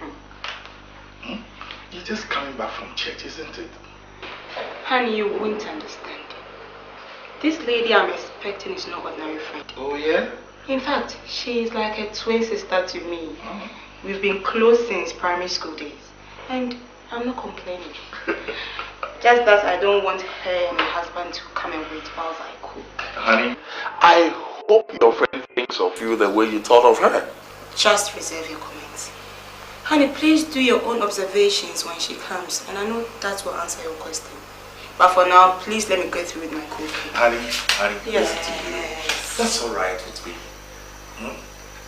Hmm? You're just coming back from church, isn't it? Honey, you won't understand. This lady I'm expecting is no ordinary friend. Oh, yeah? In fact, she is like a twin sister to me. We've been close since primary school days. And I'm not complaining. Just that I don't want her and my husband to come and wait whilst I cook. Honey, I hope your friend thinks of you the way you thought of her. Just reserve your comments. Honey, please do your own observations when she comes. And I know that will answer your question. But for now, please let me go through with my cooking. Honey, yes. That's all right with me.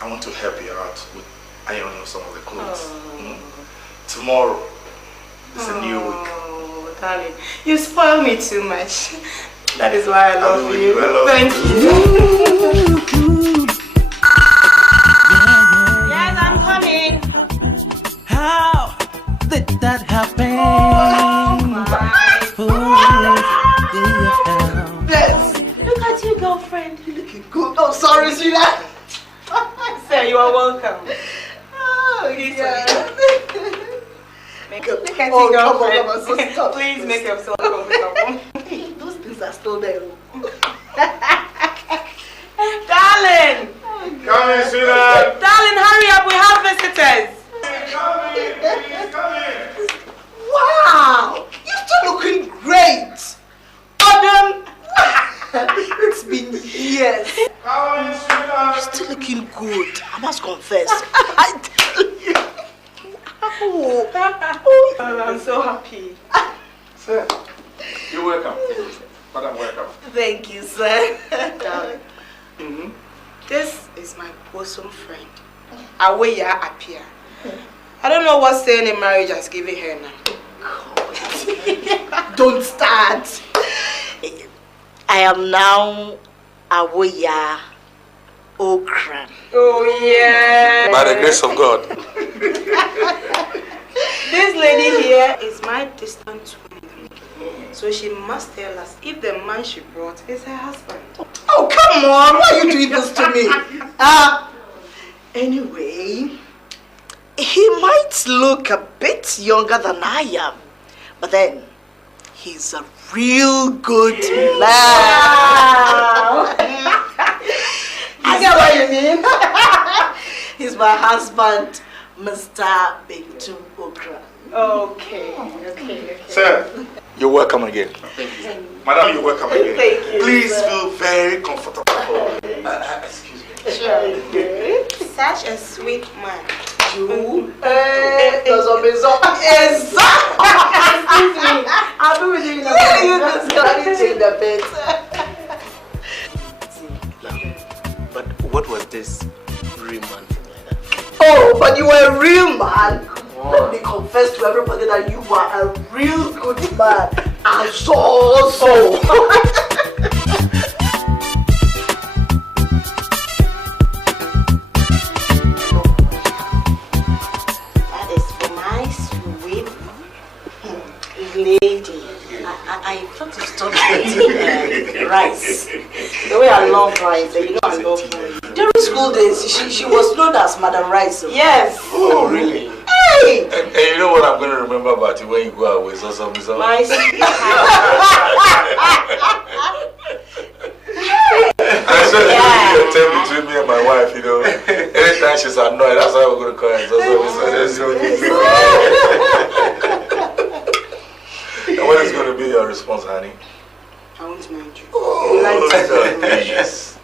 I want to help you out with ironing some of the clothes. Tomorrow is a new week. Oh, darling, you spoil me too much. That is why I love you. Thank you. Yes, I'm coming. How did that happen? Yes. Look at you, girlfriend. You're looking good. Oh, sorry, sweetheart. Sir, you are welcome. Oh, yeah. Look at you, girlfriend. So please make yourself comfortable. Those things are still there. Darling! Come in, sweetheart. Darling, hurry up. We have visitors. Come in. Wow! You're still looking great. Adam! It's been years. Come in, sweetheart. You're still looking good. I must confess. I tell you. Oh, I'm so happy. Sir, you're welcome. Madam, welcome. Thank you, sir. Darling, this is my bosom friend. Aweya Apia. I don't know what saying in marriage has given her now. Don't start. I am now Aweya Okran. Oh, yeah. By the grace of God. This lady here is my distant twin. So she must tell us if the man she brought is her husband. Oh, come on. Why are you doing this to me? Anyway, he might look a bit younger than I am. But then, he's a real good man. Wow. I get what you mean. He's my husband, Mr. Bintu Okra. Okay. Sir, you're welcome again. Thank you. Madam, you're welcome again. Thank you. Please feel very comfortable. Excuse me. Sure. Such a sweet man. You? There's a maison. Excuse me. I'll be with you in a minute. You just got it in the bed. But what was this real man thing like that? Oh, but you were a real man. Let me confess to everybody that you are a real good man. And so. That is for my sweet lady. I thought you stopped eating rice. The way I love rice, you know I love rice. During school days, she was known as Madam Rice. Yes. Oh, really? Hey! And you know what I'm going to remember about you when you go away? So My sweetheart. I said the term between me and my wife, you know. Anytime she's annoyed, that's why we're going to call her. And what is going to be your response, honey? I won't mind you. Oh, yes.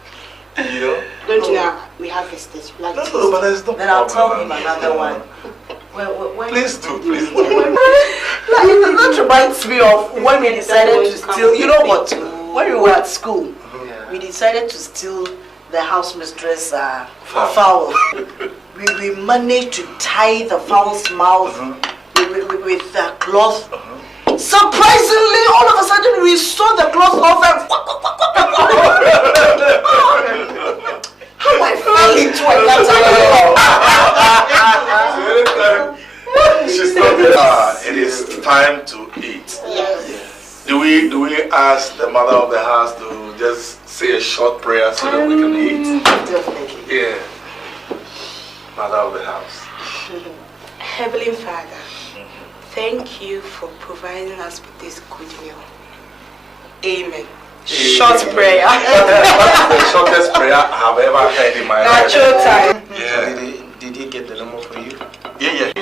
You know? Don't you know we have visitors? No, but there's no Then I'll tell problem. him another one. Please do. That reminds me of when we decided to steal. You know what? When we were at school, we decided to steal the house mistress fowl. We managed to tie the fowl's mouth with cloth. Surprisingly, all of a sudden we saw the cloth off and how I fell into it. She's not it is time to eat. Yes. Do we ask the mother of the house to just say a short prayer so that we can eat? Definitely. Yeah. Mother of the house. Heavenly Father, thank you for providing us with this good meal. Amen. Short prayer. That's the shortest prayer I have ever heard in my life. Natural time. Yeah. Did he get the number for you? Yeah.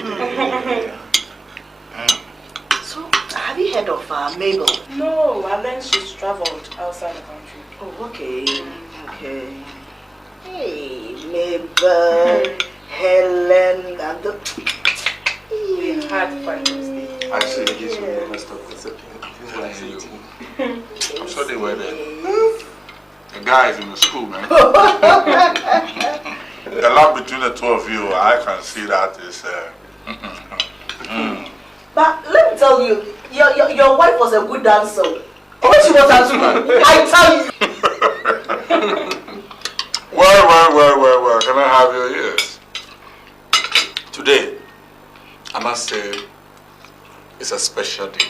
So, have you heard of Mabel? No, I learned she's traveled outside the country. Oh, okay. Hey, Mabel, Helen, and the... We had fun those days. Actually, this will never stop. I'm sure they were there. The guys in the school, man. The love between the two of you, I can see that is... But let me tell you, your wife was a good dancer. When she was at school, I tell you. Well, can I have your ears? Today, I must say, it's a special day.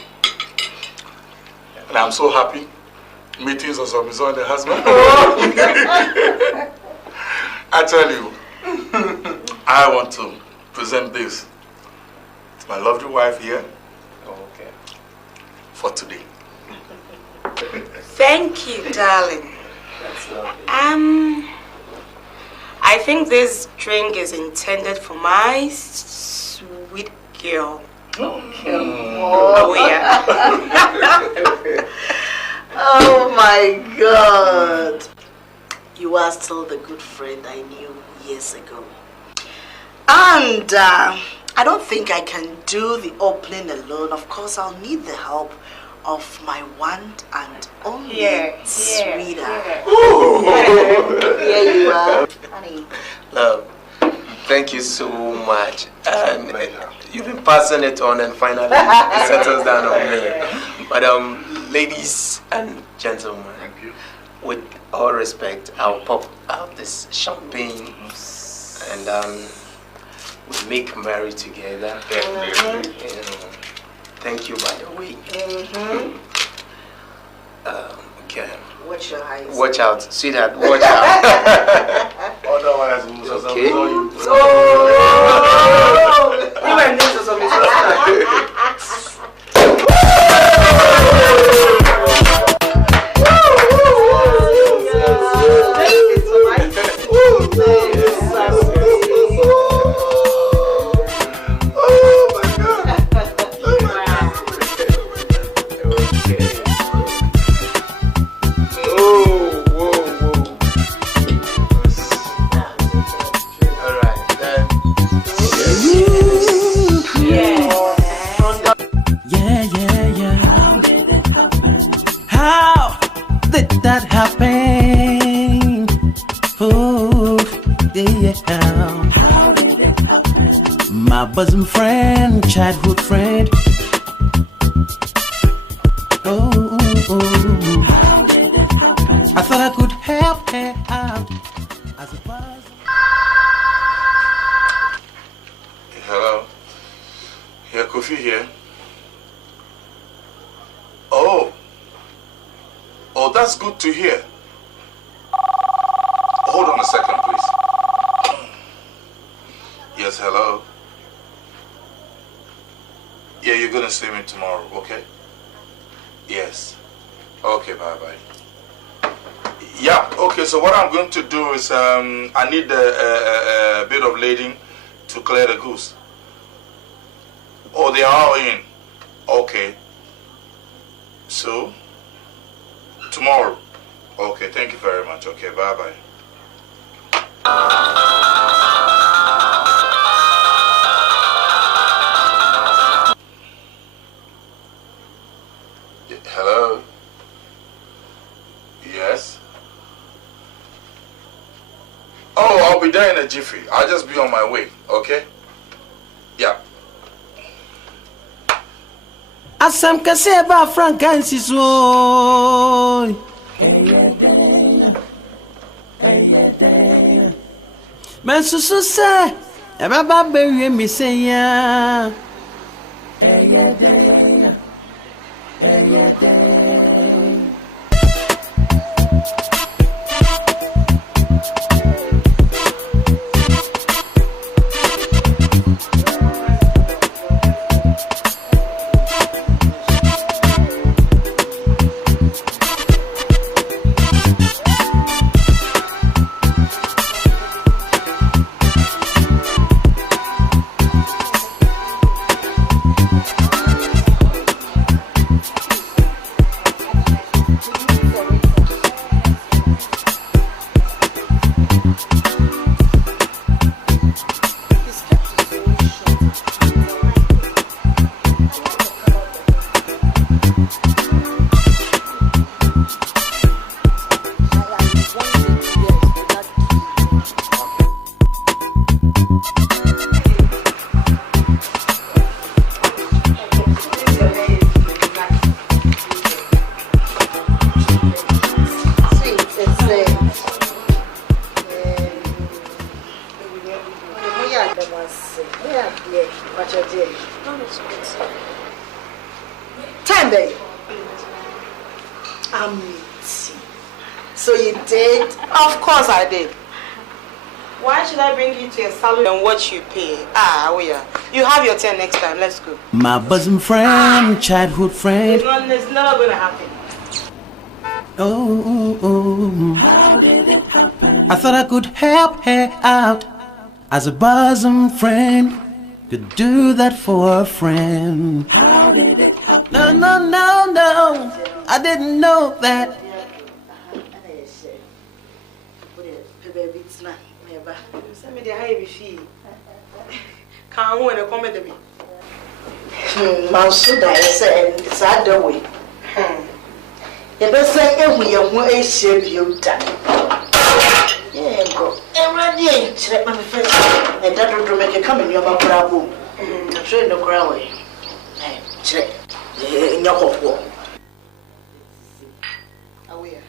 And I'm so happy meeting Zozomizo and the husband. I tell you, I want to present this to my lovely wife here. Okay. For today. Thank you, darling. That's lovely. I think this drink is intended for my sweet girl. Oh, yeah. Oh my God. You are still the good friend I knew years ago. And I don't think I can do the opening alone. Of course, I'll need the help of my one and only sweetheart. Here you are, honey. Love, thank you so much. And you've been passing it on, and finally it settles down on me. But ladies and gentlemen, with all respect, I'll pop out this champagne and we make merry together. Thank you, by the way. Okay. Watch your eyes. Watch out, sweetheart. Watch out. Otherwise, Okay. Even this is on that happen? Oh, yeah. How did it happen? My bosom friend, childhood friend. Oh, how did it happen? I thought I could help her out as a person. Hello. Yeah, Kofi here. Oh. Oh, that's good to hear. Hold on a second, please. Yes, hello. Yeah, you're gonna see me tomorrow, okay? Yes. Okay, bye-bye. Yeah, okay, so what I'm going to do is, I need a bit of lading to clear the goose. Oh, they are all in. Okay. So, tomorrow. Okay, thank you very much. Okay, bye-bye. Hello? Yes? Oh, I'll be there in a jiffy. I'll just be on my way, okay? Yeah. Asam kase ba Francis wo. Man susu se e ba ba bewie mi se ya. What's your day? Time day. So you did? Of course I did. Why should I bring you to a salon and watch you pay? You have your turn next time. Let's go. My bosom friend, childhood friend. It's never going to happen. Oh, how did it happen? I thought I could help her out as a bosom friend. Could do that for a friend. How did it happen? No. I didn't know that. Can't win a comedy. Mansuda said, it's other way. You best say every young way shape you done. Yeah, go. Every day, check my face. And that will make you come in your bravo. The train no crowd. Check. In your home. Aware.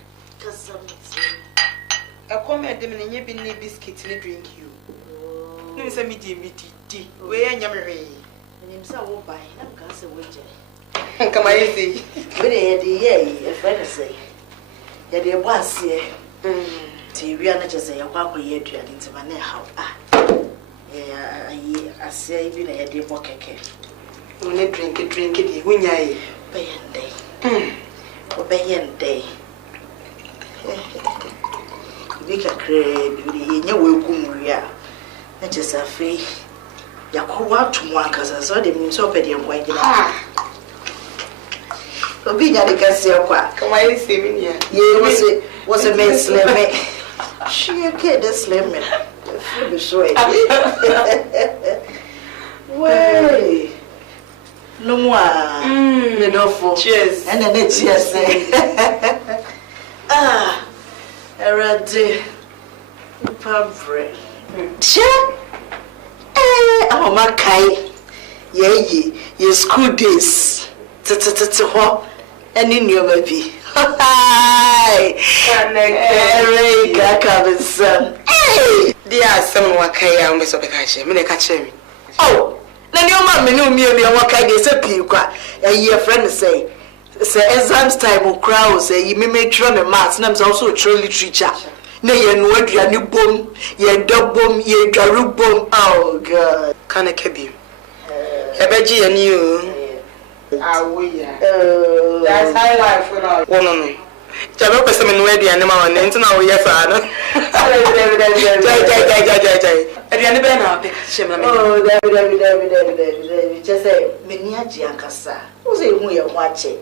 A comment them in your binny biscuit and drink you. No, it's a meeting. Where am I? And himself will buy. I'm going to wait. Come on, see. But a friend say, yeah, there was here. TV, and just say, I walk with you into my house. I say, even a dear more cake. Only drink it, when I pay day. Obey day. We can crave in your welcome. I just a free. You go out to one because I saw them so petty and white. Be that can say a quack. Come on, see me here. Yeah, was a man slim. She a kid, the slim man. Way. No more. Little for cheers. And then it's yes. I read the pamphlet. Check. Oh, my kai. Ye school days. And in your baby. Hi. Hey. There are some wakaya on the Sobakashi. May catch him. Oh, then your mamma knew me and what I say, a year friend say. Say exams time will crowd say you may make sure the maths names also truly literature. Nay, and what you new boom, ye dog boom, ye garu boom. Oh, God. Can I keep you? I bet you and you. That's high life for now. Oh, no. Jabba person in ready and now and then now, yes, I oh, David, just say, Miniaji and Cassa. Who's a way of watching?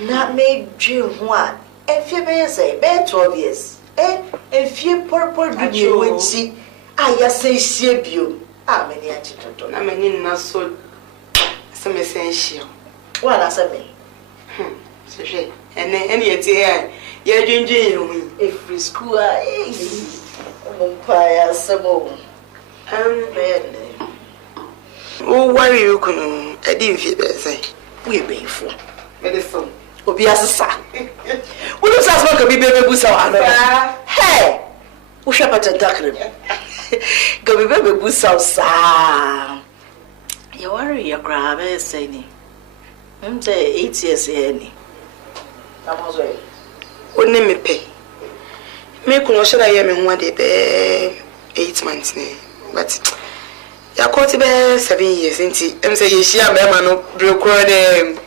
Not made June one. If you may say, bad 12 years. If you purple, you would see. I say, shape you. Ah, Miniaji. I mean, not so some essential. Well, as I mean. And then any day, you're drinking if we school, umpire some more. Oh, why you can I didn't feel better. We're being for medicine. Obiasa. We don't ask what can be baby busa. Hey, who shall put a dark? Go be baby busa, sir. You worry your grab, saying, I'm say 8 years any. Wouldn't me pay. Make no should I am one day 8 months, but ya caught 7 years, ain't he? I'm saying she am no broke them.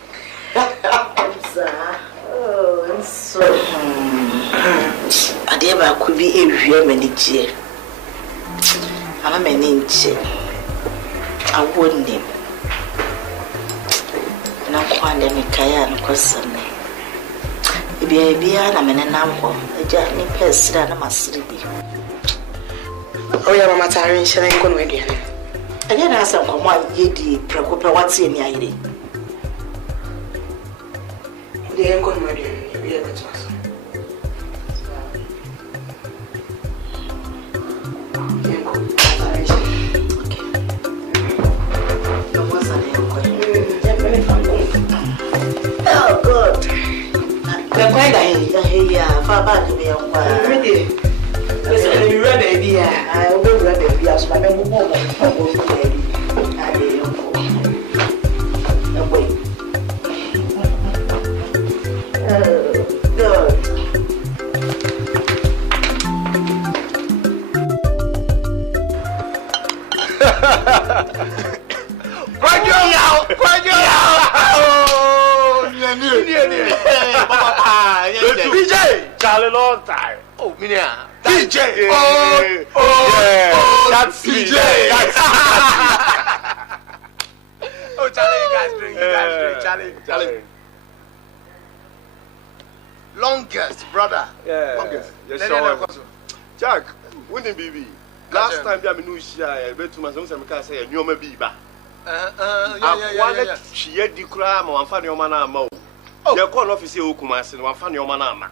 Oh, and so I never could be a real manager. I'm a manager. I wouldn't him. And I'm quite a Mikayan question. Be a man and a journey person and a master. Oh, yeah, Mamma Taryn, shall I go with you? Again, I said, come on, ye, Preocupa, what's in your idea? They ain't going with you. We have a choice. Oh, good. The quite I far back to be a while. Ready? Listen, you read baby. I will read baby as my memo. I PJ! Charlie, long time. Oh, Minia. PJ! That's PJ! Oh, Charlie, you guys drink. Charlie. Longest, brother. Yeah. Longest. Yes, sure. Jack, when in BB? Last time I knew she bet to my son, I can't say a new Biba. Yeah. She had the crime or funny your man. Your call officer Okumas and one funny your man.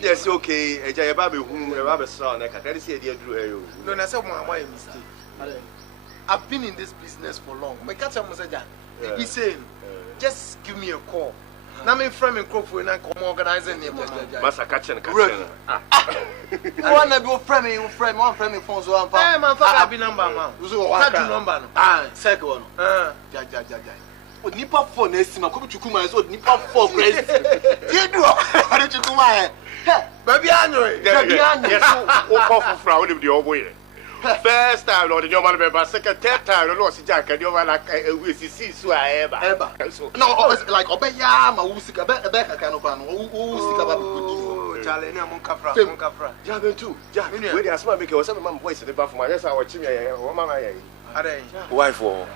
Yes, okay. A jay baby whom a rabbit son, I can't say dear Drew. No, I said why mistake. I've been in this business for long. My catcher was a he saying, just give me a call. Now I'm framing crop when I come organizing the Massa catching. One of your framing, one framing phones, one fire. Man, I've been number one. Number. Second one. With Nipa phone, I come to Kuma, so Nipa phone, crazy. You do. How did you come out? Baby, I know it. Yes, walk off from the old way. First time, Lord, your man, but second, third time, Lord, Jack, and you're like a see, so I ever. No, like Obeya, Musika, a back, I can't find who Charlie, Munkafra. Jack, too. Jack, when they are smart, because some man voice in the bathroom, I just our chimney, woman, wife or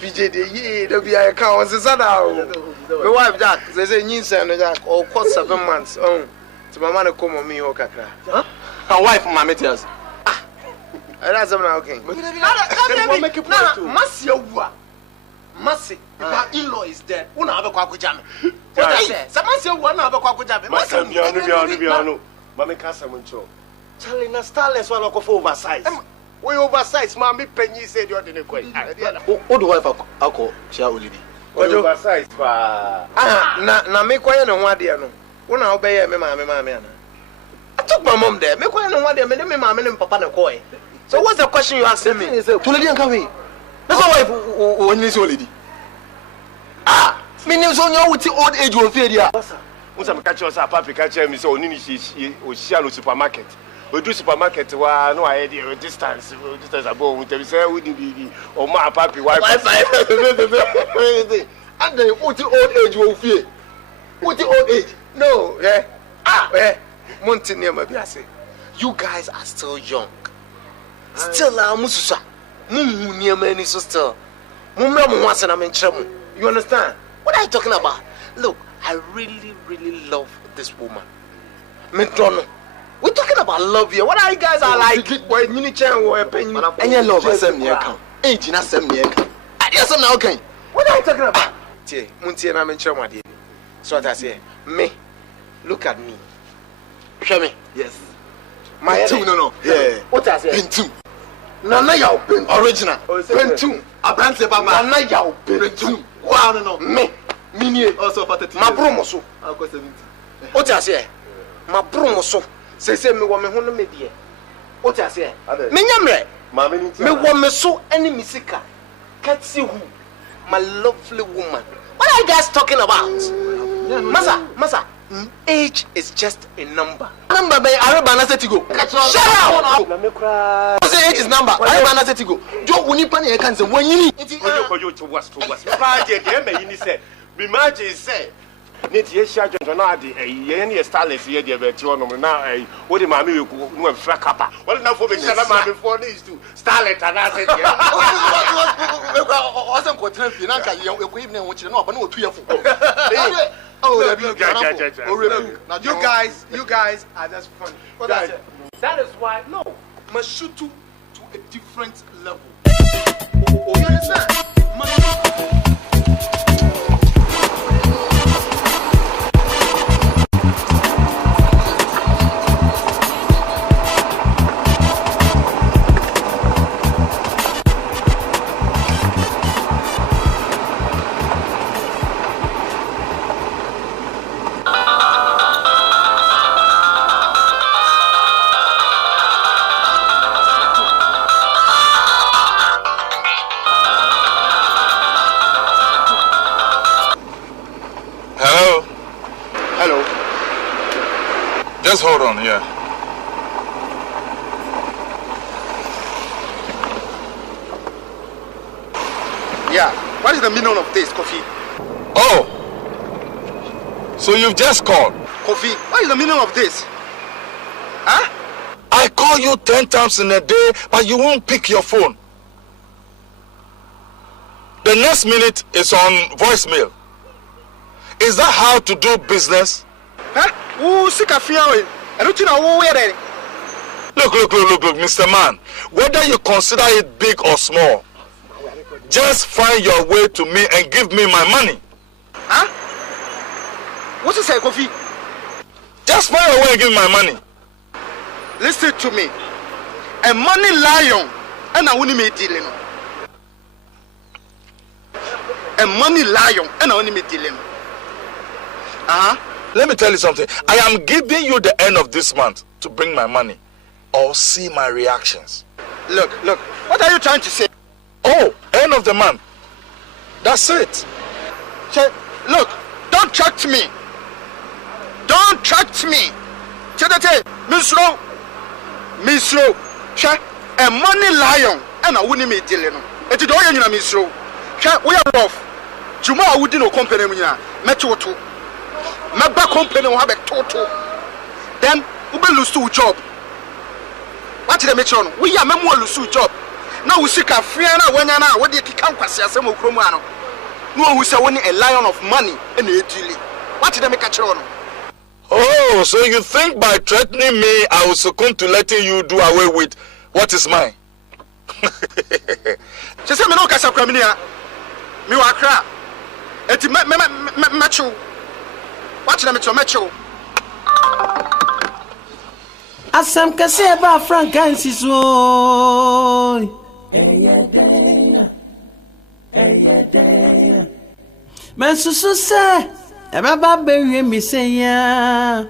PJ, the year, there'll be a cow, as a son. My wife, Jack, they say, Ninsen, Jack, or cost 7 months. Oh, to my man, come on me, or Kaka. My wife, my materials. That's okay. Mercy, my in-law is dead. Una have a quackujam. What I say? Someone say one have a quackujam. Mammy Casamuncho. Charlie, na starless one of oversize. We oversize, Mammy Penny said you're in a quay. What do I have alcohol? Shall we? What oversize? Na make quiet on one dear. When I'll obey me, mamma. I took my mom there. Make quiet on one day, my mamma and papa no coy. So what's the question you asking me? Tuladian come. That's why when you lady. Me news on your with the old age will fail ya. Once I'm catching us, Papi catch me so Nini or Shallow supermarket. We do supermarket where no idea distance above with them say we did or my papi wife. And then what the old age will fear. What the old age? No, Montenegro, maybe I say. You guys are still young. Still, Mususa. Near many sister. Mumma once and I'm in trouble. You understand? What are you talking about? Look, I really, really love this woman. Metrono. We're talking about love here. What are you guys are like? When you need or a penny. And you love us, some year come. Age in a 7 year come. Yes, I'm okay. What are you talking about? Tia, Munti and I'm in trouble, dear. So what I say, me, look at me. Show me. Yes. My two, no. Yeah. What I say? Pintu. Nana yaw pin original. Pintu. Abranse baba. Nana yaw pintu. Wow no. Me. Mini also patati. Ma promo so. Akọ 70. What I say? Ma promo so. Say me wo me ho no me die. What I say? Me nyamre. Ma me ni ti. Me wo me so any misika. Katsi who? My lovely woman. What are you guys talking about? Masa. Age is just a number. Number by Arabana Setigo. Shut up! Say age is number. Arabana Setigo. Joe Winipani can say when you need to was. Imagine say. Need ye charge on Donadi, a yen starless here, dear Betionum. Now, what am I will flack up? Well, now for me, before these two starlet and I said, wasn't quite evening, which you know, but no 2 years. You guys are just funny. That is why no must shoot to a different level. You understand? Just hold on, yeah. Yeah. What is the meaning of this, Kofi? Oh. So you've just called? Kofi, what is the meaning of this? Huh? I call you 10 times in a day, but you won't pick your phone. The next minute is on voicemail. Is that how to do business? Huh? Look, Mr. Man. Whether you consider it big or small, just find your way to me and give me my money. Huh? What you say, Kofi? Just find your way and give me my money. Listen to me. A money lion and I wouldn't make dealing. A money lion and I wouldn't make dealing. Let me tell you something. I am giving you the end of this month to bring my money or see my reactions. Look. What are you trying to say? Oh, end of the month. That's it. Look, don't tract me. Don't tract me. Misro. A money lion and I wouldn't make dealing. It is all you know, Misro. We are off. Tomorrow we didn't company me. Metro. My back company will have a total. Then we will lose to job. What did I mention? We are memorial lose to job. Now we seek a friend when you know what you can't pass as a Mukromano. No, we say winning a lion of money and a deal. What did I make a channel? Oh, so you think by threatening me I will succumb to letting you do away with what is mine? She said, "No, Casa Cramina. Me wa cry. It's macho. Watch them, it's a macho." Asam kase ba Francis woy. Man susu se e baba bewie mi se ya.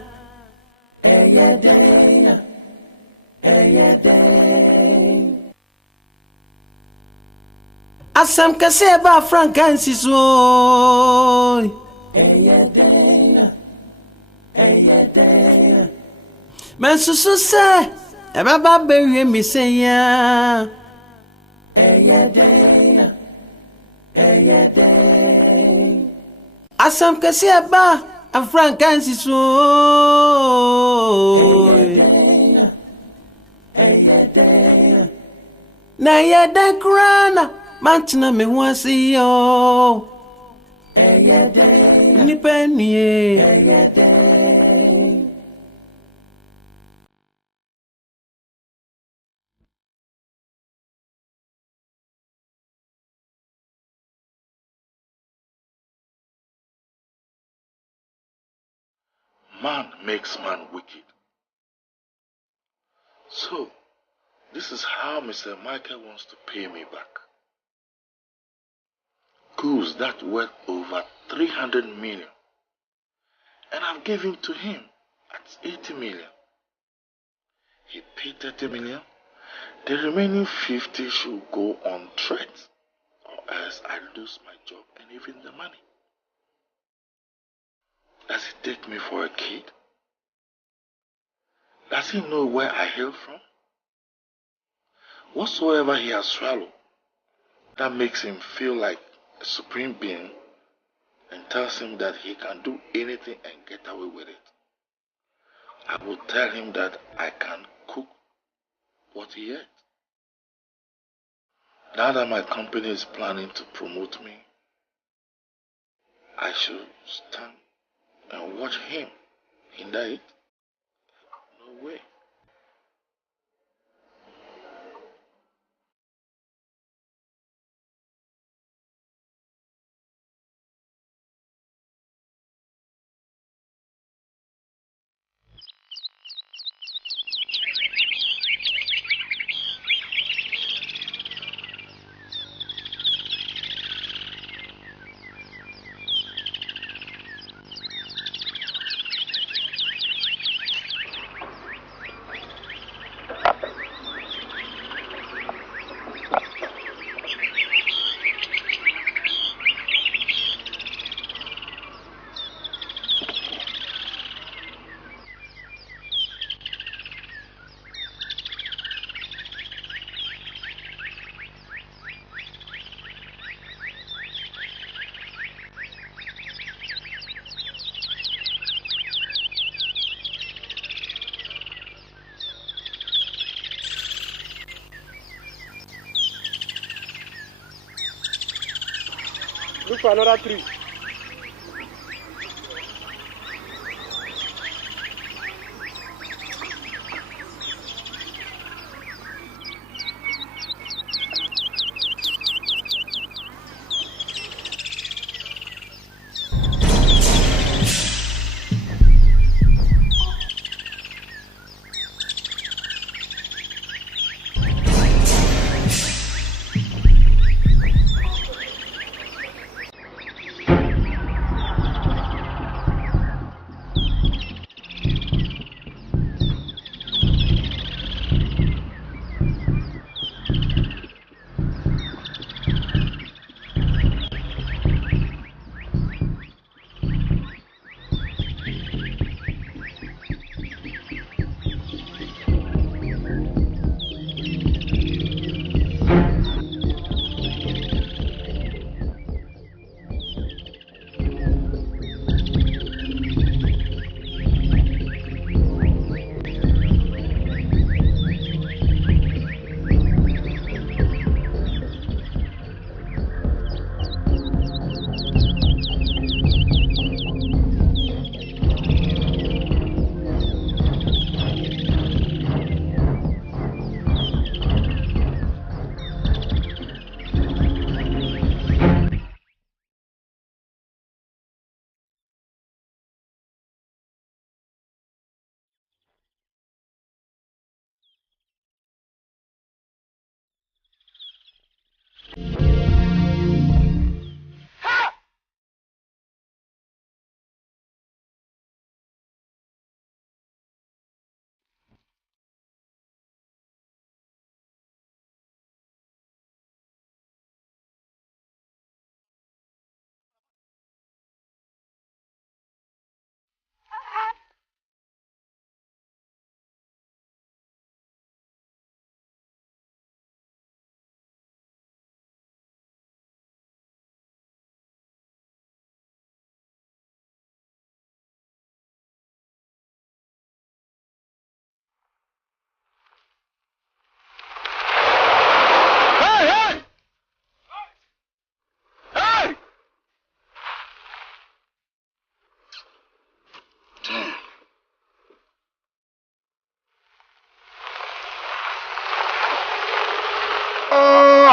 Asam kase ba Francis woy. Man susu se e baba bewie mi se ya. Asam kase ba Francis woy. Na ya da krana mantina me wansi yo. Ni penye. Man makes man wicked. So, this is how Mr. Michael wants to pay me back. Goods that worth over 300 million. And I've given to him at 80 million. He paid 30 million. The remaining 50 should go on threat, or else I lose my job and even the money. Does he take me for a kid? Does he know where I hail from? Whatsoever he has swallowed, that makes him feel like a supreme being and tells him that he can do anything and get away with it. I will tell him that I can cook what he ate. Now that my company is planning to promote me, I should stand and watch him hinder it? No way. Look for another 3.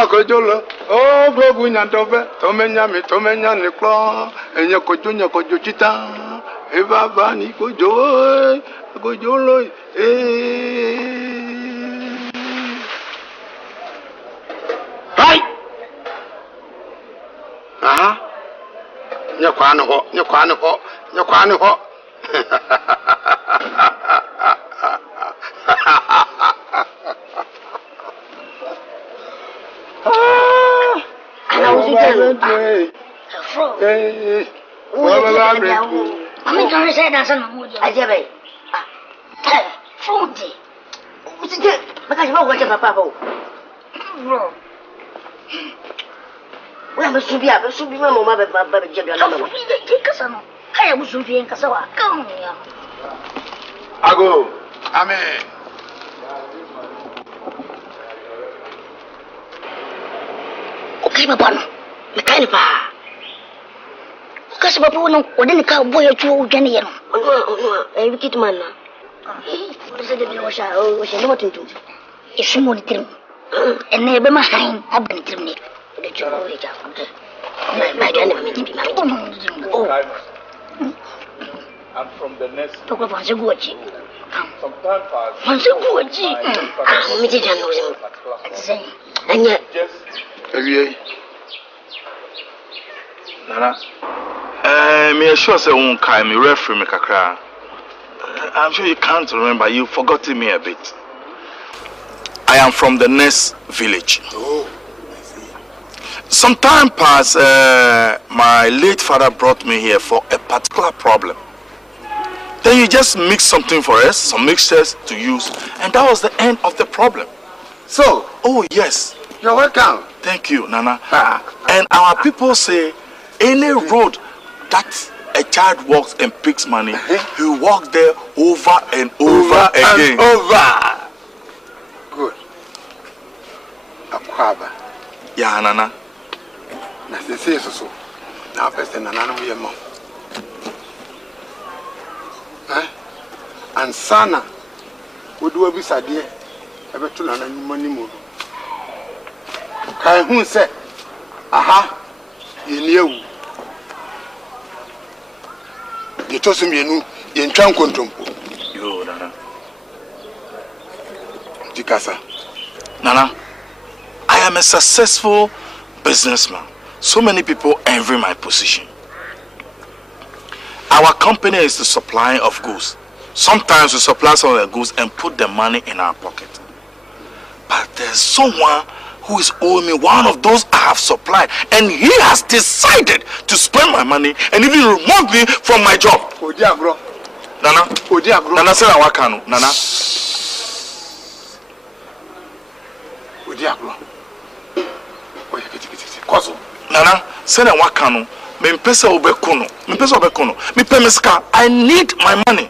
Kojolo, oh, Globu Nantove, Tomenya Niklo, and Yakojo Chita, Eva Vani Kojo, Kojolo, Right! Nyakwano. Ago, Amen. Okay, Papa. Mekanipa. Kasi Papa wono wode ka boy atu dwane ye no. Ono wikit man na. Ose de bi o sha no tuntum. Isu mo nitirim. Ene be ma han abun nitirim ne. De chuo e ja fa. My dwane me tibi ma. Oh. I'm from the next. Toko fa se gochi. Some time passed. Fa se gochi. Me ti jan no se. Say. Anya. Just Nana, me sure say won't call me referee me kakra. I'm sure you can't remember. You've forgotten me a bit. I am from the next village. Oh, I see. Some time passed. My late father brought me here for a particular problem. Then you just mix something for us, some mixtures to use, and that was the end of the problem. So, oh yes. you're welcome. Thank you, Nana. And our people say, any road that a child walks and picks money, he walks there over and over again. Over. Good. Akwaba. Yeah, Nana. Na sisi so. Now, person, and I know your mom. And Sana would do a bit idea. Ever to learn money more. Kai who said, aha, you knew. You told me you knew in Tranquil. Yo, Nana. Dikasa. Nana, I am a successful businessman. So many people envy my position. Our company is the supplying of goods. Sometimes we supply some of the goods and put the money in our pocket. But there's someone who is owing me one of those I have supplied, and he has decided to spend my money and even remove me from my job. Odiagro. Nana. Odiagro. Nana say na wakano. Nana. Odiagro. Koso. Nana say na wakano. Me mpesa obekono. Me mpesa obekono. Me pemeska. I need my money.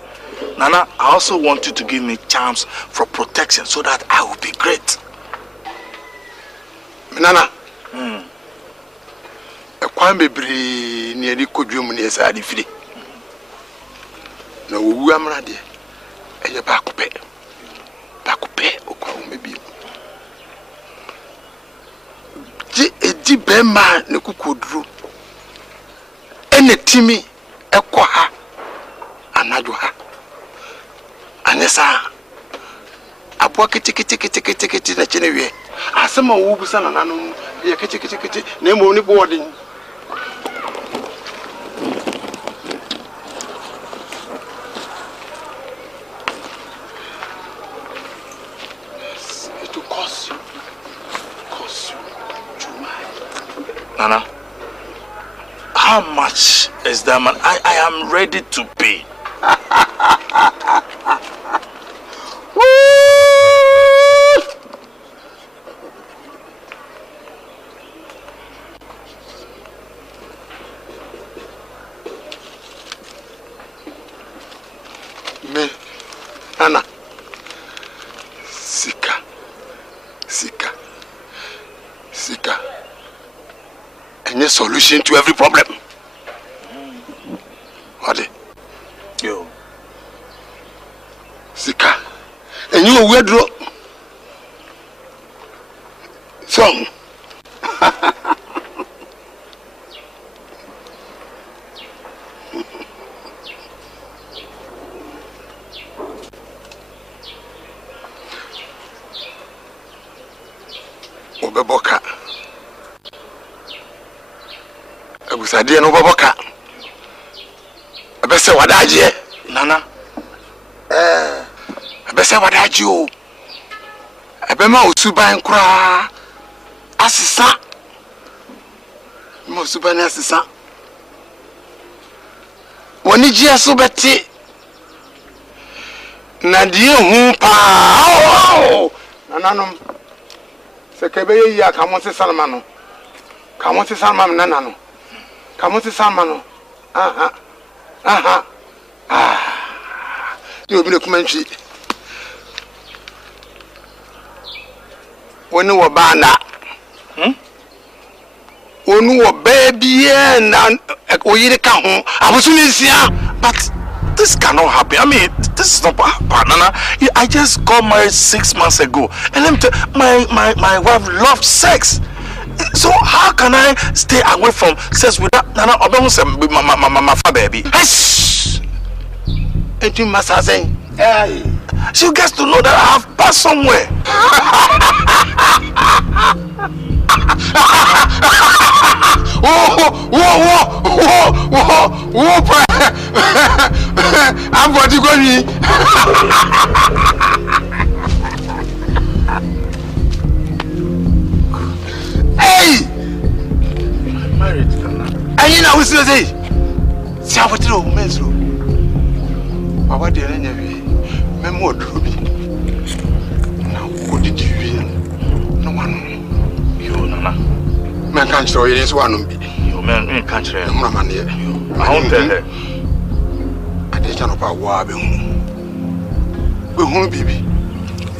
Nana, I also want you to give me chance for protection so that I will be great. Nana. A kwam bebre ni edi kodwum ni esa adi firi. Na owu amra de. Eye ba kope. Ba kope okwa o mebi. Ji edi be ma ne kukoduru. Ene timi ekwa ha. Anadwo ha. Anesa abwa kiti na chenewe asema wo busa na nanu ye kiti na emo ni boarding it will cost you too much. Nana, how much is that man? I am ready to pay. Me, Anna, Sika, any solution to every problem. What? Yo. Sika, and you will draw song. Obeboka. Abusade no boboka. Abese wadaje. Nana. Abese wadaje o. Abema osuban kura. Asisa. Mo osuban asisa. Woni ji aso beti. Na die hu pa. Nananom. Sekebe ya kamonse salmano. Kamonse salmam nanano. Kamonse salmano. Aha. You be kumanchi. Woni wo bana. Wonu wo baby na oyire ka ho. Abosunisia. But this cannot happen. I mean, this is not Nana. I just got married 6 months ago, and let me tell you, my wife loves sex. So how can I stay away from sex without Nana? My father, baby. Shh. Enti masazen. Hey. She gets to know that I have passed somewhere. I'm going to go. Hey! I'm married, Nana. And you know what's the say? See how it's low, Mesro. Papa, dear, Memo Druby. Now, what did you hear? No one. You, Nana. Man can't show you this one. You, man, can't show you. Man, here. I won't tell her. I didn't know about Wabi. We won't be.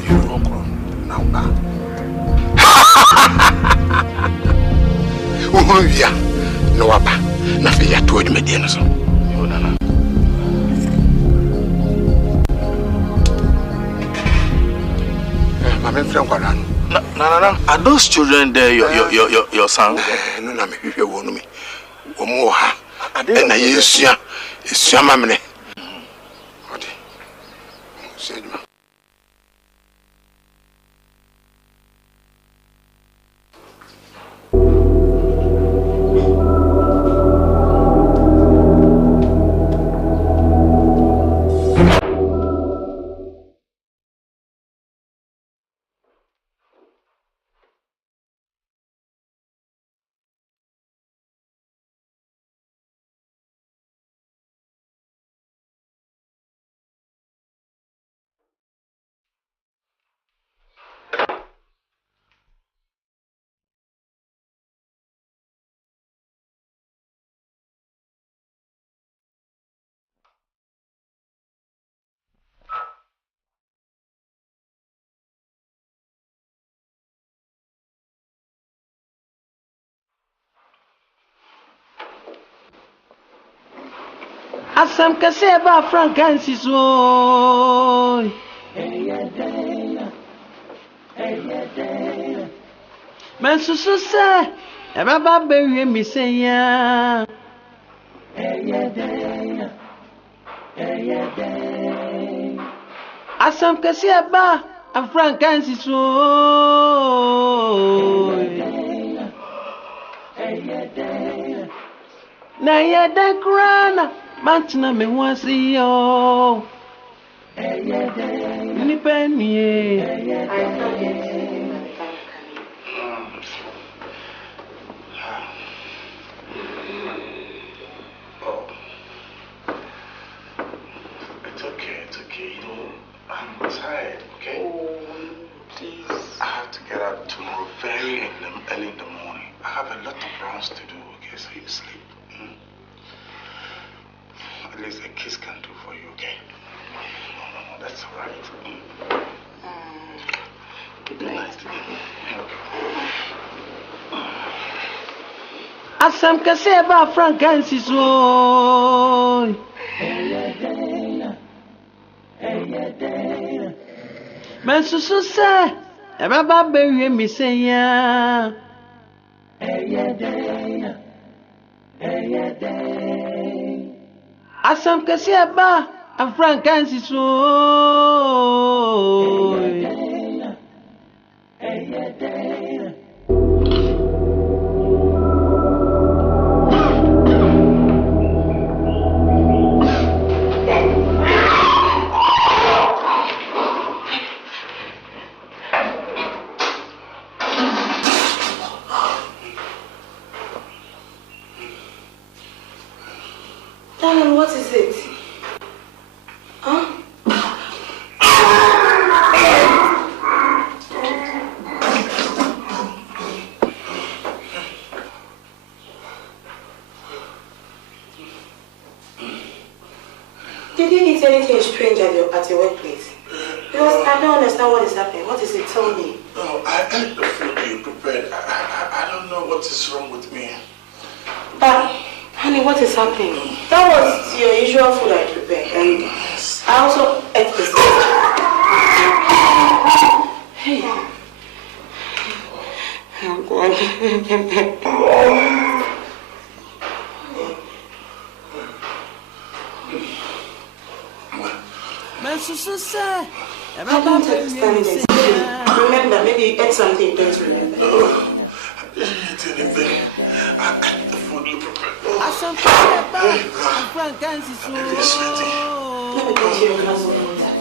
You won't now. No, no, Nothing yet told me, dear. My friend, No. Are those children there your son? No, no, me. Omoha. And I use ya. It's your mammy. What? Said you. Asam kase ba Francis oy. Man susu se e ba bewie mi se ya. Asam kase ba Francis oy. Na ya da grana Mantina me want see yo. Ni penny. It's okay. You know, I'm tired, okay? Oh, please. I have to get up tomorrow very early in the morning. I have a lot of rounds to do, okay? So you sleep. At least a kiss can do for you, okay? No, that's all right. Good night. Asam kase ba Francis oy. Man susu se e ba bewie mi se ya. Asam kase ba Francis oy. Darling, what is it? Huh? Did you eat anything strange at your workplace? Because I don't understand what is happening. What is it? Tell me. No, I ate the food you prepared. I don't know what is wrong with me. But, honey, what is happening? That was your usual food I prepared. And I also ate the same. Hey. Oh, God. Man susu se I don't understand this. Remember, maybe you ate something you don't remember. No, I didn't eat anything. I ate the food you prepared. Asam kase ba Francis oy. Let me get you a glass of water.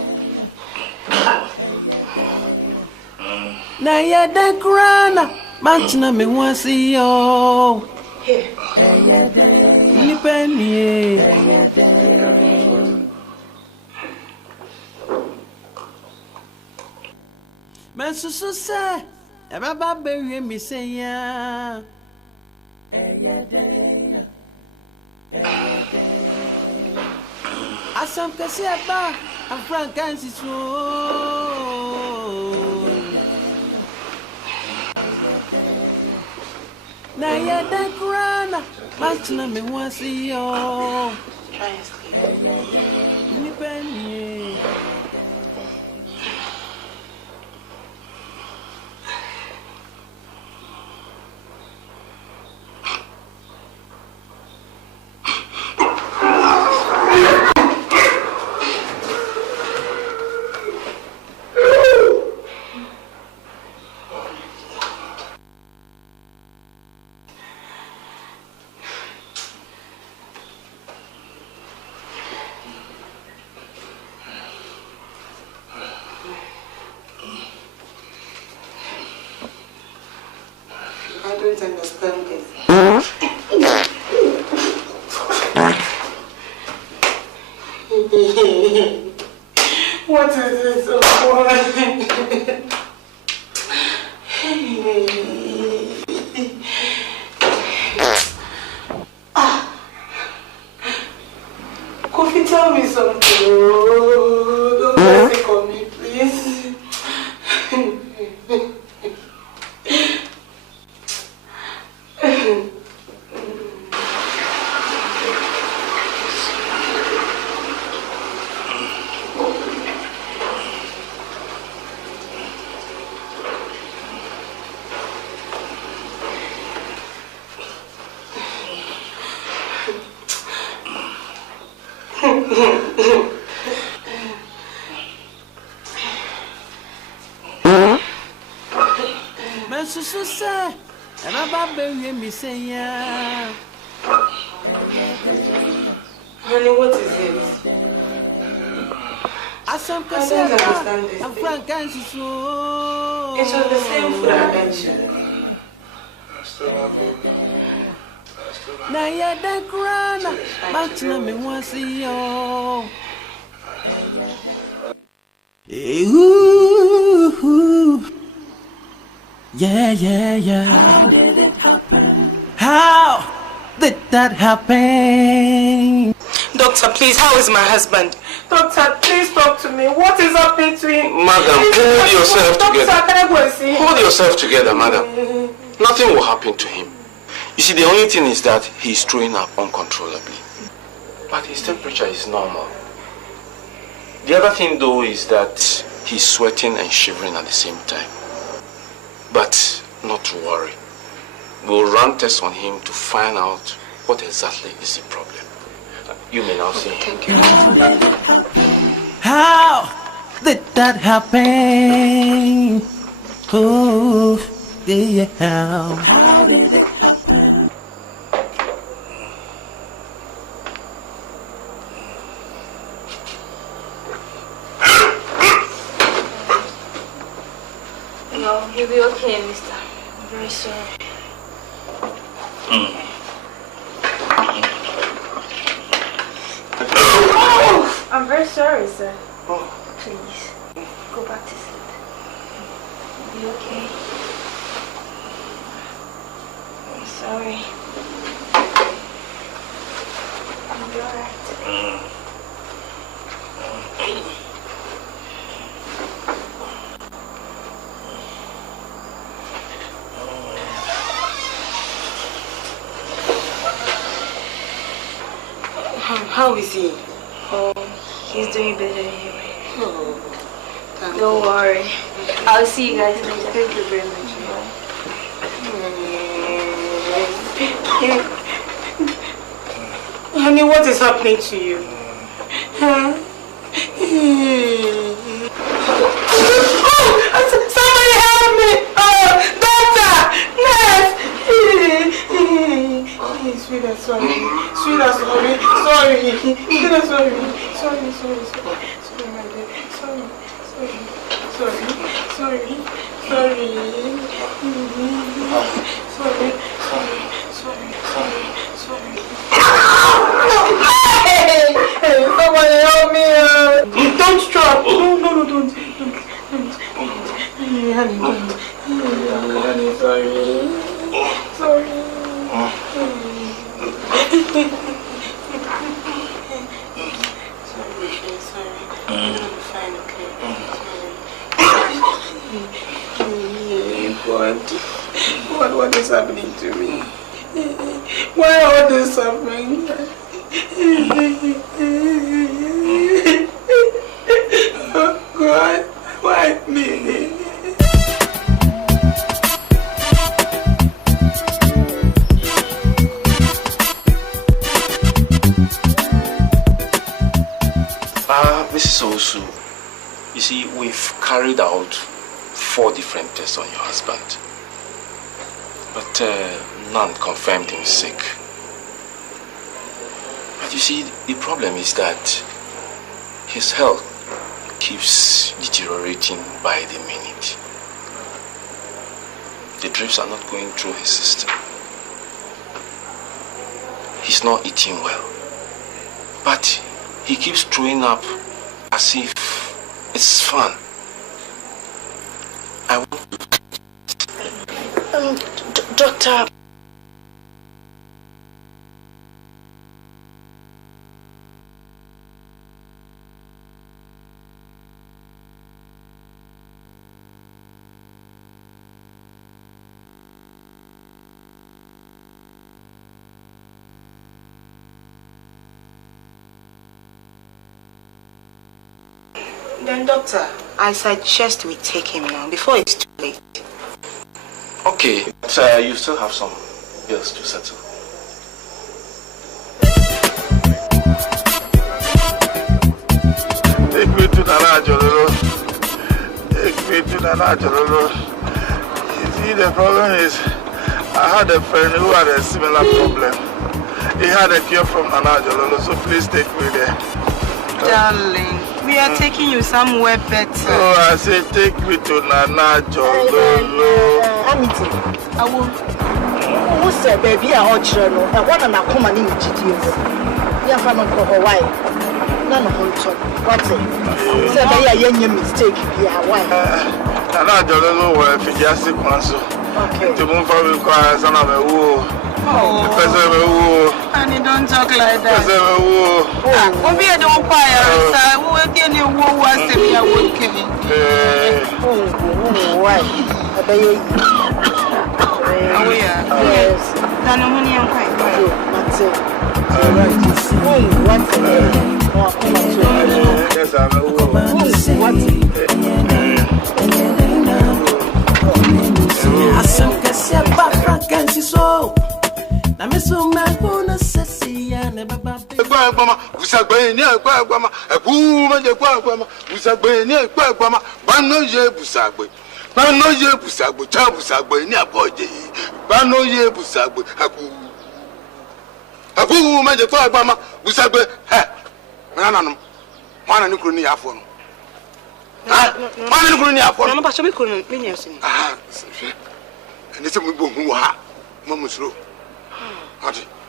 Na ya da grana Mantina me want see yo. Here. Ni penny. Man susu se e ba bewie mi se ya. Asam kase ba Francis oy. Now you're the grana, but let me want to see you. Try and sleep. I don't understand this. What is this? Kofi, tell me something. Don't let it on me, please. So sad, and I'm baby me say yeah. Honey, what is it? I don't understand this. I'm Frank and so. It was the same food I mentioned. Now you're the grana, but let me want to see you. Ooh. Yeah. How did it happen? How did that happen? Doctor, please, how is my husband? Doctor, please talk to me. What is happening to him? Madam, hold yourself together. Doctor, can I go and see him? Hold yourself together, madam. Nothing will happen to him. You see, the only thing is that he's throwing up uncontrollably. But his temperature is normal. The other thing, though, is that he's sweating and shivering at the same time. But not to worry. We'll run tests on him to find out what exactly is the problem. You may now see him. Thank you. How did that happen? Oh, yeah. How did it happen? No, you'll be okay, mister. I'm very sorry. Oh, I'm very sorry, sir. Please, go back to sleep. You'll be okay. I'm sorry. You'll be alright. How is he? Oh, he's doing better anyway. Oh, don't worry. I'll see you guys later. Thank you very much. Honey, what is happening to you? Huh? Somebody help me! Doctor! Nurse! Sweetheart, sorry. Sweetheart, sorry. Sweetheart, sorry. Sorry, my dear. Sorry. Hey, somebody help me! Don't stop! No, don't. Honey, sorry. Sorry. I'm fine, okay? God. What is happening? me? Why all this suffering? Oh God, why me? Mrs. Osu, you see, we've carried out 4 different tests on your husband, but none confirmed him sick. But you see, the problem is that his health keeps deteriorating by the minute. The drips are not going through his system. He's not eating well, but he keeps throwing up as if it's fun. I want Doctor. Then, doctor, I suggest we take him now before it's too late. Okay, but you still have some bills to settle. Take me to Nana Jololo. Take me to Nana Jololo. You see, the problem is, I had a friend who had a similar problem. He had a cure from Nana Jololo, so please take me there. Darling, we are taking you somewhere better. Oh, I said take me to Nana Jololo. Amity, I will. Who said baby I want children? I want to come and in GTS. Yeah, from Hawaii. None of them. What's it? Say baby, I any mistake. Yeah, why? Nana Jololo will be just a council. Okay. To move forward, requires son of a woo. And you don't talk like that. Oh, we don't fire. Who again you was to be a wood why? Oh, yeah. Yes. That's it. Yes, I'm a woo.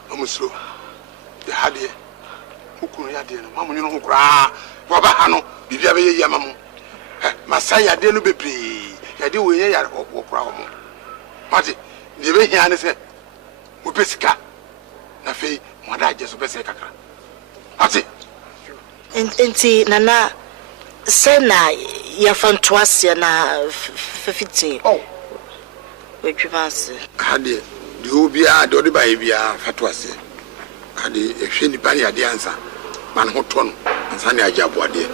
Amusro, the Hadia, who could not do, Mamma, you know, cry, Baba Hano, Bibia Yamamu, Masaya didn't be free. I do we are or problem. Marty, the way he said, Upesica, Nafe, Mada just Upesica. Marty, and see, Nana, Sena, you're from Twasia, 50. Oh, which you answer. Hadia. You be a dodi by Via Fatwase. Adi, if she the Pania the answer, man hot one, and Sanya Jabwa dear.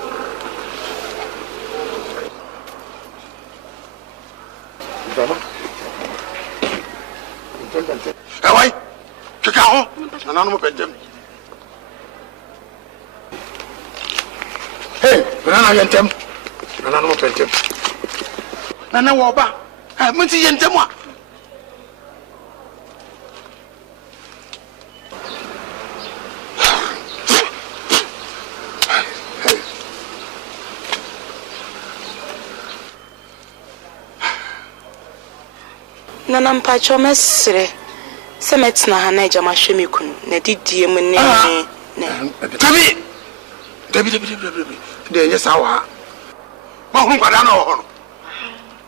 Why? Cacao, an animal pension. Hey, Banana Yentem, an animal pension. Nana Waba, I'm Munty Yentemwa. Nana Mpacho Messere, Semetna Hanaja Mashemikun, Nedidi Mune. Debbie, yes, our Mahon Guadano.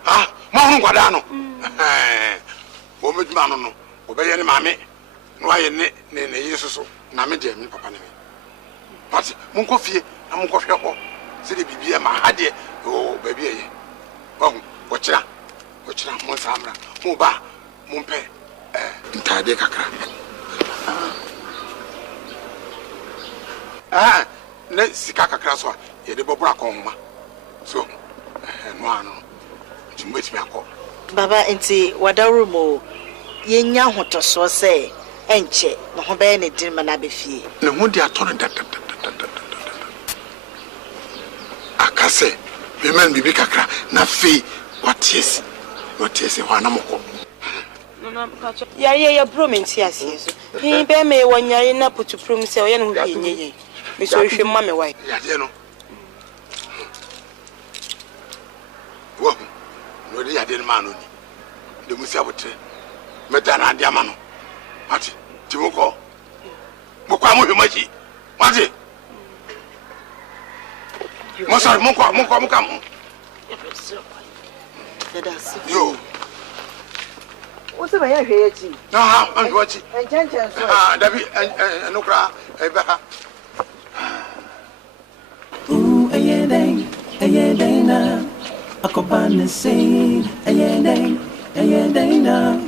Ah, Mahon Guadano. Woman Mano, obey any mammy. Why, Jesus, Namid, Papa. But Munkofi, and Munkofi, said the baby, my idea, oh, baby. Oh, watch out. Watch out, Monsamra, Muba, Mumpe, ntade kakra. Ne sika kakra so ye de bobra ko homa. So, no ano. Tumwetimi akọ. Baba enti wadaru mo yenya hotoso se enche no ho be ne din mana be fie. Ne ho di ato ne akase be man bibi kakra na fe watiesi wana moko. Ya bro menti asie so. He be me wonyare na putu prom se oye no hwe nyeye. Me so hwe ma me wai. Ya de no. Wo no de ya de ma no ni. De musi abotre. Meta na de ama no. Ati ti moko. Moko amu hwe machi. Mati. Mo sorry moko. Yo. What's the matter here? I'm watching. David, no cry. Ooh, ayending, na. Ako bana sing, ayending, na.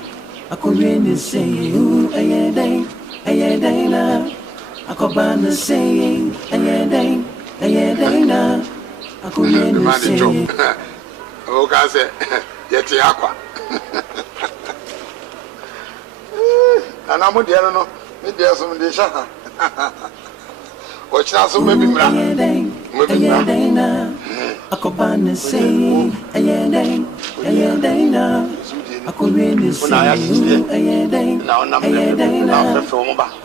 Ako really sing, ooh, ayending, na. Ako bana sing, ayending, na. Ako really sing. Oh, guys, yeti aqua. And I'm with the other no, maybe there's some dish. Watch out, so maybe ako bana sing, ayending, na. Ako really sing, ayending, na.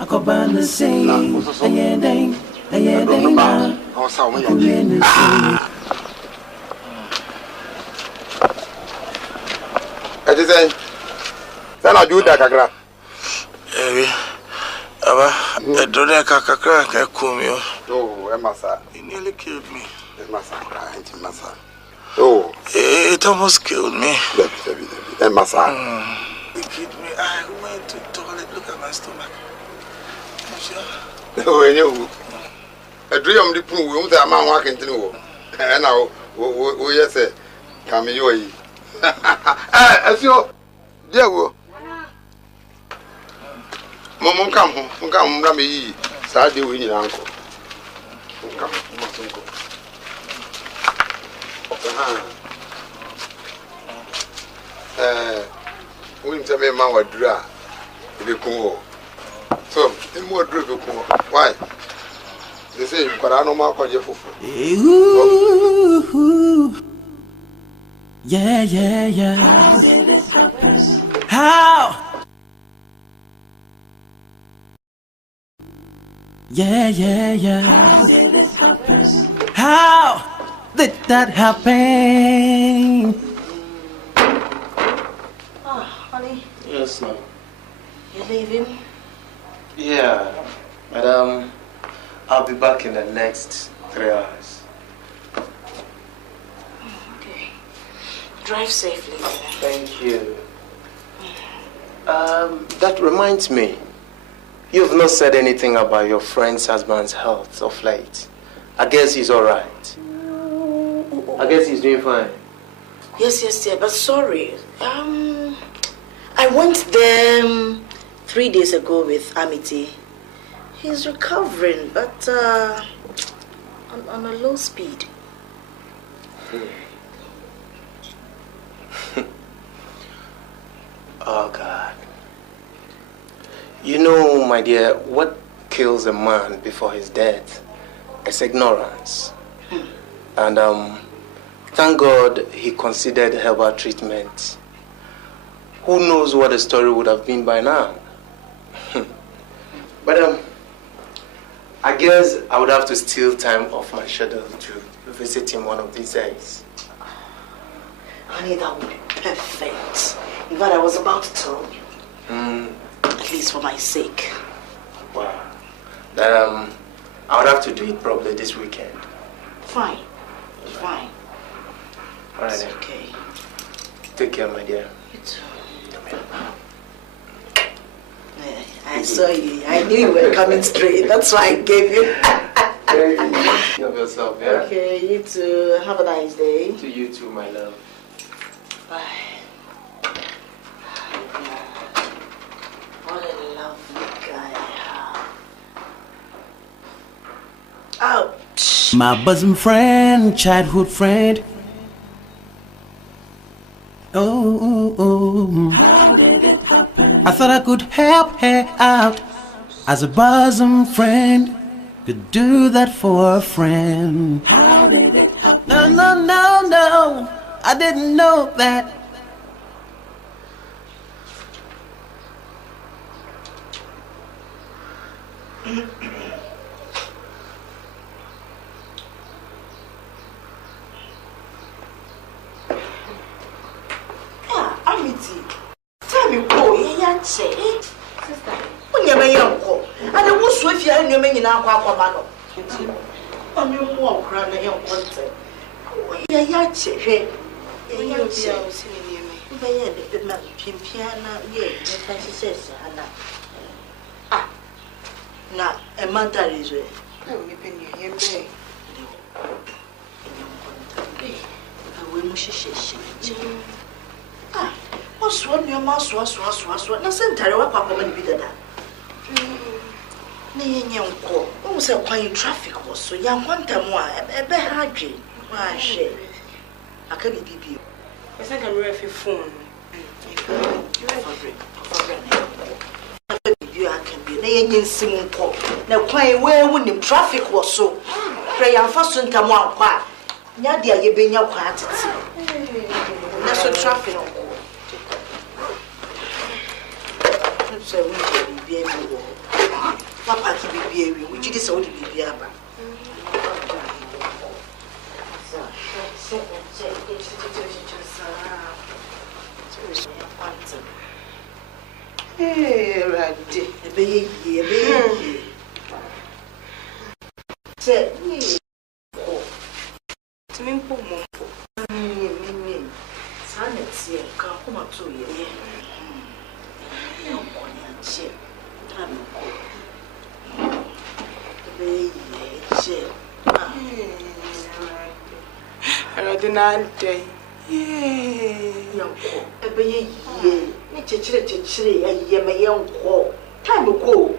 Ako bana sing, ayending, na. Ako really sing. It is a then I do that. Aba, I don't know kakra kumio. Oh, Emasa. It nearly killed me. Emasa, oh, it almost killed me. Emasa. It killed me. I went to the toilet, look at my stomach. Oh, you. A dream the pool, we want a man walking to know. And now, yes, come you. As you, dear, Mom, come, Rami, Saturday with your uncle. Come, winter may man dry. Be cool. So, in more drip, why? They say, but I know my call you. Yeah. How? Yeah. How did that happen? Oh, honey. Yes, ma'am. You leaving? Yeah, but I'll be back in the next 3 hours. Okay. Drive safely. Thank you. That reminds me. You've not said anything about your friend's husband's health of late. I guess he's all right. I guess he's doing fine. Yes, but sorry. I went there 3 days ago with Amity. He's recovering, but on a low speed. Oh, God. You know, my dear, what kills a man before his death is ignorance. And thank God he considered herbal treatment. Who knows what the story would have been by now? But I guess I would have to steal time off my schedule to visit him one of these days. Honey, that would be perfect. In fact, I was about to tell you. At least for my sake. Wow. Then I would have to do it probably this weekend. Fine. All right. It's okay. Take care, my dear. You too. I saw you. I knew you were coming straight. That's why I gave you. Take care of yourself, yeah? Okay, you too. Have a nice day. To you too, my love. Bye. lovely guy. Oh, my bosom friend, childhood friend. Oh, how did it happen? I thought I could help her out as a bosom friend could do that for a friend. How did it happen? No, no, no, no, I didn't know that. Tell me, boy, yeah, say, sister. When you're my uncle, and I was with you and you're making our Quaquamano. I'm your walk around a young one. Yeah, say, you'll be out seeing me. The man, Pimpiana, yes, as she says, Anna. Ah, now, a month that is way. Oh, you've been here, babe. I will mush. Ah, what's one your mouse was, nothing tell what Papa will be there. Nay, young call, almost a quiet traffic was so young one time. Why, a bear hard why, she. I can't be you. I think I'm ready for phone. You can be laying singing pop. Now, quiet where when traffic was so. Pray and fast on time one quiet. Nadia, you been your quiet. That's what traffic. So we be able Papa to be baby, which is only be able. Hey, right, baby. Say, to me, son, it's here, come up to you. I didn't day. Young, a baby, a young call. Time to go.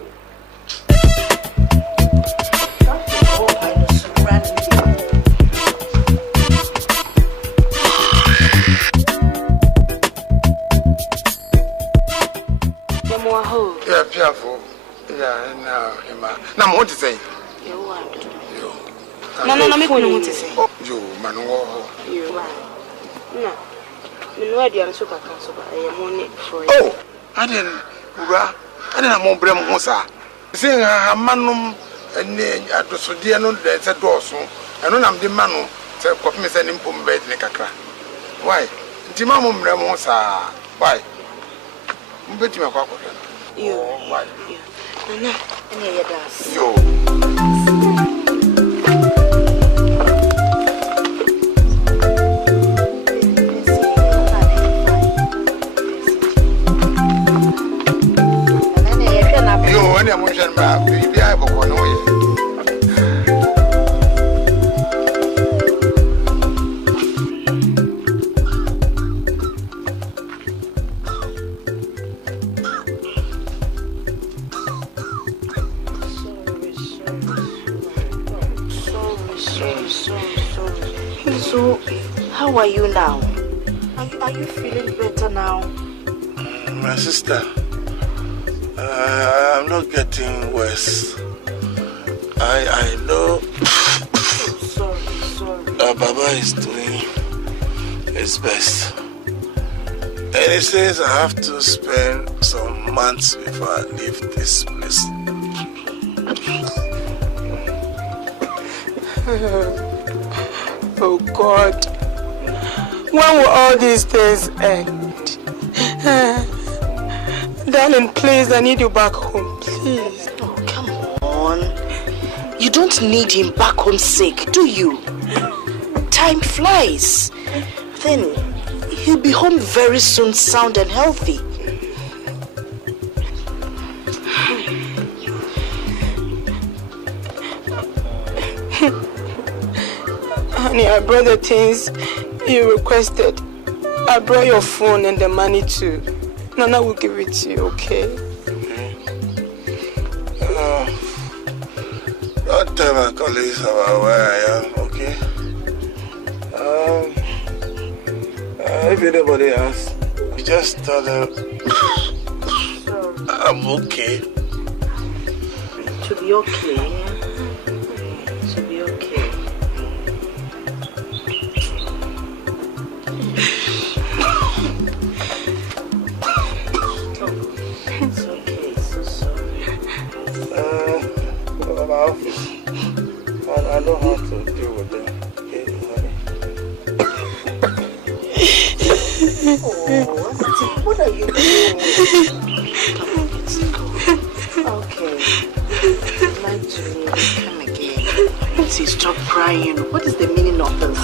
Yeah, careful. Yeah, now, what to say? You no, make one want to say. You, man, you are. No, you know, you are super council. I am only for you. Oh, I didn't want to bring Mosa. Saying a manum and at the Sudiano, there's a dorsum, and when I'm the manu, say, what me sending Pum bed, Nicacra. Why? Timamum Ramosa. Why? Bet you a cockle. You, why? Nana, and here does. You. When I'm motion back, baby, I will go away. So, how are you now? Are you feeling better now? My sister. I'm not getting worse. I know. Sorry. Baba is doing his best. And he says I have to spend some months before I leave this place. Oh God, when will all these things end? Darling, please, I need you back home, please. Oh, come on. You don't need him back home sick, do you? Time flies. Then he'll be home very soon, sound and healthy. Honey, I brought the things you requested. I brought your phone and the money too. Nana will give it to you, okay? tell my colleagues about where I am, okay? If anybody asks, you just tell them I'm okay. To be okay. To be okay. It's okay, so sorry. My office. I know how to deal with them. Okay, honey. What are you doing? Okay. Lie to me. Come again. See, stop crying. What is the meaning of this?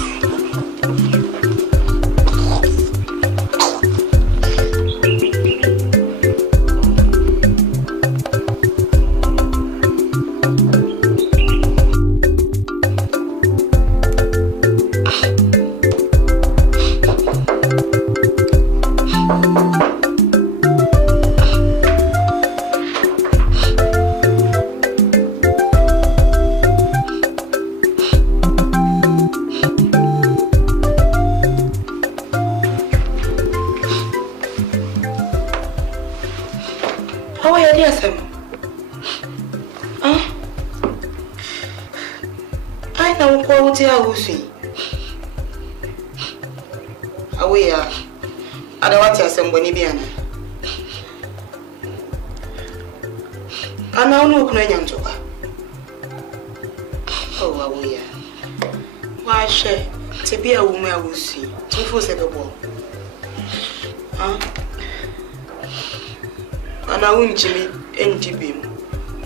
Jimmy and Jibim.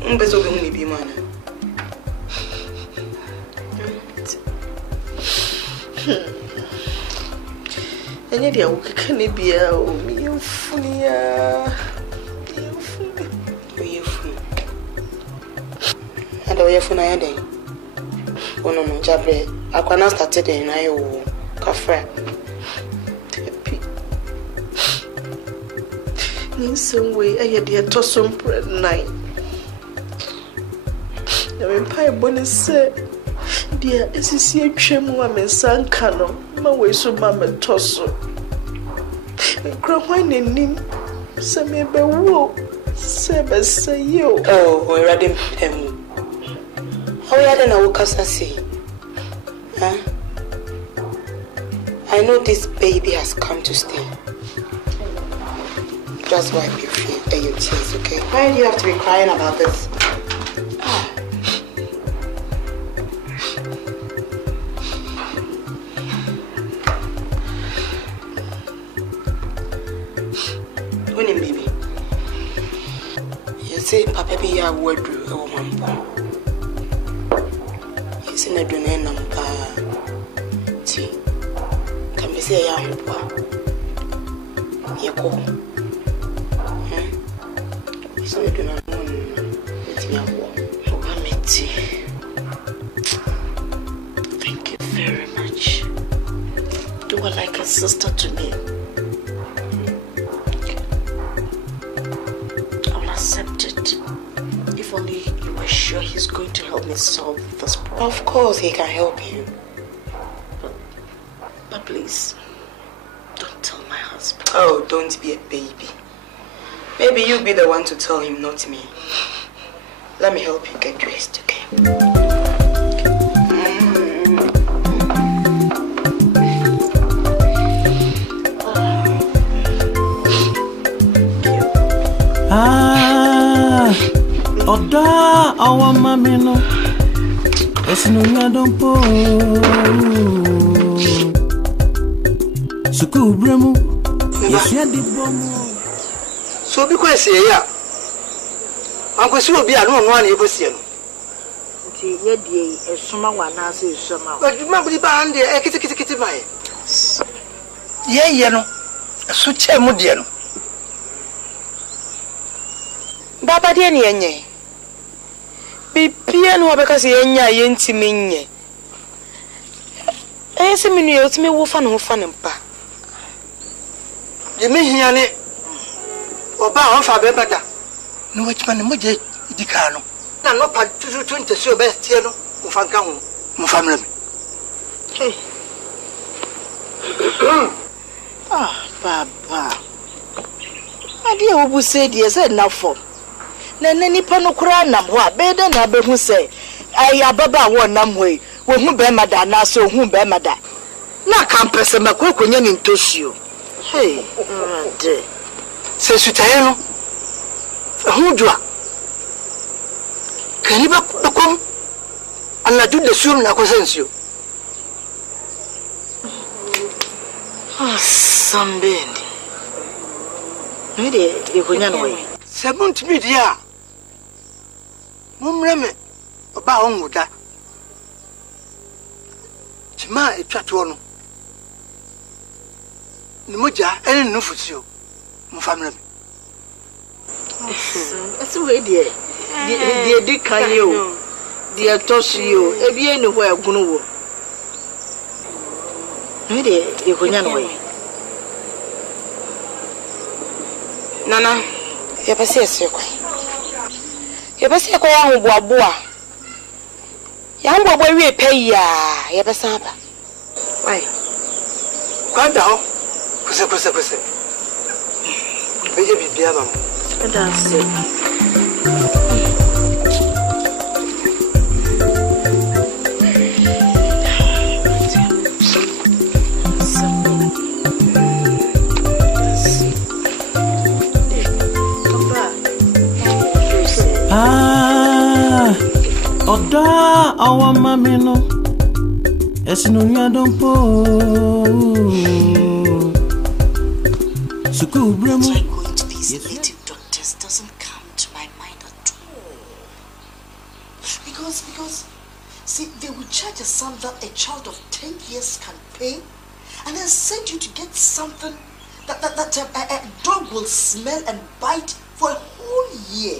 Umbezo be be man. And yet, you can be a funny. And I have a day. One on Jabre, I cannot start it in Iowa. Cafe. In some way, I had the tossum bread night. The empire bonus said, dear, as you see a trim woman, son cannon, my way so mamma tosso. And crying in him, some a bewo, say you. Oh, we're at him. How are you now, Cassasi? Huh? I know this baby has come to stay. Just wipe your tears, okay? Why do you have to be crying about this? When him baby, you say Papa be a word a woman. He's in a domain number. See, can we say a young boy? You go. So I do not want to thank you very much. You are like a sister to me. I'll accept it. If only you were sure he's going to help me solve this problem. Of course he can help you. But please, don't tell my husband. Oh, don't be a baby. Maybe you'll be the one to tell him, not me. Let me help you get dressed, okay? Oda, our mommy, no. It's no, I don't po. Suku Bremu, yes, you did bomb. So because here, Uncle Sue be alone one ever seen. Yet, a summer one as is summer. But you might be behind the kitty by. Yea, no, a switch a modiano. Baba dear, nye. Be piano because yenya yenti minye. Eh, some minutes me wolf and wolf and pa. You mean here, or bound for better. No, which man, Mujay, Dicano. Na no pa tutu ntesi obestie no mfanka ho mfamra me. Hey. Baba. Ade a wobu say die say na fo. Na nipa no kura nam ho a be da na be hu say ai ababa wo nam ho yi wo hu be mada na so hu be mada. Na kampese makokonya ni ntosio. Hey, ade. Se sutaye no. Hu dua. Kani ba kom. Ana du de suum na kosensio. Sambendi. Nide ikonya no we. Sebunt mi dia. Mumreme oba onwuda. Chima etwato no. Ni moja ene nufusio. Mfamreme. Eso we die. Die kan yo. Die tosio. Ebie ni ho egunu wo. Nide ikonya no we. Nana, ya pasi esekwa. Ya pasi ekwa ya huboaboa. Ya huboaboa wie pe ya pesa ba. Wai. Kwanda ho. Kuse. Beje bibia mama. That's it. Oda awa mamino esinunya dompo suku bremu. Going to these native doctors doesn't come to my mind at all. Because see, they will charge a sum that a child of 10 years can pay and then send you to get something that a dog will smell and bite for a whole year.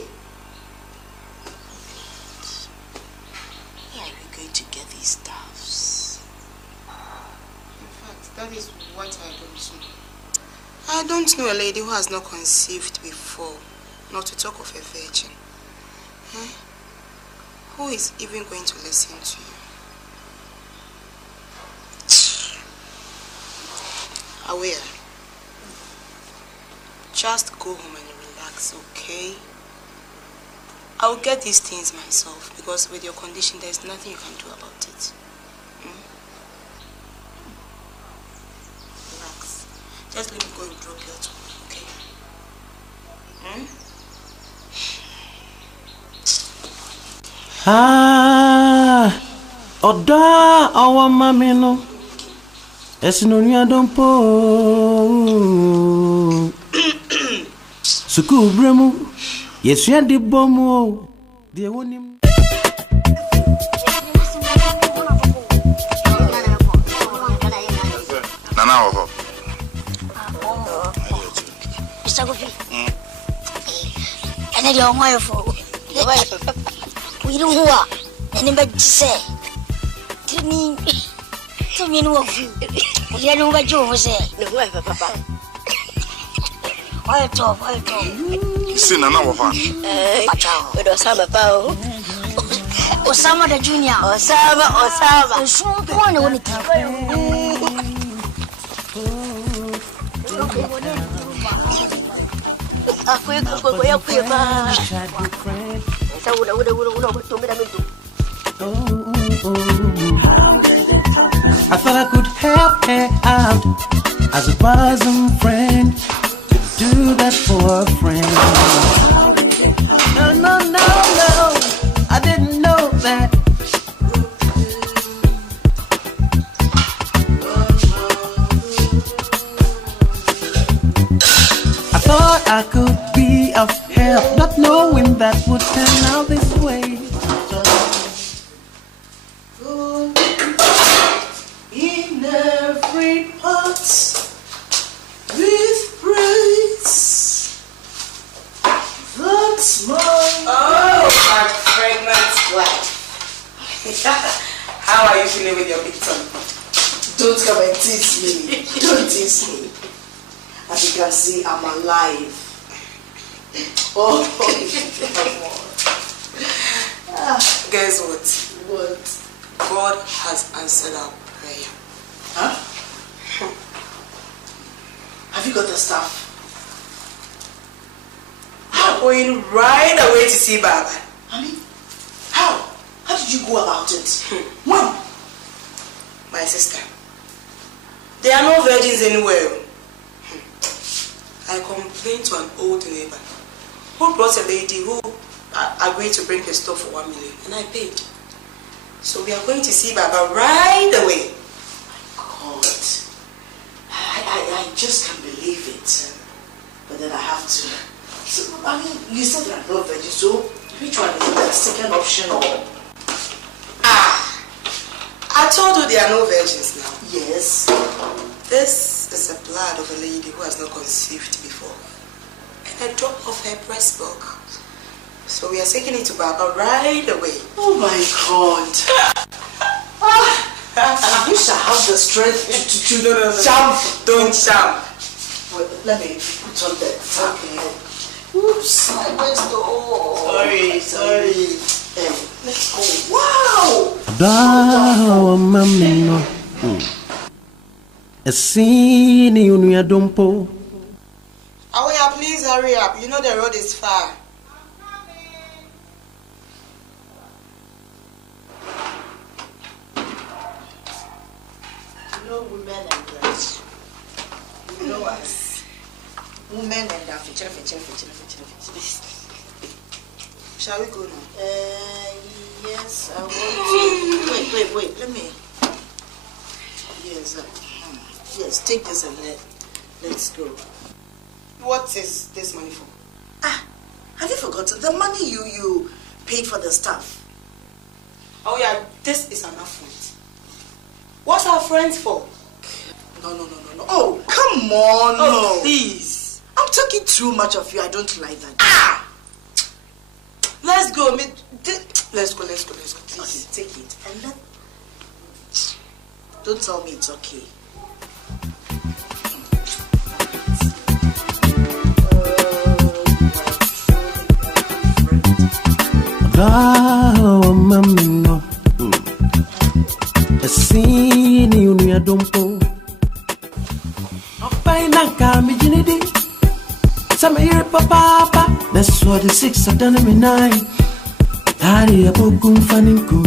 To get these stuffs. In fact, that is what I don't know. I don't know a lady who has not conceived before, not to talk of a virgin. Who is even going to listen to you? Aware. Just go home and relax, okay? I'll get these things myself because with your condition, there's nothing you can do about it. Relax. Just let me go and drop you at home, okay? Oda awa mamino esinunya dompo suku bremu. Yes, you the bomb. The one. Nana, over. Mr. Goofy. And then your wife. We don't know. And then say, to me, know of you. You know what you say. No, Papa. Why talk? See, Nana, over. With Osama Pao. Osama the Junior. Osama. So, one only. I thought I could help her out as a bosom friend. Do that for a friend. No, I didn't know that. I thought I could be of help, not knowing that would turn out this way. In every part with praise. That's my my pregnant wife. How are you feeling with your big tongue? Don't come and tease me. Don't tease me. As you can see, I'm alive. Oh, come on. answered our prayer. Huh? Have you got the stuff? I'm going right away to see Baba. Honey, how? How did you go about it? When? My sister. There are no virgins anywhere. I complained to an old neighbor who brought a lady who agreed to bring the stuff for 1 million, and I paid. So we are going to see Baba right away. Oh my God. I just can't believe it. But then I have to. So, I mean, you said there are no virgins, so which one is the second option or? I told you there are no virgins now. Yes. This is the blood of a lady who has not conceived before. And a drop of her breast milk. So we are taking it to Baba right away. Oh my God. I wish I have the strength to jump. Don't jump. Wait, let me put on that. Okay. Oops, I messed the Sorry. Let's go. Wow! Oh, mamma. A scene in your dumpo. Awaya, please hurry up. You know the road is far. You know women and girls. You know us. Women and that. Shall we go now? Yes, I want to. Wait. Let me. Yes, take this and let's go. What is this money for? Have you forgotten the money you paid for the stuff? Oh yeah, this is an affront. What's our friends for? No. Oh, come on. Oh, no. Please. I'm talking too much of you. I don't like that. Let's go. Let's go. Please. Okay, take it. And don't tell me it's okay. Oh, mamma. A scene in your dumpo. Papa, that's what the 6 have done me 9. Tari a bokum faninku.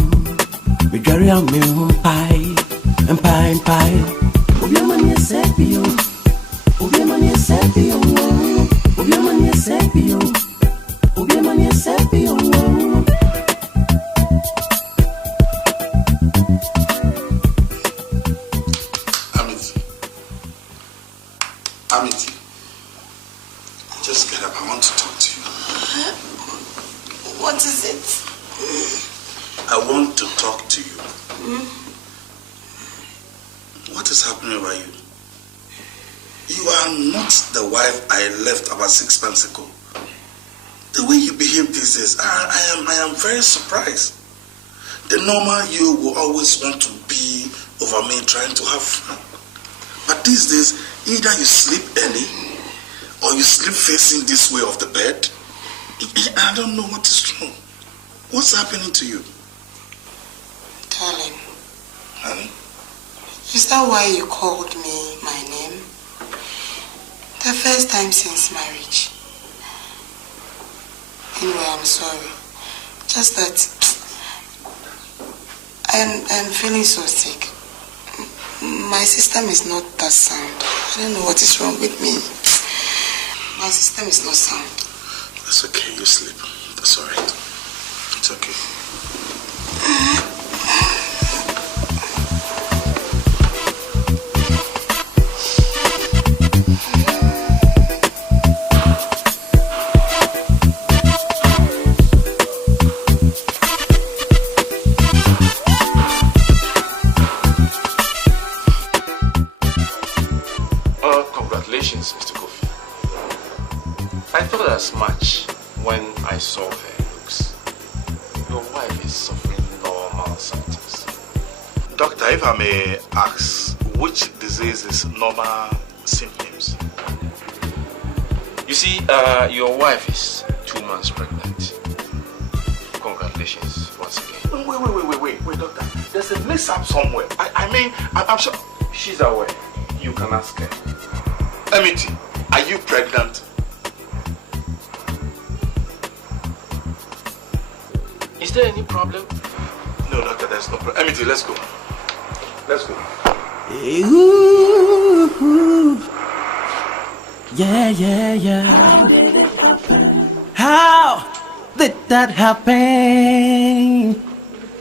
We carry out me home pie and pie. Obiamani sepio. Obiamani sepio. Obiamani sepio. Obiamani sepio. Amity. Just get up. I want to talk to you. What is it? I want to talk to you. What is happening about you? You are not the wife I left about 6 months ago. The way you behave these days, I am very surprised. The normal you will always want to be over me trying to have fun. But these days, either you sleep early or you sleep facing this way of the bed. I don't know what is wrong. What's happening to you? Darling. Honey? Is that why you called me my name? The first time since marriage. Anyway, I'm sorry. Just that I'm feeling so sick. My system is not that sound. I don't know what is wrong with me. My system is not sound. That's okay, you sleep. That's alright. It's okay. Congratulations, Mr. Kofi. I thought as much when I saw her looks. Your wife is suffering normal symptoms. Doctor, if I may ask, which disease is normal symptoms? You see, your wife is 2 months pregnant. Congratulations once again. Wait, doctor. There's a mix-up somewhere. I mean, I'm sure. She's aware. You can ask her. Amity, are you pregnant? Is there any problem? No, doctor, there's no problem. Amity, let's go. Let's go. Ooh, yeah. How did that happen?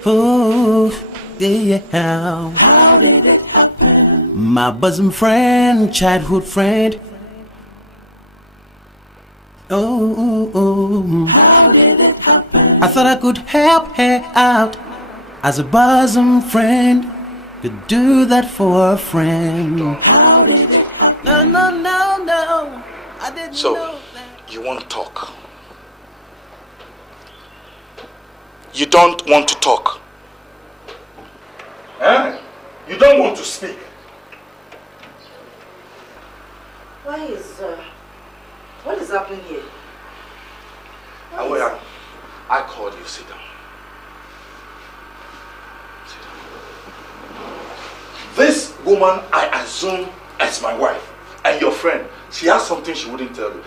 Oh, yeah. How did it happen? My bosom friend, childhood friend. Oh. How did it happen? I thought I could help her out as a bosom friend. Could do that for a friend. How did it happen? No. I didn't know that. You want to talk? You don't want to talk? Eh? You don't want to speak? What is happening here? I called you. Sit down. This woman, I assume, is my wife and your friend. She has something she wouldn't tell you.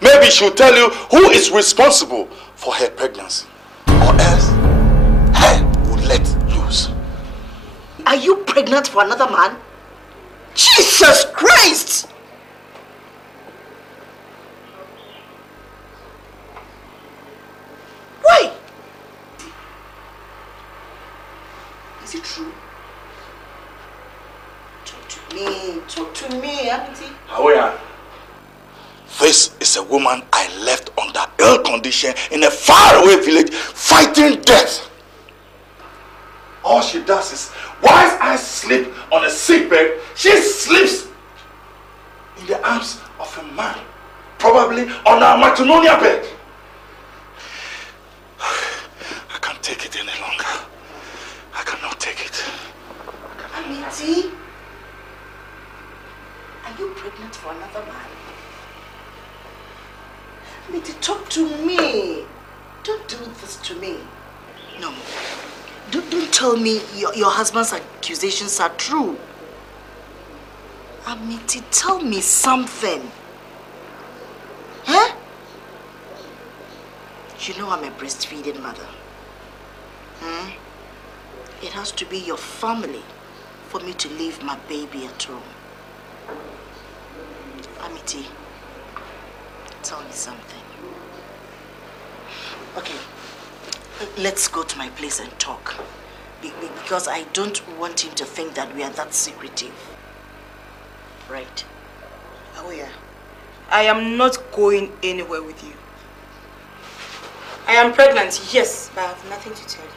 Maybe she'll tell you who is responsible for her pregnancy. Or else, her would let loose. Are you pregnant for another man? Jesus Christ! Why? Is it true? Talk to me, Auntie. However, this is a woman I left under ill condition in a faraway village fighting death. All she does is, whilst I sleep on a sick bed, she sleeps in the arms of a man, probably on our matrimonial bed. I can't take it any longer. I cannot take it. Amity, are you pregnant for another man? Amity, talk to me. Don't do this to me. No. Don't tell me your husband's accusations are true. Amity, tell me something. Huh? You know I'm a breastfeeding mother. It has to be your family for me to leave my baby at home. Amity, tell me something. Okay, let's go to my place and talk. Because I don't want him to think that we are that secretive. Right? Oh yeah. I am not going anywhere with you. I am pregnant, yes, but I have nothing to tell you.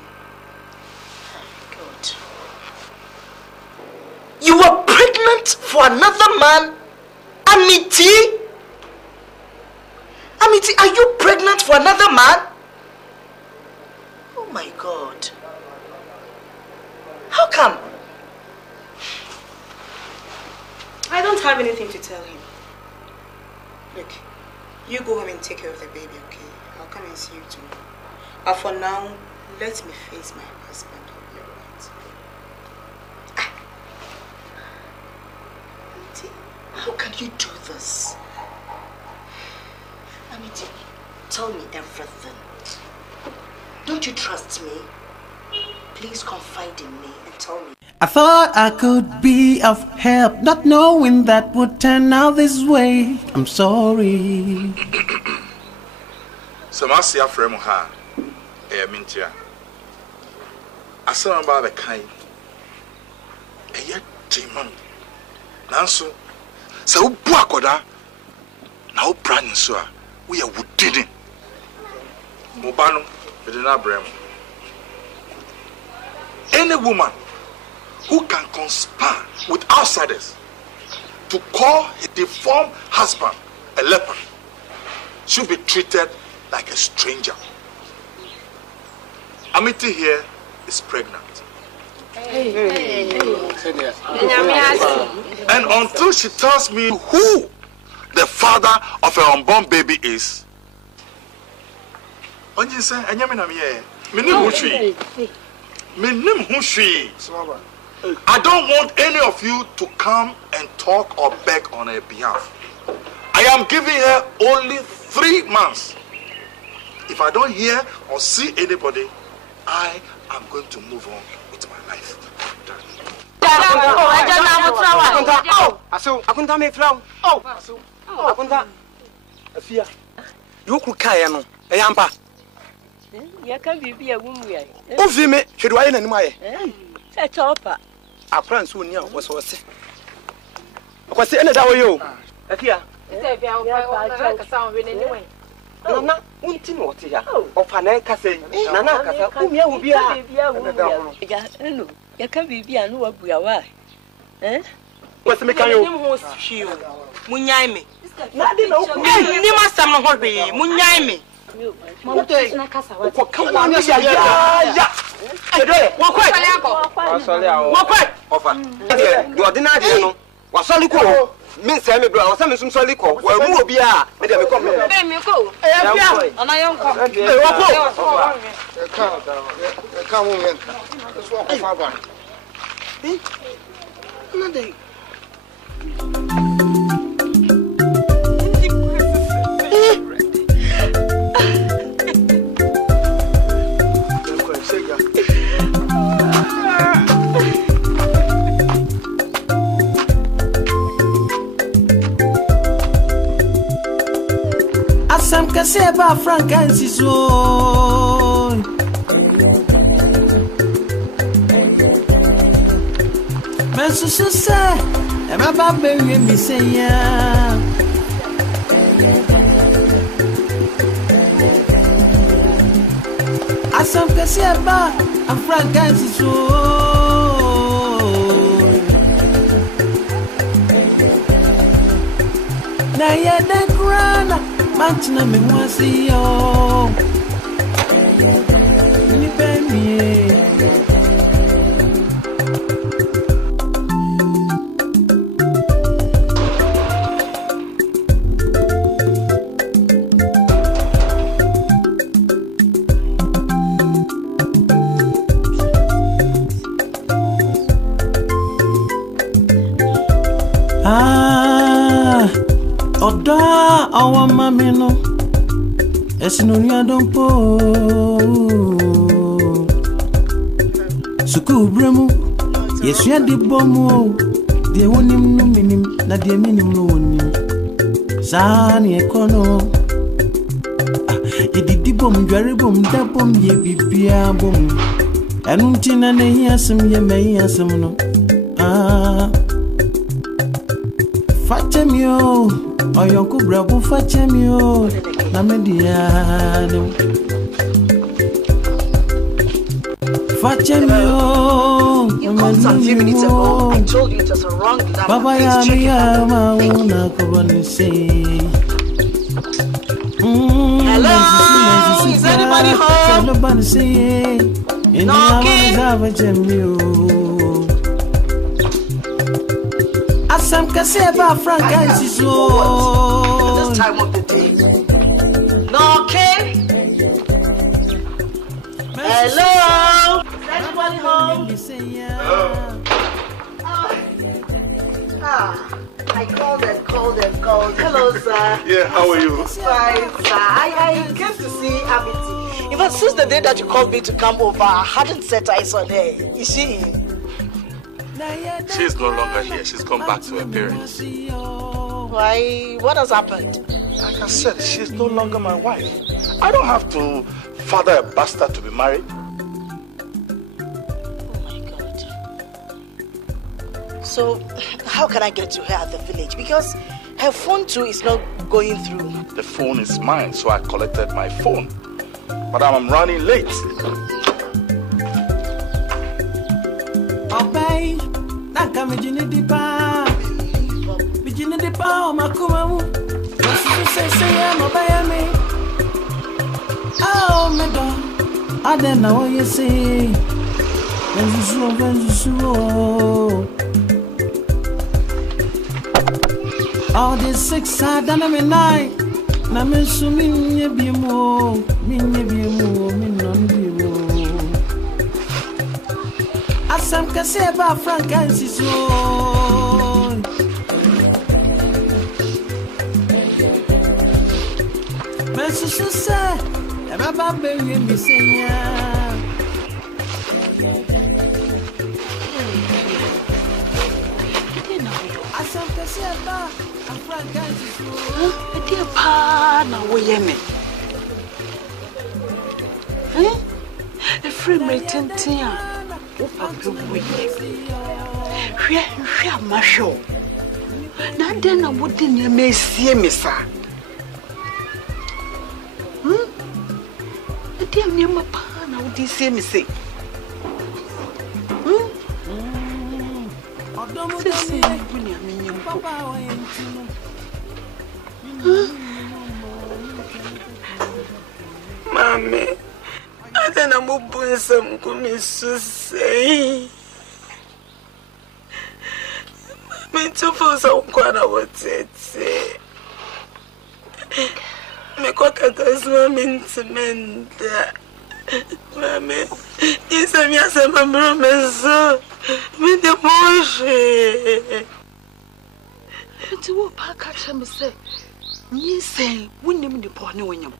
Good. You were pregnant for another man? Amity? Amity, are you pregnant for another man? Oh my God. How come? I don't have anything to tell him. Look, you go home and take care of the baby, okay? I'll come and see you tomorrow. But for now, let me face my husband. You're right. Amity, how can you do this? Amity, tell me everything. Don't you trust me? Please confide in me and tell me. I thought I could be of help, not knowing that would turn out this way. I'm sorry. Samasia frame ha mintia. Asama ba be kan. Eye timan. Nanso se wo bu akoda na wo plan so a wo ye wudini. Mo ba no be na brem. Any woman who can conspire with outsiders to call a deformed husband a leper should be treated like a stranger. Amity here is pregnant. And until she tells me who the father of her unborn baby is, I don't want any of you to come and talk or beg on her behalf. I am giving her only 3 months. If I don't hear or see anybody, I am going to move on with my life. You could carry no. A yampa. You can be a woman. Oh, Vime, should I in my set up? Our friends who knew was sick. What's the end of you? Here. Nana, unti no te ya. Ofana ka say, Nana ka sa umia wo bia. Ya, no. Ya ka bibia no abua wa. What's me kan yo? Munyai me. Na de na ku. Ni masam no hobe, munyai me. Mo te na kasa wa. Ko kan wa ya ya. Edo, wo kwa. Wasole awo. Wo kwa. Ofa. De ordinary de no. Wasole ko. Me say me bro, I was me sum soli ko. Wa mu obi a, me de me ko me. Be me ko. Bia, ona yon ko. Wo ko. Ka mo men. So ko fa ba. Na de. Asam kase ba Francis o Mensu se e ma ba be mi se ya Asam kase ba Francis o Na ye de grana Mantina me wasi yo Ni bemi Oda awa mami no Esinunya dompo Suku bremu Yesu ya di bomu Die wonim no minim Na die minim no wonim Sani ekono Yedi bom dware bom da bom ye bibia bom Enunti na ne hiasem ye me hiasem no Fatemio Oyonku brabu fatemio na mediano fatemio You called some few minutes ago. I told you it was a wrong number. Baba ya ya mauna kobanisi Hello, is anybody home? Asam kaseba Francis so this time of the day. No, okay. Hello. Is anybody home? I called and called and called. Hello, sir. Yeah, how are you? Fine, sir. I came to see Amity. In fact, since the day that you called me to come over, I hadn't set eyes on her. Is she in? She's no longer here. She's gone back to her parents. Why? What has happened? Like I said, she's no longer my wife. I don't have to father a bastard to be married. Oh my God. So, how can I get to her at the village? Because her phone too is not going through. The phone is mine, so I collected my phone. But I'm running late. Obey, Naka Mijini Dipa. Mijini Dipa, Makumamu. Say, I'm obey me. Oh, Medo. I don't know what you say. When you slow. All this 6 side and I'm 9. Namisu minye bimo, me non bimo. Asam kase ba Frankensis so. Mesusu se eba ba be mi senya. Asam kase ba Frankensis so. Ade pa na wo ye me. Free me tentia. Opa we. Hwe amasho. Na den na wodi ne mesie me sa. Ade me ma pa na wodi sie me se. Odomo domi buni amenyem papa wa yentino. Mami, I don't know what some commissions say. Mami, to force out what I would say. Me cock at us, Mammy, Samantha. Mammy, yes, I'm yes, I'm a promise. Me the motion. But to what pack catch him say? Me say, win him the pony when you.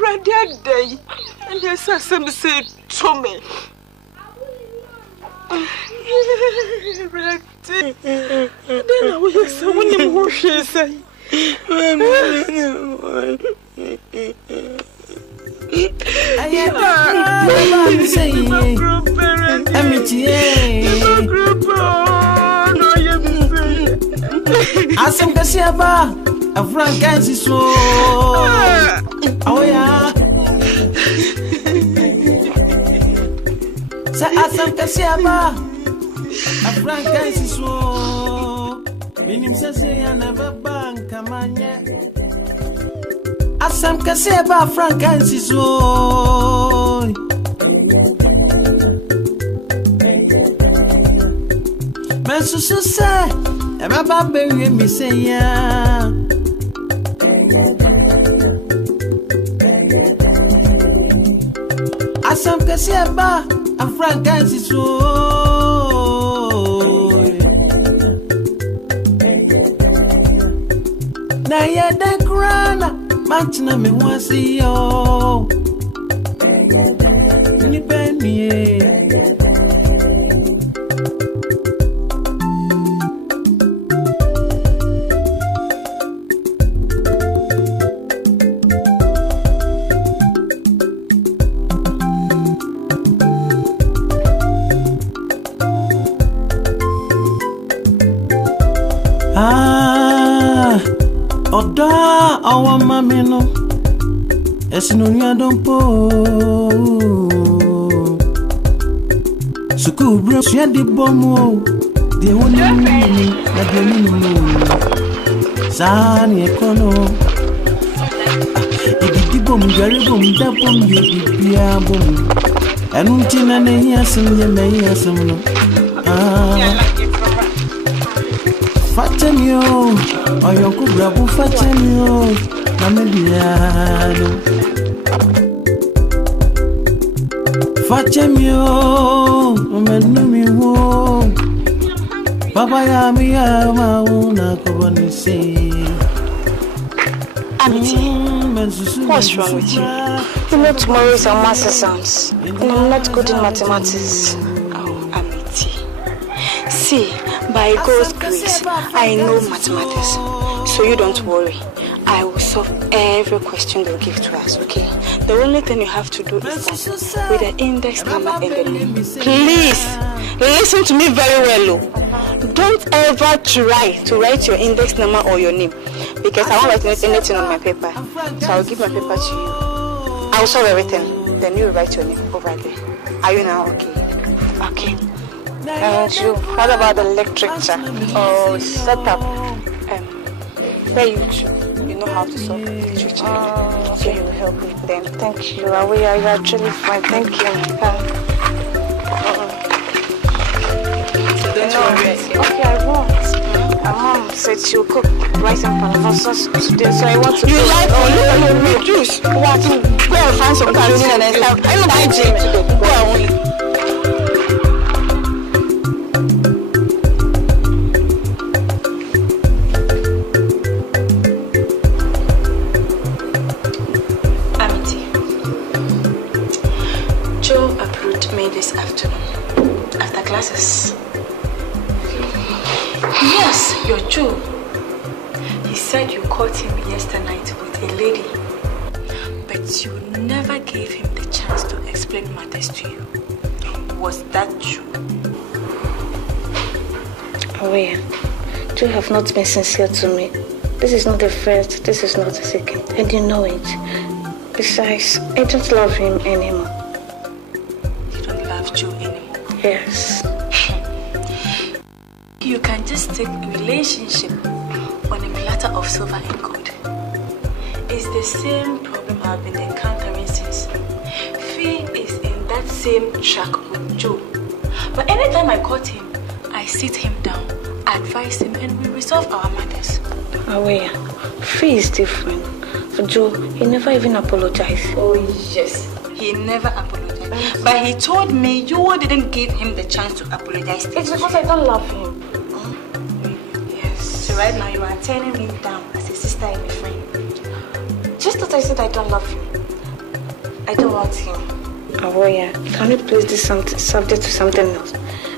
Ready day. And yes, some say to me. Ready. Then I will say when you wash it. Say, Asam kasiaba Frankensis so. Oh yeah. Sa asam kasiaba Frankensis so. Minim say ya never bank amanya. Asam kasiaba Frankensis so. Mesusu say Baba baby me say ya. Asam kasiaba Frankensis so. Na ya da krana manchina me wasi yo. Ni penye. Oda awa mami no esino nya dompo suku bro sia di bomo de woni na de minu sani ekono di bom gari bom da bom ye bia bom enunti na ne hiasem ye me hiasem no Fatemio, oyonku brabu fatemio, namediano. Fatemio, menumi wo. Papa ya mi ya mauna kobonise. Amity, what's wrong with you? You know tomorrow is our master science, and I'm not good in mathematics. Oh, Amity. See. By God's grace, I know mathematics, so you don't worry. I will solve every question they'll give to us, okay? The only thing you have to do is that with the index number and the name. Please, listen to me very well, don't ever try to write your index number or your name, because I won't write anything on my paper, so I'll give my paper to you. I'll solve everything, then you write your name over there. Are you now okay? Okay. And you, what about the lecture? Oh, set up. Where you know how to solve literature. So you will help me then. Thank you. We are actually fine. Thank you. Okay, I won't. My mom said she'll cook rice and palava sauce today, so I want to. You like juice? What? Go and find some canteen and then I'm not going to go away. Joe approved me this afternoon, after classes. Yes, you're Joe. He said you caught him yesterday night with a lady, but you never gave him the chance to explain matters to you. Was that true? Oh yeah, you have not been sincere to me. This is not the first, this is not the second, and you know it. Besides, I don't love him anymore. You don't love Joe anymore? Yes. You can just take a relationship on a platter of silver and gold. It's the same problem I've been encountering since. Fee is in that same track with Joe. But anytime I caught him, I sit him down, advise him, and we resolve our matters. Oh yeah, Fee is different. For Joe, he never even apologized. Oh yes, he never apologized. But he told me you didn't give him the chance to apologize. It's because I don't love him. Yes. So right now you are turning me down as a sister and a friend. Just that I said I don't love him. I don't want him. Oh yeah, can we please this subject to something else?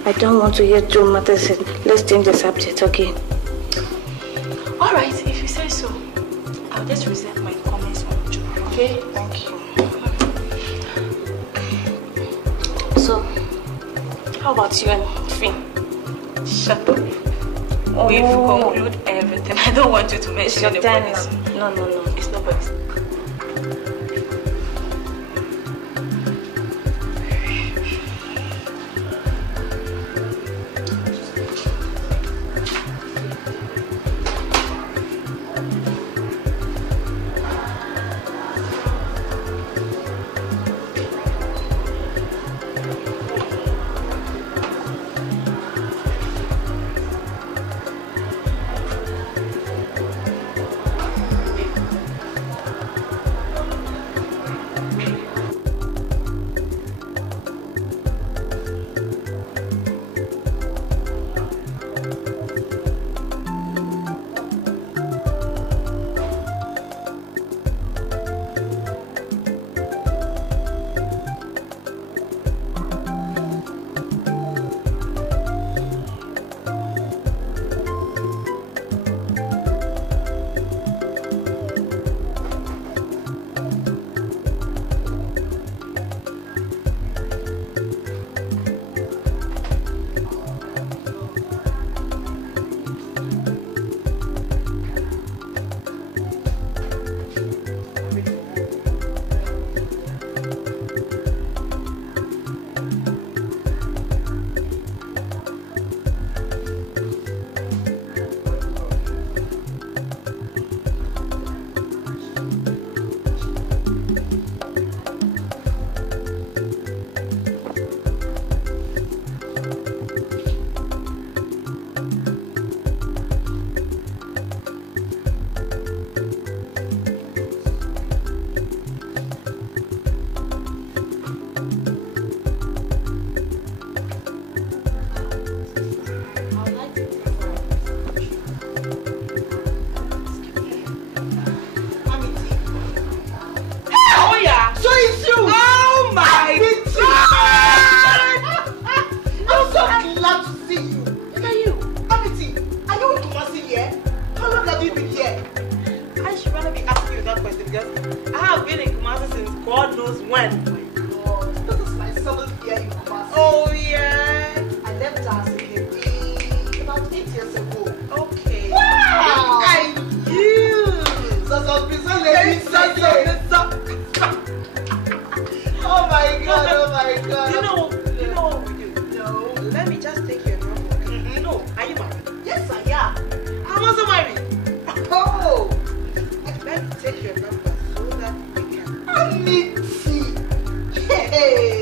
I don't want to hear Joe matters. Let's change the subject, okay? Alright, if you say so. I'll just reserve my comments on Joe, okay? Thank you. So, how about you and Finn? Shut up. We've concluded everything. I don't want you to mention anybody. No. It's nobody's.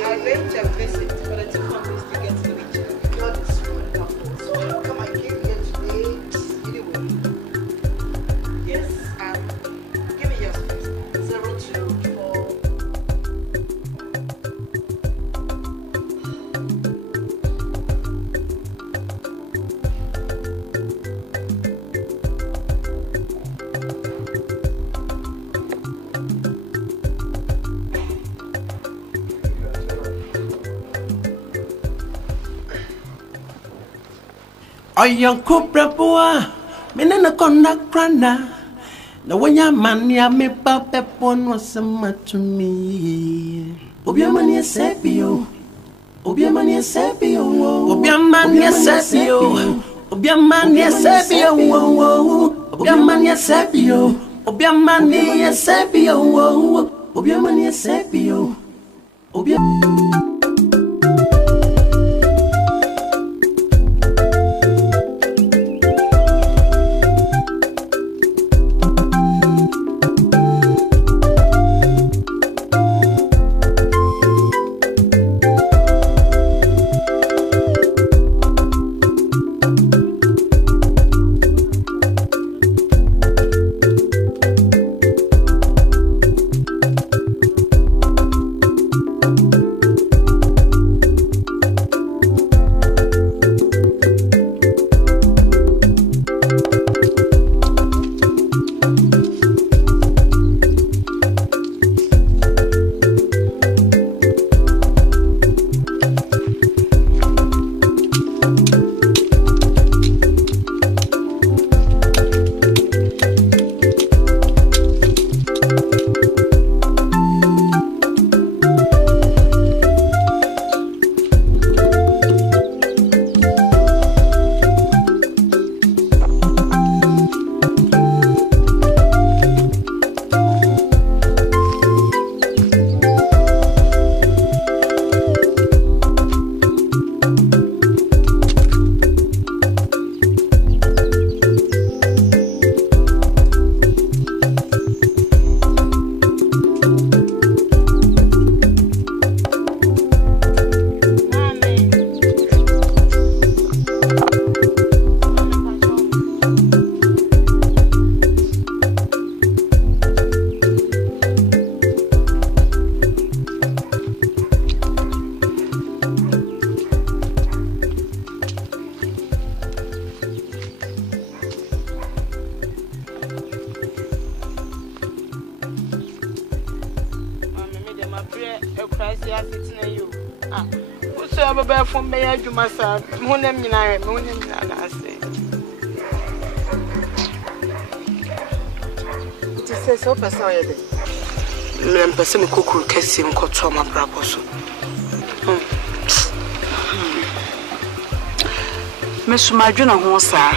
Arrange a visit Oyon Cobra Boa, Menana Conduct Crana. The way your money, I may pop that one was so much to me. Obiamania Sepio, Obiamania Sepio, Obiamania Sepio, Obiamania Sepio, Obiamania Sepio, Obiamania Sepio, Obiamania Sepio, Obiamania. Person cook case him cut to my braboso. Miss Majuna Hosa.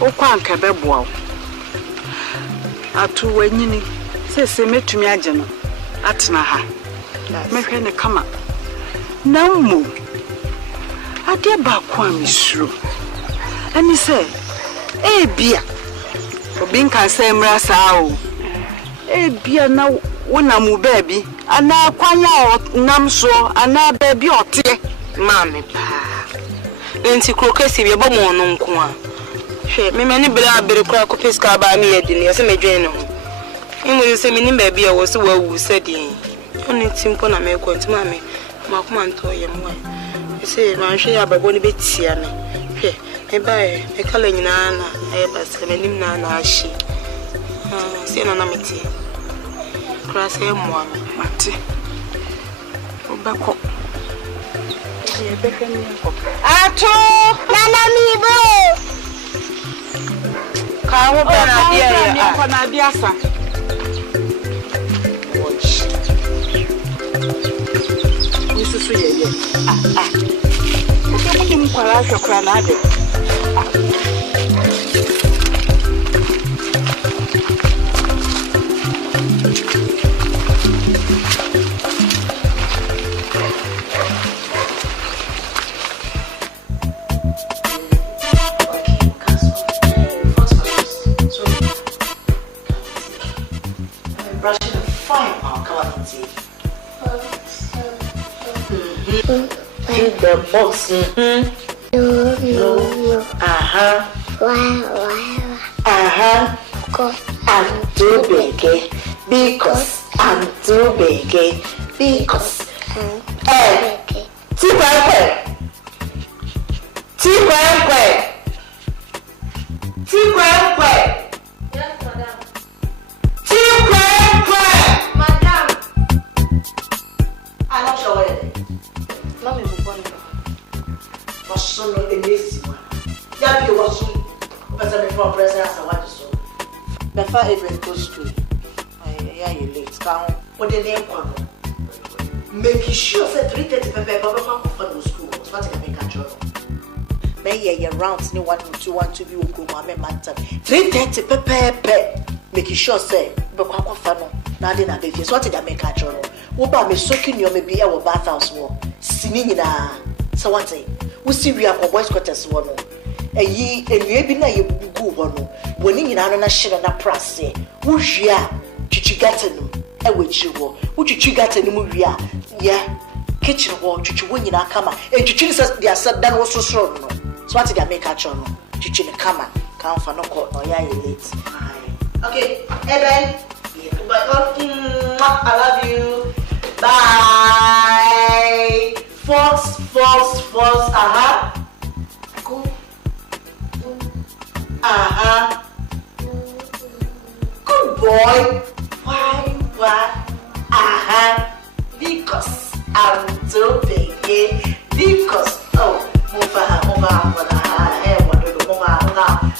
O Quan Cabebo. At 2 when you say, met to me agent at Naha. Make her come up. No more. I dare back one is true. And he said, eh, beer. For being can say, Mrasa. Bia na wona mu baby ana kwanya nam so ana baby ote mame pa enti krokesi bi ebo mo no nko a hwe me mani bra abere kra ko peska ba me yedi ne se medwen ne ho imu se me ni baby a wo se wa wu sedi oni timpo na me ko enti mame makoma nto ye mo se ma hwe ya babo ni betia me hwe e ba e kala nyina na e ba se me nim na na ahyi se na na meti Cross him one, Mati. Obako. Ato, Nana Mibo. Kawo Banadia ya Banadia sa. Watch. Nisusu ye. Oke mu kwara hwekra na ade. The box. No. Aha. Aha. I'm too big. Because I'm too big. Because. Yes, madam. Madam. I'm not sure where it is. Mommy will find it. But so no, the lazy one. as I want so. Before even goes to yeah, you late. Come, what the name one? Making sure that 3:30 Papa for school. What did I make a journal? May your rounds no 1 2 1 to be go mamma matter. 3:30 Pepe. Making sure say Bako Fano. Now then I baby. What did I make a journal? What about me soaking you maybe our bathhouse war? Singing in a so what say? We see we are boys quarters one. A ye and ye be na ye go one. When in an shit and a press, who's ya? Chichigaten, a witch you will. Would you got any movie? Yeah, kitchen wall, Chichu win in our camera. And Chichi says they are said that was so strong. So what did I make a journal? Chichi in the camera. Count for no court, no, yeah, you late. Okay, Eben. I love you. Bye. False. Go. Good boy. Why? Because I'm so big. Because move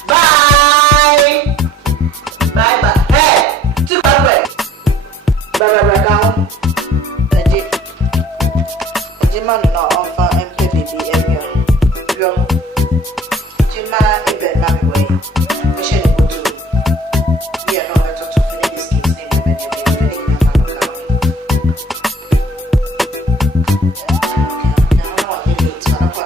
Bye. Hey, to my way. Bye. Down. Jima no on fa MP baby area. Yo. Jima ebe na me way. We should go to. We are not better to finish this case name when you get finish na ma ka. Now I need to para pa.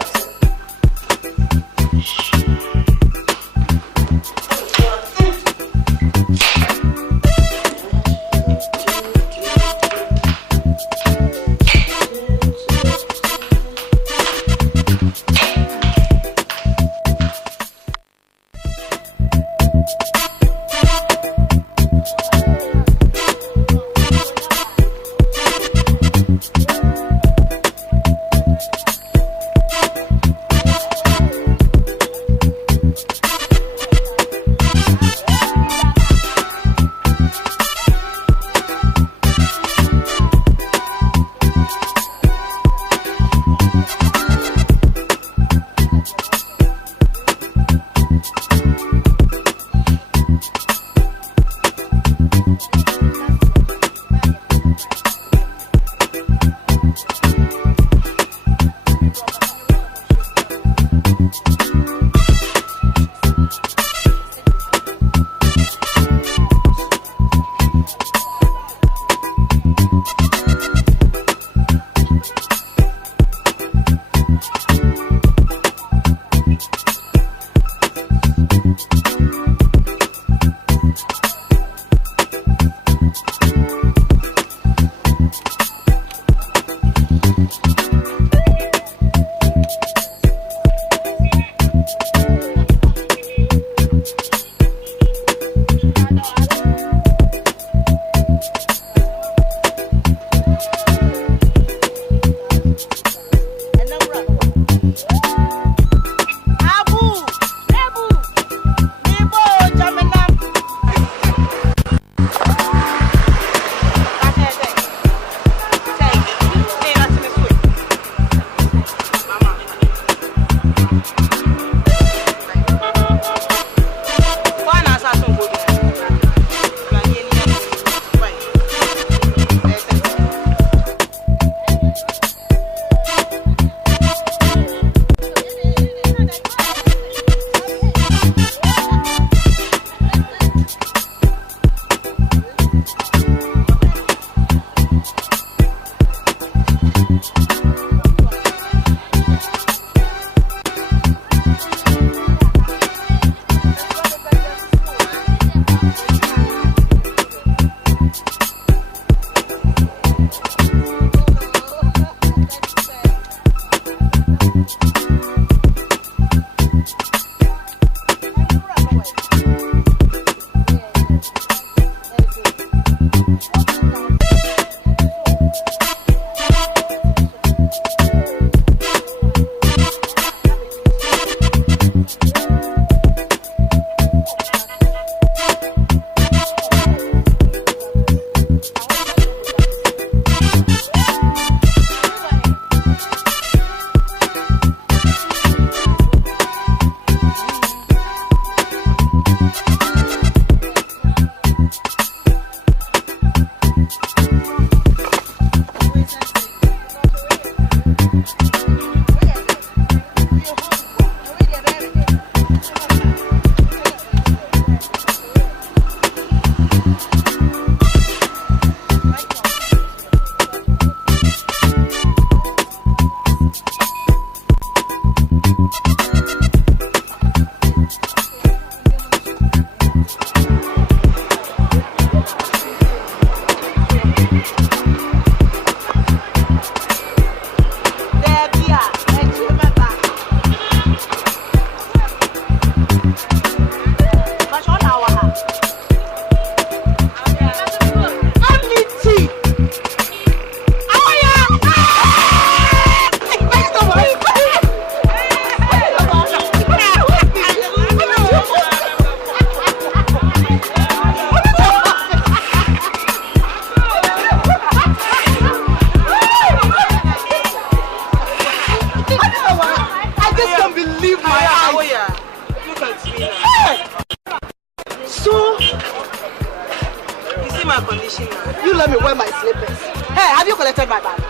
You let me wear my slippers. Hey, have you collected my bag?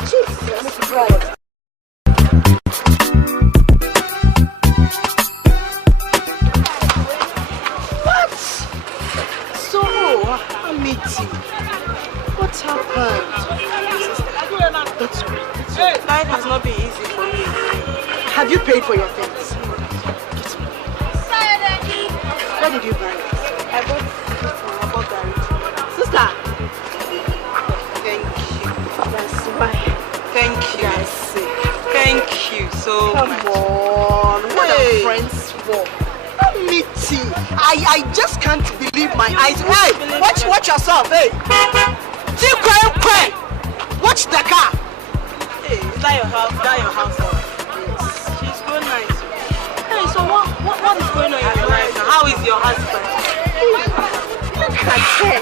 Jesus Christ. What? So, Amity, what happened? That's great. Life has not been easy for me. Have you paid for your things? Where did you buy it? I bought Gary. Sister! Thank you. That's why. Thank you. Guys, say. Thank you so much. Come on, what are friends for? Amity, I just can't believe my eyes. Hey, watch yourself, hey. Watch the car. Hey, is that your house? Is that your house? Yes. She's so nice. Hey, so what is going on in your life now? How is your husband? Look at her.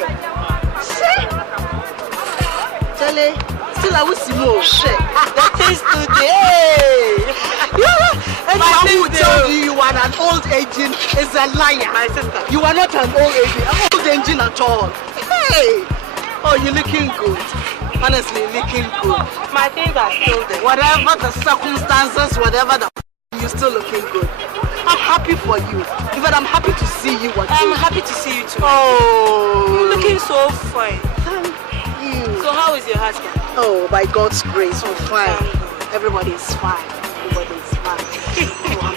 See? Tele, still I will see more shit. That is today. Anyone who tells you are an old agent is a liar. My sister. You are not an old agent at all. Hey! Oh, you're looking good. Honestly, looking good. My things are still there. Whatever the circumstances, whatever the you're still looking good. I'm happy for you. In fact, I'm happy to see you again. I'm happy to see you too. Oh, you're looking so fine. Thank you. So how is your husband? Oh, by God's grace, so fine. Everybody is fine. Everybody is fine. Oh, I'm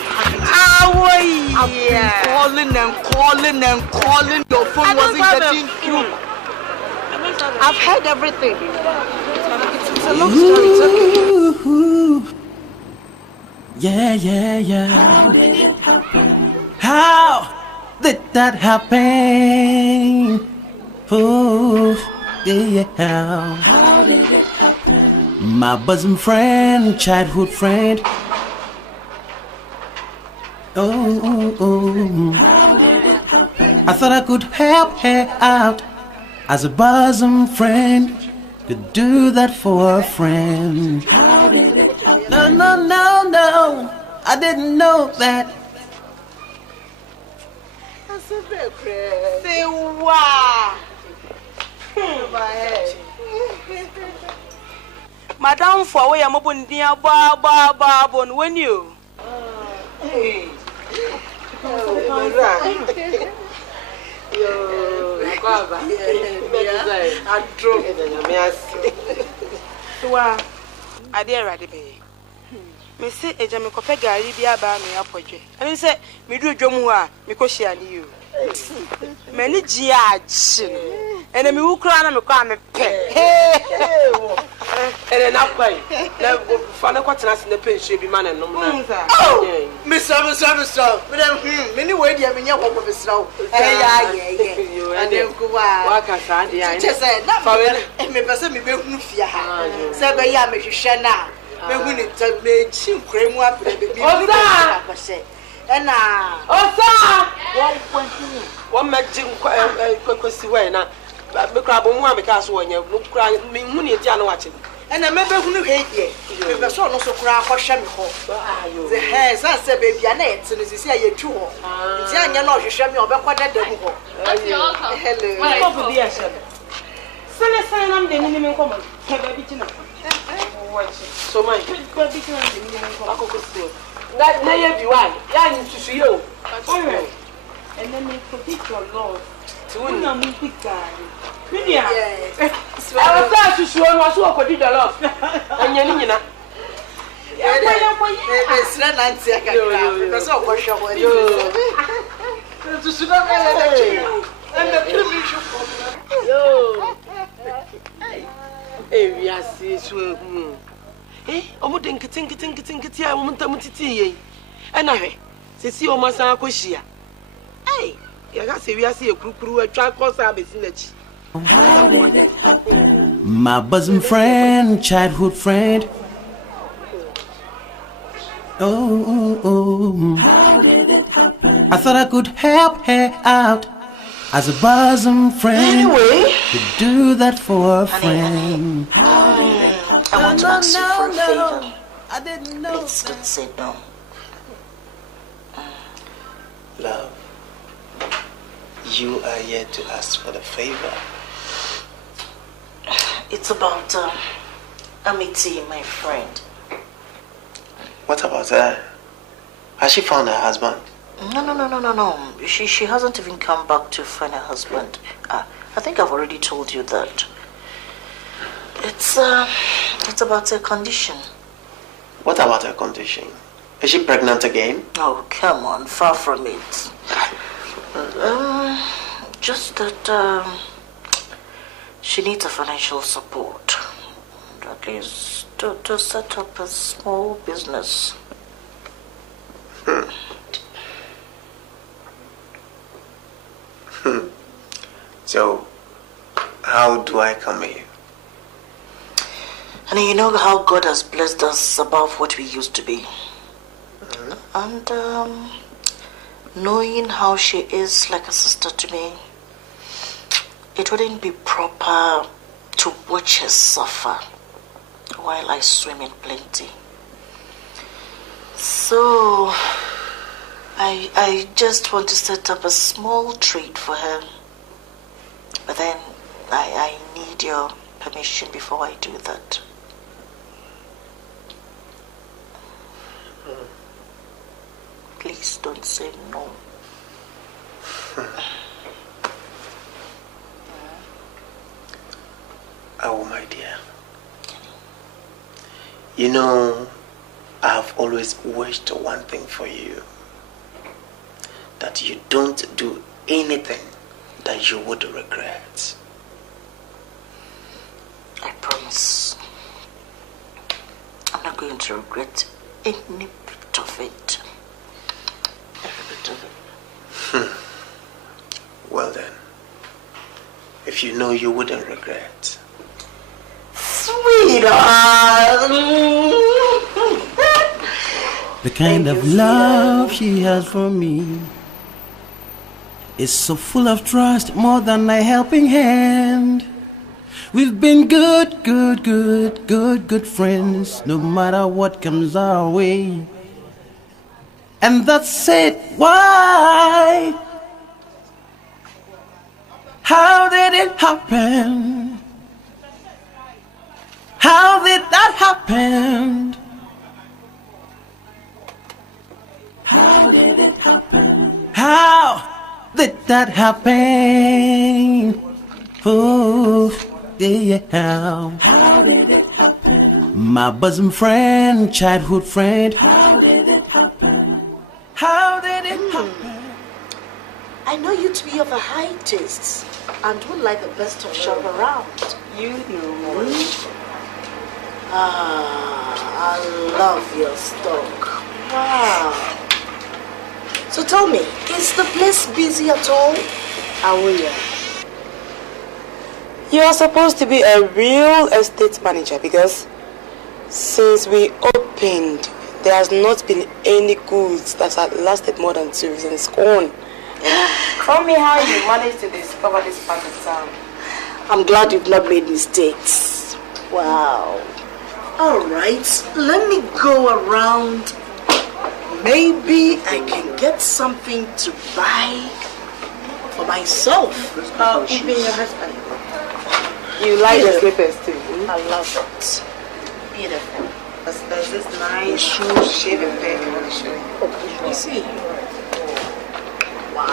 happy. I've been calling and calling. Your phone wasn't getting through. I've heard everything. It's a long story. It's okay. Yeah. How did that happen? Oh, yeah. My bosom friend, childhood friend. Oh. I thought I could help her out as a bosom friend. Could do that for a friend. No. I didn't know that. Say wow. Madam, for where I'm open near Bar when you. Hey. I dare ready be. Me say a jam cope gari be about me apology. And he said, me do Jomua, because she and you. Many judge. And me who cry and me pay. And then up by Father Quaternas in the pen should be man and no man. Oh, Miss many way, you mean, what with snow. Yeah. And then go walk outside. Just said, not for it. Me person me be fear. Seven years, me share now. Me win it, me chin cream up. And one magic question way now. But the crab on one because when you look crying, me money watching. And I remember who hate ye. The person also cry for Shammy. The hairs, I said, baby, and it's and you say you too. Jan, you're not Shammy or Backward. Hello, dear Shammy. Son, I'm the minimum common. So my that may be why. Yeah, to see you. And then they protect your Lord. To win a movie guy. Yes. I was there to show us what did a lot. And Yanina. It's not Nancy. I can't because of what you're doing. To sit down and the permission. Hey, we are seeing. Eh, I wouldn't think I want them to tea. And I see almost a question. Hey, we are seeing a crew a track or service in the my bosom friend, childhood friend. Oh. I thought I could help her out as a bosom friend. Anyway, to do that for a friend. I want to ask you for a favor. I didn't know. Please don't say no. Love, you are here to ask for the favor. It's about Amity, my friend. What about her? Has she found her husband? No. She hasn't even come back to find her husband. I think I've already told you that. It's about her condition. What about her condition? Is she pregnant again? Oh, come on, far from it. Just that she needs a financial support. At least to set up a small business. So, how do I come here? And you know how God has blessed us above what we used to be. And knowing how she is like a sister to me, it wouldn't be proper to watch her suffer while I swim in plenty. So I just want to set up a small treat for her. But then I need your permission before I do that. Please don't say no. Oh, my dear. You know, I have always wished one thing for you. That you don't do anything that you would regret. I promise. I'm not going to regret any bit of it. Every bit of it. Well then, if you know you wouldn't regret. Sweetheart! The kind of love she has for me is so full of trust, more than a helping hand. We've been good friends, no matter what comes our way. And that's it. Why? How did it happen? How did that happen? How did it happen? How did that happen? Oh, yeah. How did it happen? My bosom friend, childhood friend. How did it happen? How did it happen? I know you to be of a high taste and would like the best of shop around. You know. I love your stock. Wow. So tell me, is the place busy at all? Awoya, you are supposed to be a real estate manager because since we opened, there has not been any goods that have lasted more than 2 weeks and it's gone. Tell me how you managed to discover this part of town. I'm glad you've not made mistakes. Wow. All right, let me go around. Maybe I can get something to buy for myself. Even your husband. You like the slippers too? I love it. Beautiful. There's this nice shoe shaving bed I want to show you. You see? Wow.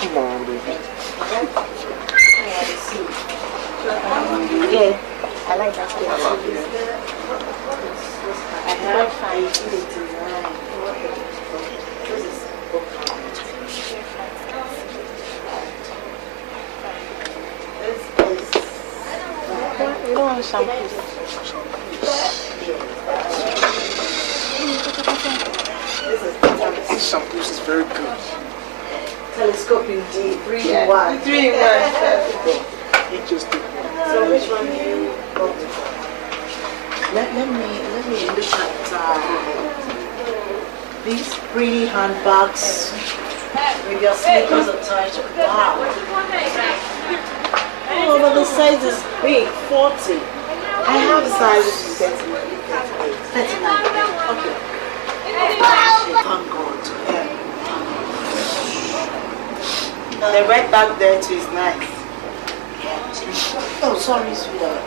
Come on, baby. Yeah, I like that. I love it. I have 5 You don't want shampoo? This shampoo is very good. Telescope indeed. 3 in 1. 3 in 1. You just take one. So which one do you go to? Let me look at these pretty handbags with your sneakers attached. Wow. Oh, but the size is big, 40. I have sizes 39. Okay. Thank God. The red bag there too is nice. Oh, sorry, sweetheart.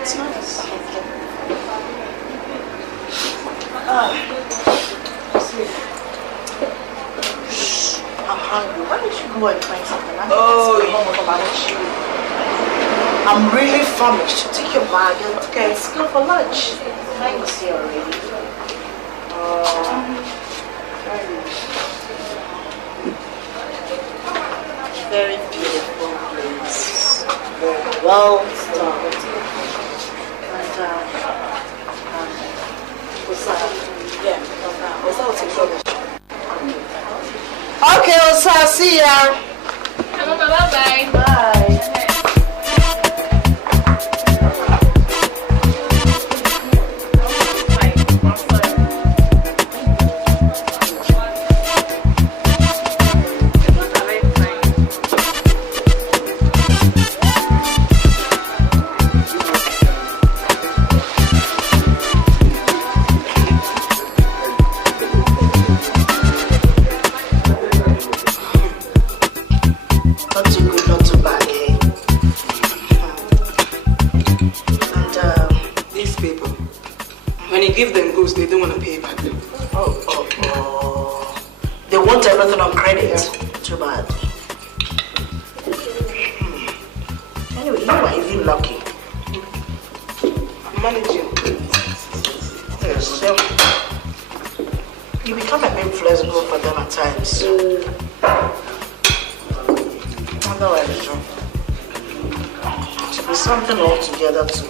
It's nice. I'm hungry. Why don't you go and find something? I'm really famished. Take your bag and let's go for lunch. Thanks here already. Very beautiful place. Very well stocked. Okay, I'll see ya. Bye. Bye. Give them goods, they don't want to pay back. Oh. They want everything on credit. Yeah. Too bad. Anyway, you are even lucky. I'm managing. Yes. You become a bit flexible for them at times. Otherwise, it should be something altogether too.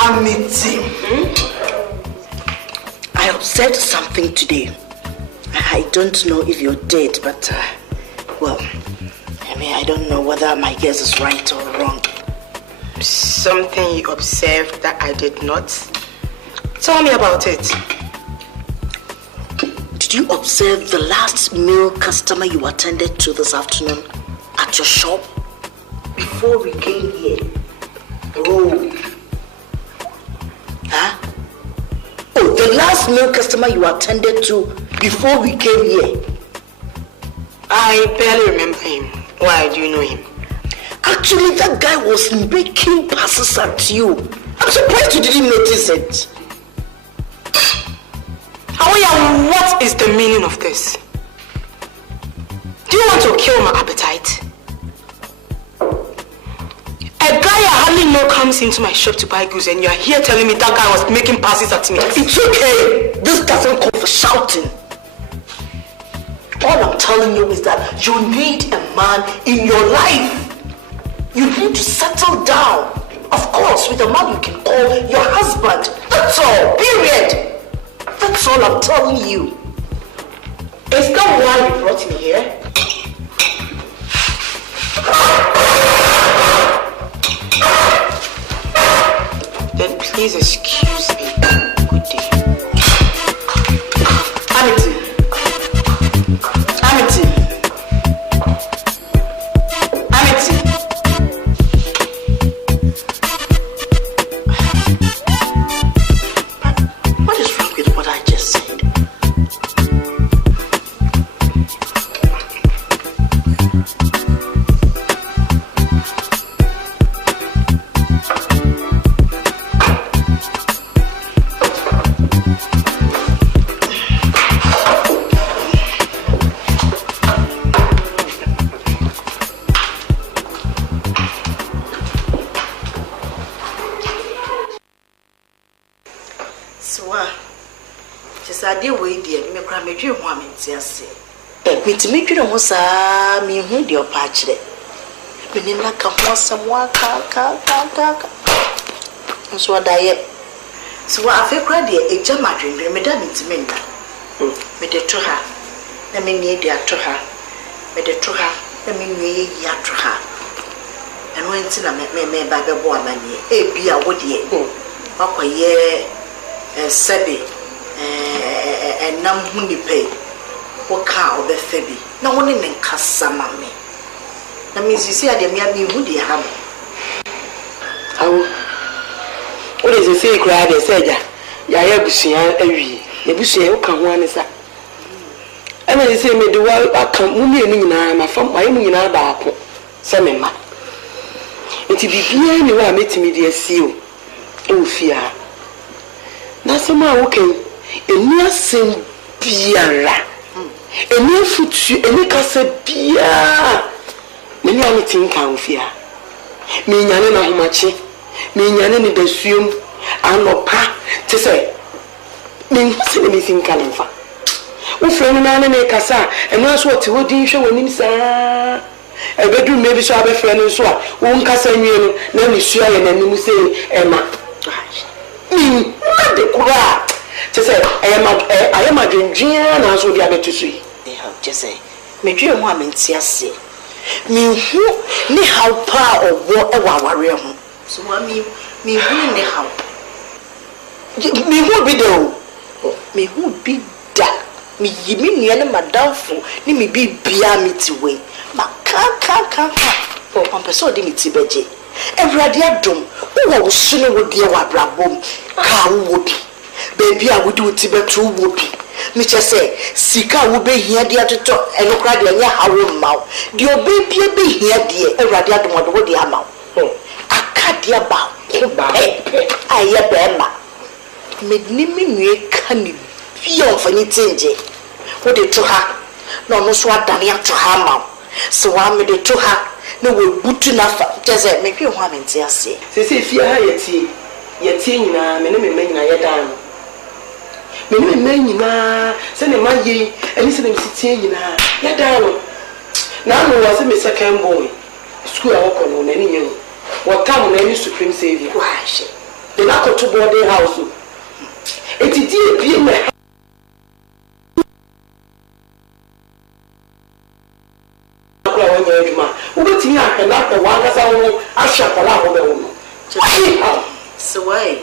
Amity. I observed something today. I don't know if you're dead, but, I don't know whether my guess is right or wrong. Something you observed that I did not? Tell me about it. Did you observe the last meal customer you attended to this afternoon at your shop before we came here? Oh. Huh? Oh, the last meal customer you attended to before we came here. I barely remember him. Why, do you know him? Actually, that guy was making passes at you. I'm surprised you didn't notice it. Awoya, what is the meaning of this? Do you want to kill my appetite? A guy I hardly know comes into my shop to buy goods and you're here telling me that guy was making passes at me. It's okay. This doesn't call for shouting. All I'm telling you is that you need a man in your life. You need to settle down. Of course, with a man you can call your husband. That's all. Period. That's all I'm telling you. Is that why you brought me here? Then please excuse me. Good day. Amity. What is wrong with what I just said? Dear way, dear, me cry me dream woman, say. Me to make you know, sir, me who your patch there. When you like a horse, some walk, so I die. So I feel crowd a jama dream, Madame Intimenda. Made it to her. I mean, ye dear to her. Made it to her. I mean, ye yard to her. And when Tina met me by the woman, a be a woody, Papa ye, Sebby, and Nam Hundy pay. What cow the Febby? No one in Cassa mammy. That means you see, I didn't mean woody have. What is the say cried and said, Yabusia, every Yabusia, come one is that. And I say, me do I come women in my from my in our back. Some ma. It be behind me where I met me, dear seal. Oh, fear. Now, some are okay. A near sin beer. A near foot, a make us a beer. Many anything can fear. Me, Yana, how much? Me nyane ni basuum anopa te say me nse ni mesin kalemfa wo frem na na kasa eno aso te wodi hwe wonim saa ebedu mebi so abefre no so a wo nkasa nwie no na ni sua ye nanim sei ema na de kura te say ayama dwendwea na aso di abetusu yi te say me dwe ho amenti ase me hu ni how pa owo e wa ware ho. So me who ne how? Me who be there? Me who be that? Me yimi ni madam fo ni me be bia me ti we. Ma kan. For pampeso de me ti beje. Everade adom. Wo wo sunu wo de wa brabom. Ka wo bi. Baby a wo di ti betu wo bi. Me che say sika wo be hia de atoto enokra de nya hawo maw. De obe be hia de everade adom wo de amaw. Akadia ba aye bema mednimi nwe kani fio fani tinje wo de to ha no no so adane ato ha ma so wa me de to ha na we butu na fa jeze me hwe ho amenti ase se fie ha yeti nyina me ne me nyina ye dan me ne me nyina se ne ma ye ani se ne sitie nyina ye dan no na no wa se me second boy school a wo kono na ni ye what come when you supreme savior? Why? They not go to boarding house. It is be me. So why?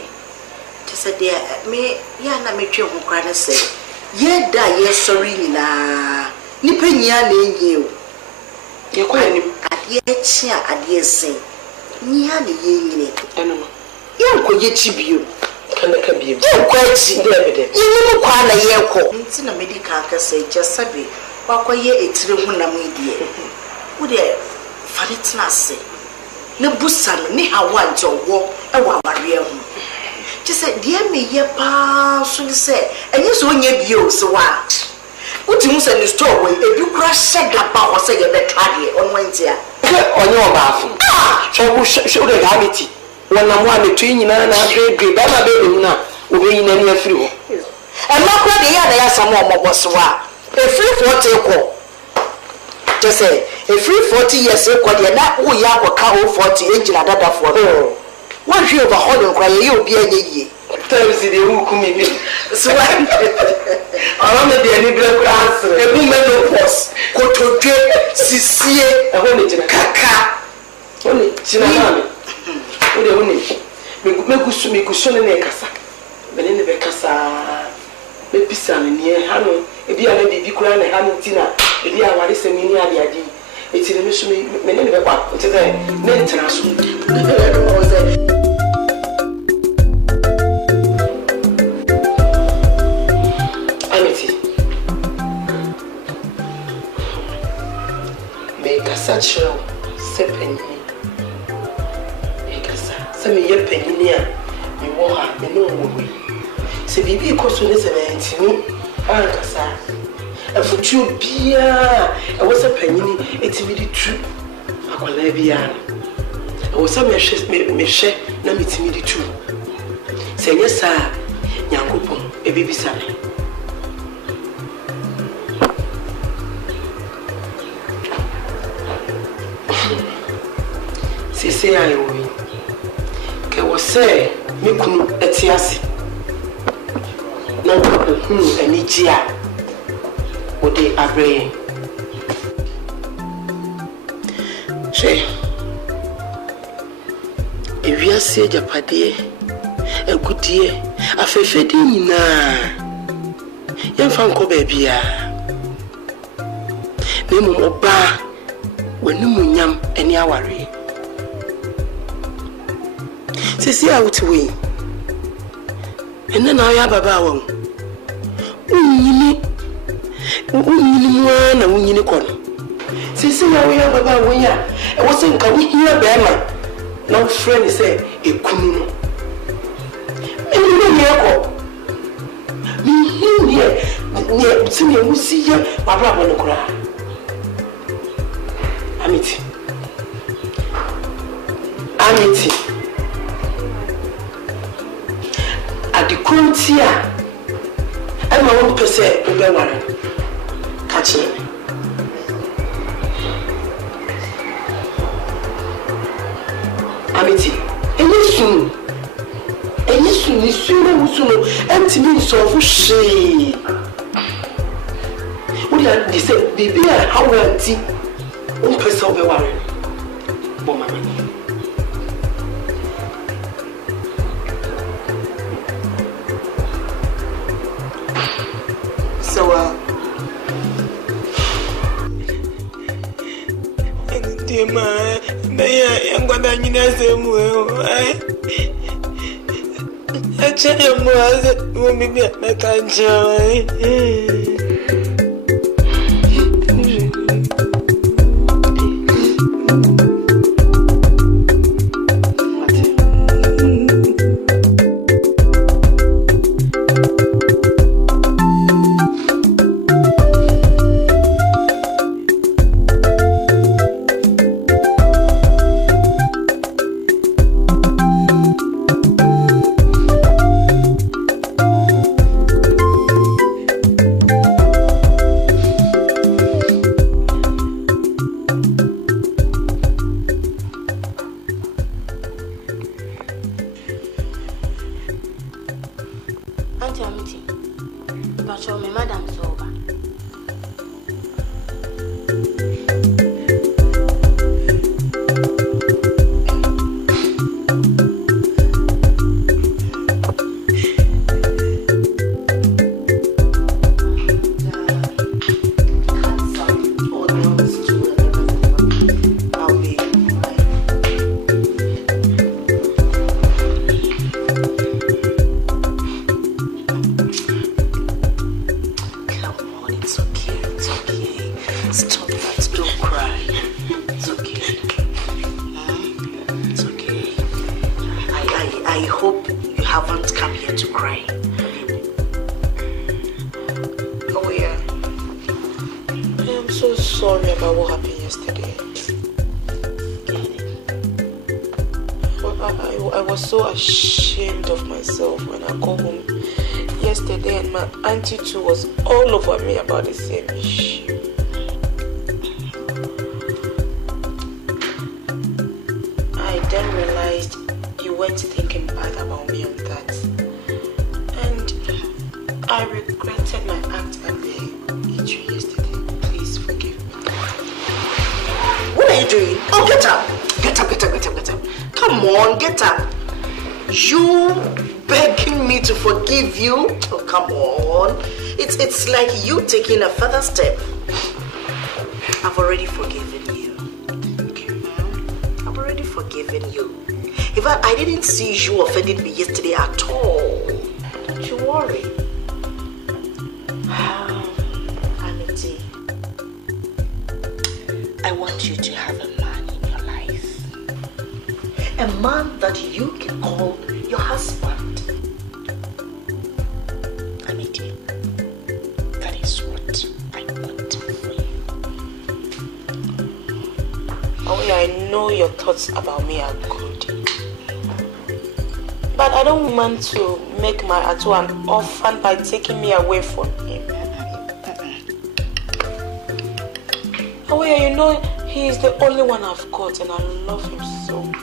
Just a dear me, ya na me twe ho kra na say. Ye da ye sorry na. Nipa nya na enye o. Ye kwa ni ade chi a ade sen. Nya na ye nyine. Enoma. Ye nko ye chi bio. Kana ka bio. Ye kwa chi. Debede. Ye ni kwa na ye ko. Nti na medical ka say just sabi. Wakwa ye etire hu na mu die. Wo de faritina se. Ne busa no ni hawa nje wo e wa ware hu. Che say de me ye pa so ni say enye so nya bio so wa. Uti mu say ni store we ebi kura shega ba ho say ye betwa de onwa ntia. Onye obaafo. So the gravity. When I'm one between you and I grade, Baba baby now, we in any free. And not what they are some more was wa. A free 40 equal. Just say a free 40 years equal, you're not who ya will cow 40 age and other for her. One few of a hole cry, you'll be a ye. Thursday, they will come in. So I don't know the any black answer. A woman of us, go to get Sissie, a woman in Kaka. Only Chinamani. Only me kushone ne kasa. Bene ne be kasa. Me pisa ne ne hanu. Ebi ana bibi kura ne hanu tina. Ebi aware se mi ni ade ade. Eti ne so me ne be kwa. Oti say ne ntra so. Amity. Me kasa chiro sepen. Me ye penny me wo ha me no wo we se bibi ko so ne 17 ankasa afutu bia e wo se penny etimi di tu akwala bia e wo se me hwe na metimi di tu se nye sa nyankopon e bibi sa me se ayo we say me kunu etiase any chia. What they agree. Say, if you say Japade, a good dear, a fefedi na. Young Fanco baby, name Oba, when you yam any hour. See how to win. And then I have a bow. One and unicorn. See how we have a bow. I wasn't coming here, Bama. No friend say a coon. And you know, me here, see me, we see you, my brother, no cry. Amity. At the Kuntia, I'm my own per se, Ubewan. Catch him. Amity, and you soon, empty me so she. What did they say? Baby, how empty? Un per se Ubewan. Bon, mamma. So, dear man, may I am going to I tell you more, woman, I can't join. Was all over me about the same issue. I then realized you weren't thinking bad about me on that, and I regretted my act at the eatery yesterday. Please forgive me. What are you doing? Oh, get up! Get up, get up, get up, get up. Come on, get up. You begging me to forgive you? Oh, come on. It's like you taking a further step. I've already forgiven you. Okay. I've already forgiven you. In fact, I didn't see you offended me yesterday at all. Don't you worry. Amity, I want you to have a man in your life. A man that you can call your husband. Amity, that is what I want for you. Oh yeah, I know your thoughts about me are good. But I don't want to make my Atu an orphan by taking me away from him. Oh yeah, you know he is the only one I've got and I love him so much.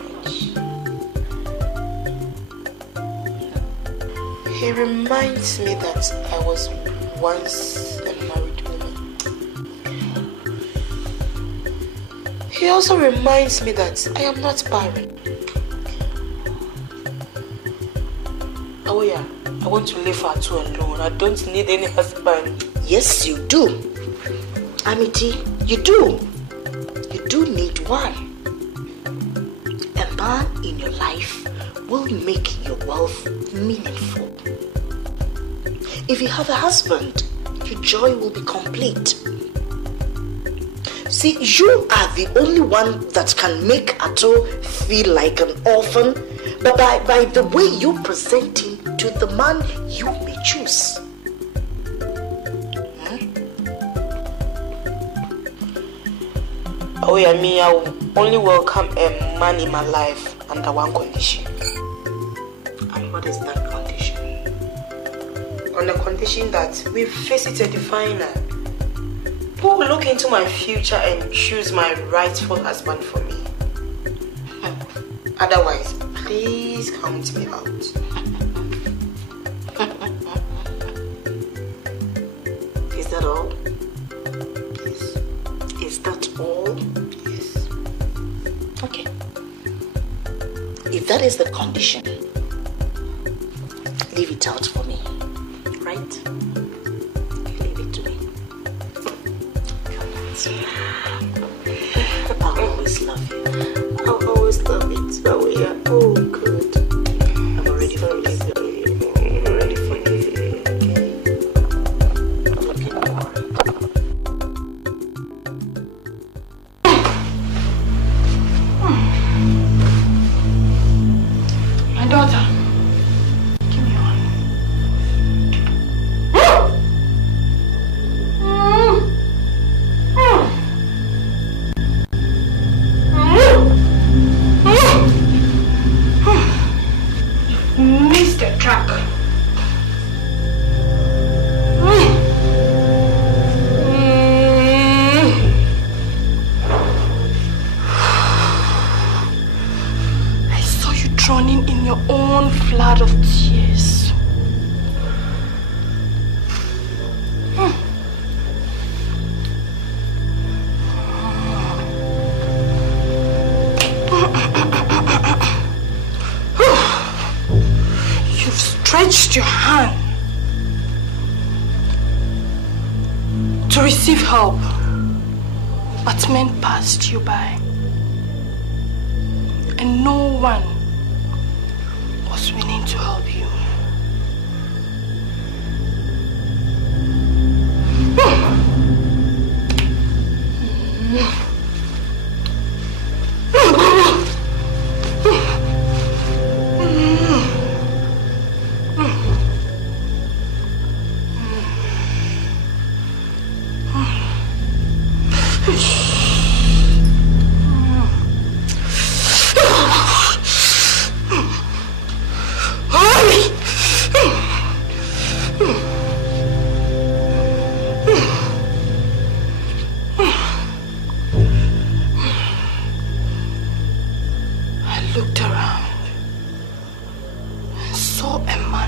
He reminds me that I was once a married woman. He also reminds me that I am not barren. Oh yeah, I want to live for two alone. I don't need any husband. Yes, you do. Amity, you do. You do need one. A man in your life will make your wealth meaningful. If you have a husband, your joy will be complete. See, you are the only one that can make Ato feel like an orphan, but by the way you present him to the man you may choose. Oh yeah, me, I will only welcome a man in my life under one condition. And what is that condition? On the condition that we visit a diviner who will look into my future and choose my rightful husband for me. Otherwise, please count me out. Is that all? Yes. Is that all? Yes. Okay. If that is the condition, leave it out for me. Right? Leave it to me. I'll always love you. I'll always love it. Oh yeah. Oh good. I'm already forgiven. I'm already forgiven. Okay, don't worry. My daughter. Give me one. Missed the track. I saw you drowning in your own flood of tears. You've stretched your hand to receive help, but men passed you by, and no one was willing to help you.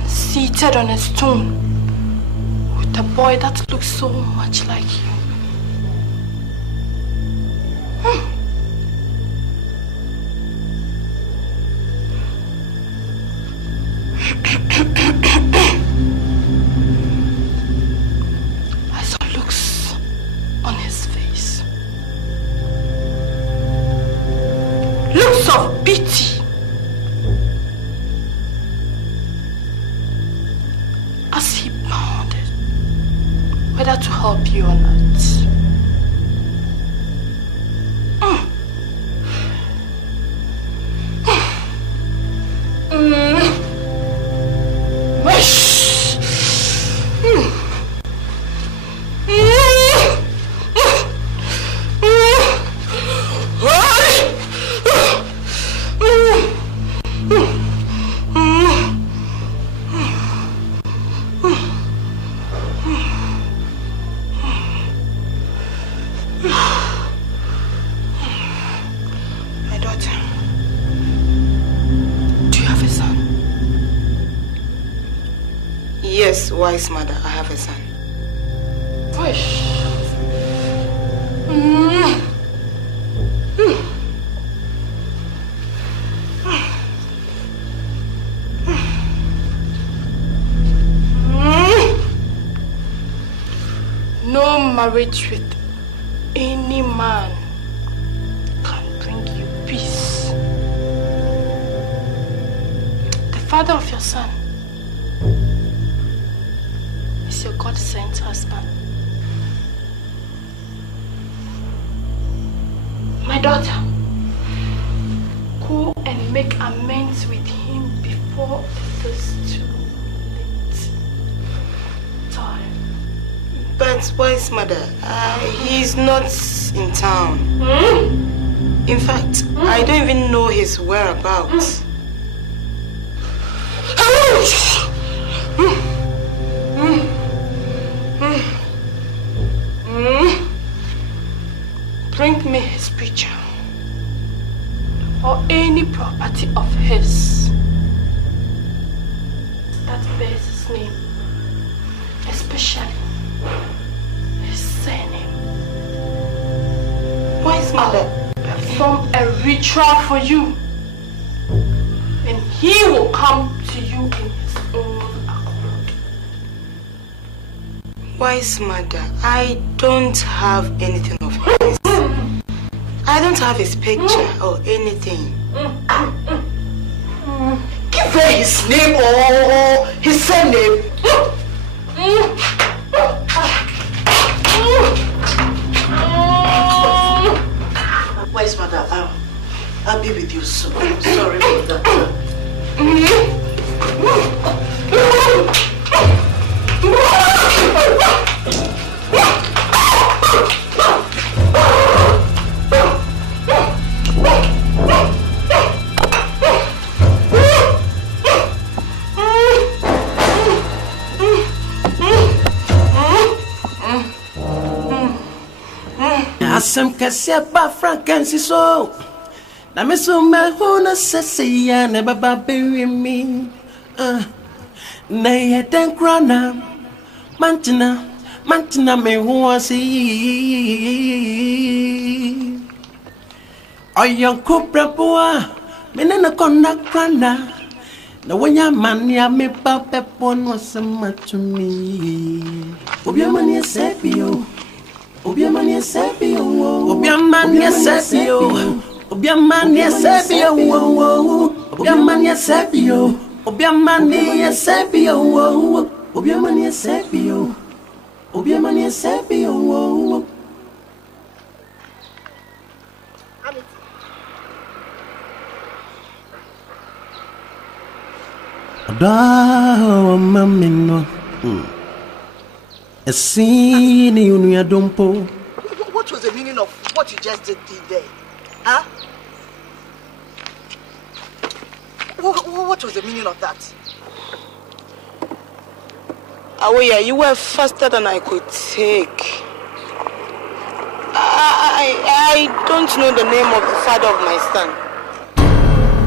Seated on a stone with a boy that looks so much like you. I saw looks on his face. Looks of pity. As he pondered whether to help you or not. Yes, wise mother, I have a son. No marriage with any man can bring you peace. The father of your son is your God-sent husband. My daughter, go and make amends with him before it is too late. Time. But wise mother, he's not in town. In fact, I don't even know his whereabouts. Bring me his picture or any property of his that bears his name, especially his surname. Wise mother, perform a ritual for you, and he will come to you in his own accord. Wise mother, I don't have anything of his. I don't have his picture or anything. Give her his name or his surname. Wise mother, I'll be with you soon. Sorry for that. Asem kasia ba frankensi so na me so me huna sese ya ne baba bury me na ye den krana mantina me hu asi ayon kopra boa me na konna krana na wonya mania me pa pepo no sama to me obiamani sepio Obiamani sepio, Obiamani sepio, Obiamani sepio, Obiamani sepio, Obiamani sepio, Obiamani sepio, Obiamani sepio. Da mamino. A scene in your dumpo. What was the meaning of what you just did there? Huh? What was the meaning of that? Awaya, you were faster than I could take. I don't know the name of the father of my son.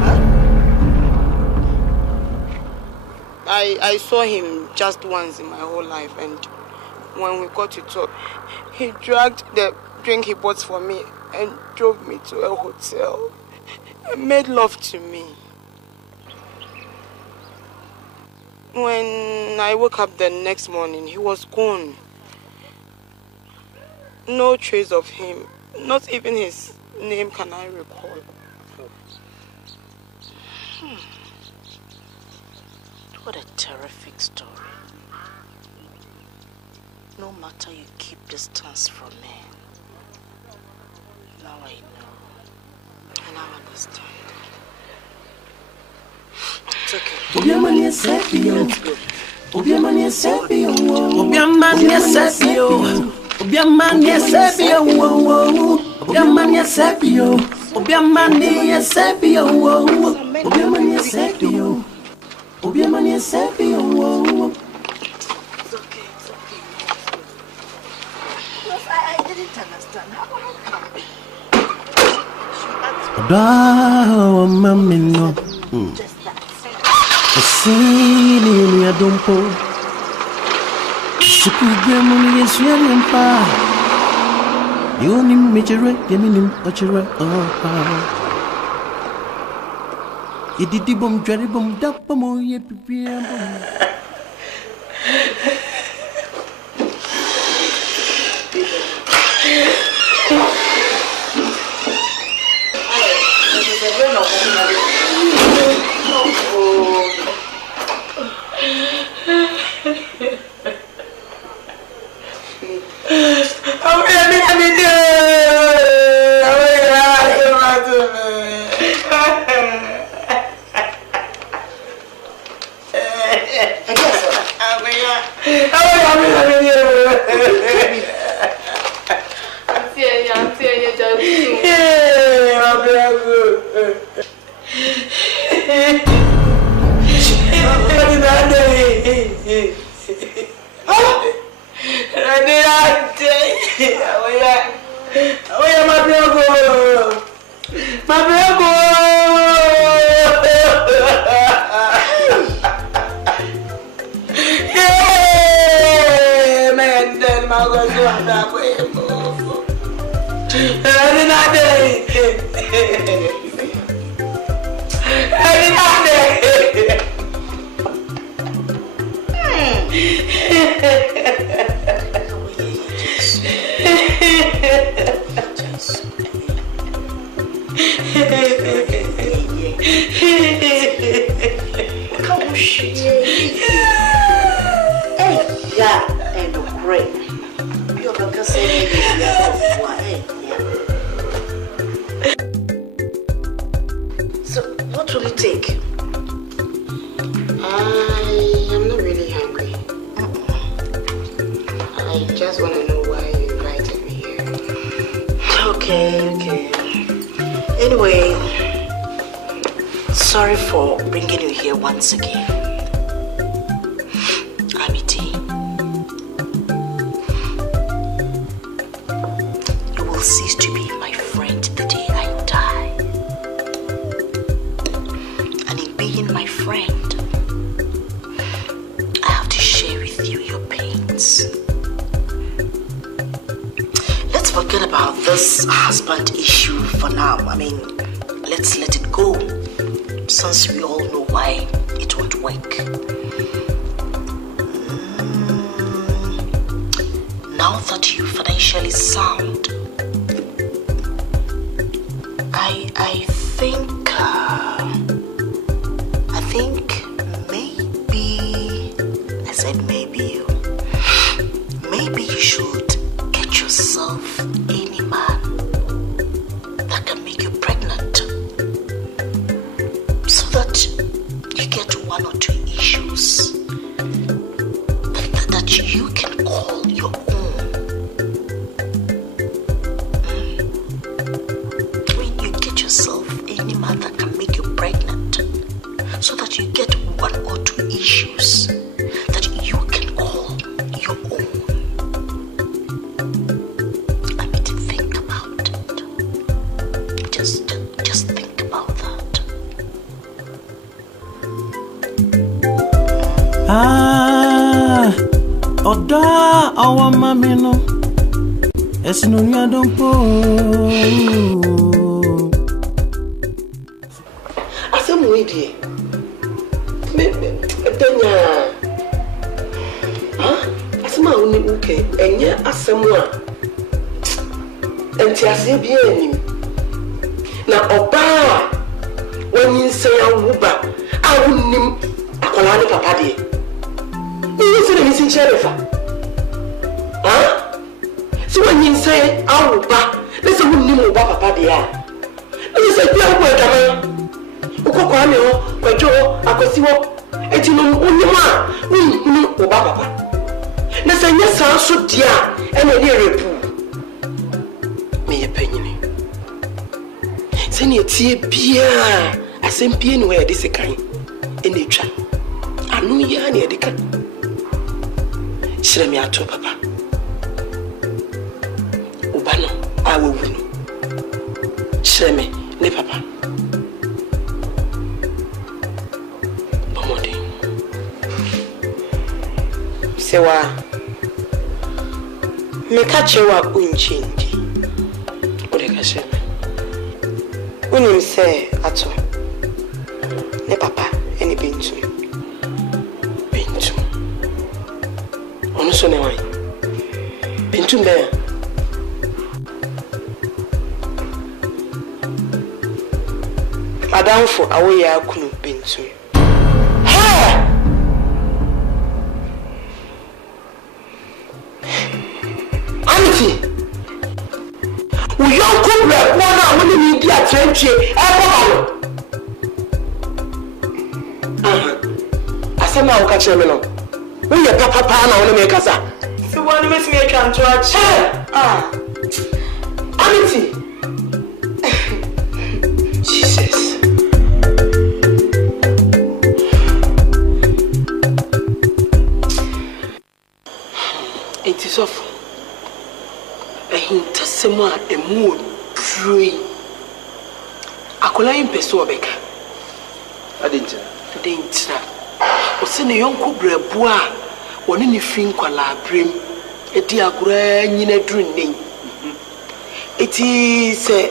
Huh? I saw him just once in my whole life, and when we got to talk, he dragged the drink he bought for me and drove me to a hotel and made love to me. When I woke up the next morning, he was gone. No trace of him. Not even his name can I recall. What a terrific story. No matter you keep distance from me. Now I know. And I understand. It's okay. Obiamani sepio, Obiamani sepio, Obiamani sepio, Obiamani sepio, Obiamani sepio, Obiamani sepio, Obiamani sepio, Obiamani sepio. Da mamino. A scene in your dumpo. Sukugramuni is really far. You only make it right, give me what you right. It did the bomb, dreaded bomb, dapper more, ye prepare. So, what will it take? I am not really hungry. I just want to know why you invited me here. Okay. Anyway, sorry for bringing you here once again. Amity, you will cease to be my friend the day I die. And in being my friend, I have to share with you your pains. Let's forget about this husband issue for now. I mean, let's let it go, since we all know why it won't work. Now that you're financially sound, I think maybe, I said maybe you should get yourself any man that can make you pregnant, so that you get one or two issues that you can call your own. When you get yourself any man that can make you pregnant, so that you get one or two issues that you can call your own. I mean, to think about it. Just think about that. Oda our mommy no. Es no ya don't po. Asem we die. Me tanya. Asema uni uke enye asem a. Enti ase bi anim. Na oba woni nse ya wuba a wonnim akola ne papa de. Ni se ni sin cherefa. So when you say I will back, let's wonnim oba papa de a. Ni se bi awo edama. Ukokwame ho, kwajo akosiwo. Eti no onnim a, wonnim oba papa. Na se nya san so dia e na ni repu. Me ye panyini. Se ni etie bia, asem bia ni we de sekan. E na etwa. Anu ya na e de kan. Shire me ato papa. Ubano awo wunu. Shire me ne papa. Bomode. Sewa Me catch you up unchinji. What I say? When you say at all, ne papa, any bintu. Bintu. Onuso ne wine. Bintu there. Madam for away ya kunu bintu. Auntie, we don't cook bread. One hour when you need a trench. I said, now catch him along. We are papa now when you make us. So one makes me a can't Auntie. Jesus. It is off. Hintasema emu pray. Akola impeso obeka. Adintra. Osene yonko brebu a woni ne fin kwala brem. Edi agora nyina duru nen. Eti se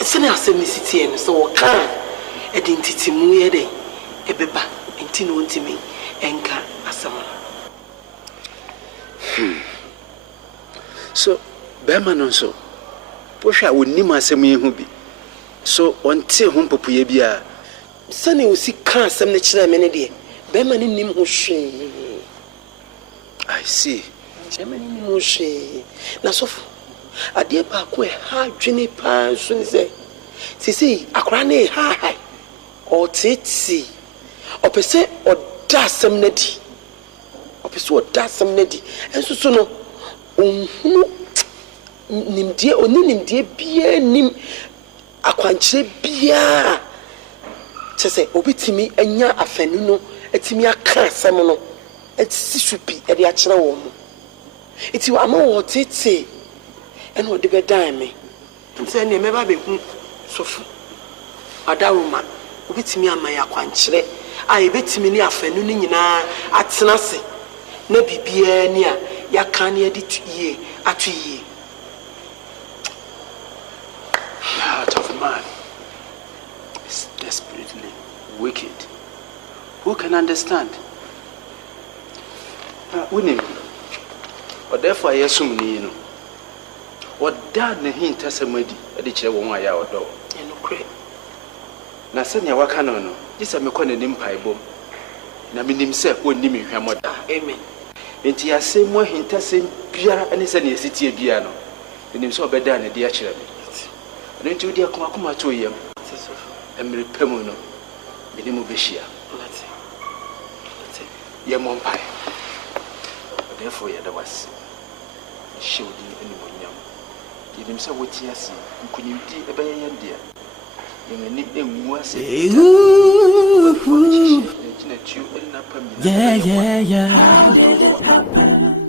sene asemi sitie no so woka edintitimu ye den ebeba enti no ntimi enka asama. So, Berman so. Pusha would nima semi hubi. So, until home popuye bia. Sunny will see car some natural many. Berman in him who I see. Berman in him who Nasof. A dear parkway, hard Jenny Pan soon say. See, a cranny high. Or titsi. Or per se, or dash some netty. Or pursue dash some netty. And so no. Nimdie oni nimdie bia nim akwankyere bia chese obitimi anya afanu no etimi aka asem no etisi supi e de akere wo mo eti wa ma wo tete ene ode be dan me nse ne meba be hu sofu adaruma obitimi amaya akwankyere a ebetimi ni afanu ni nyina atenase na bibia ni a yakane edi tuye atuye. The heart of man is desperately wicked. Who can understand? Winning. Or therefore, I assume you know. What dad ne hint as a medi at the chair one ya or dog. And no crap. Nasanya wakano no. This I'm a corner in Pibo. Namin himself won't name him. Amen. And he has same more hint as in Pia and his any city piano. And him so better than a dear chair. Don't you dear come to him? And me pemono. Minimum Bishia. That's it. Your mom pie. Therefore, there was. Showed anyone young. Did himself what he has seen. Could you do a bay and dear? You may nip them once. Yeah.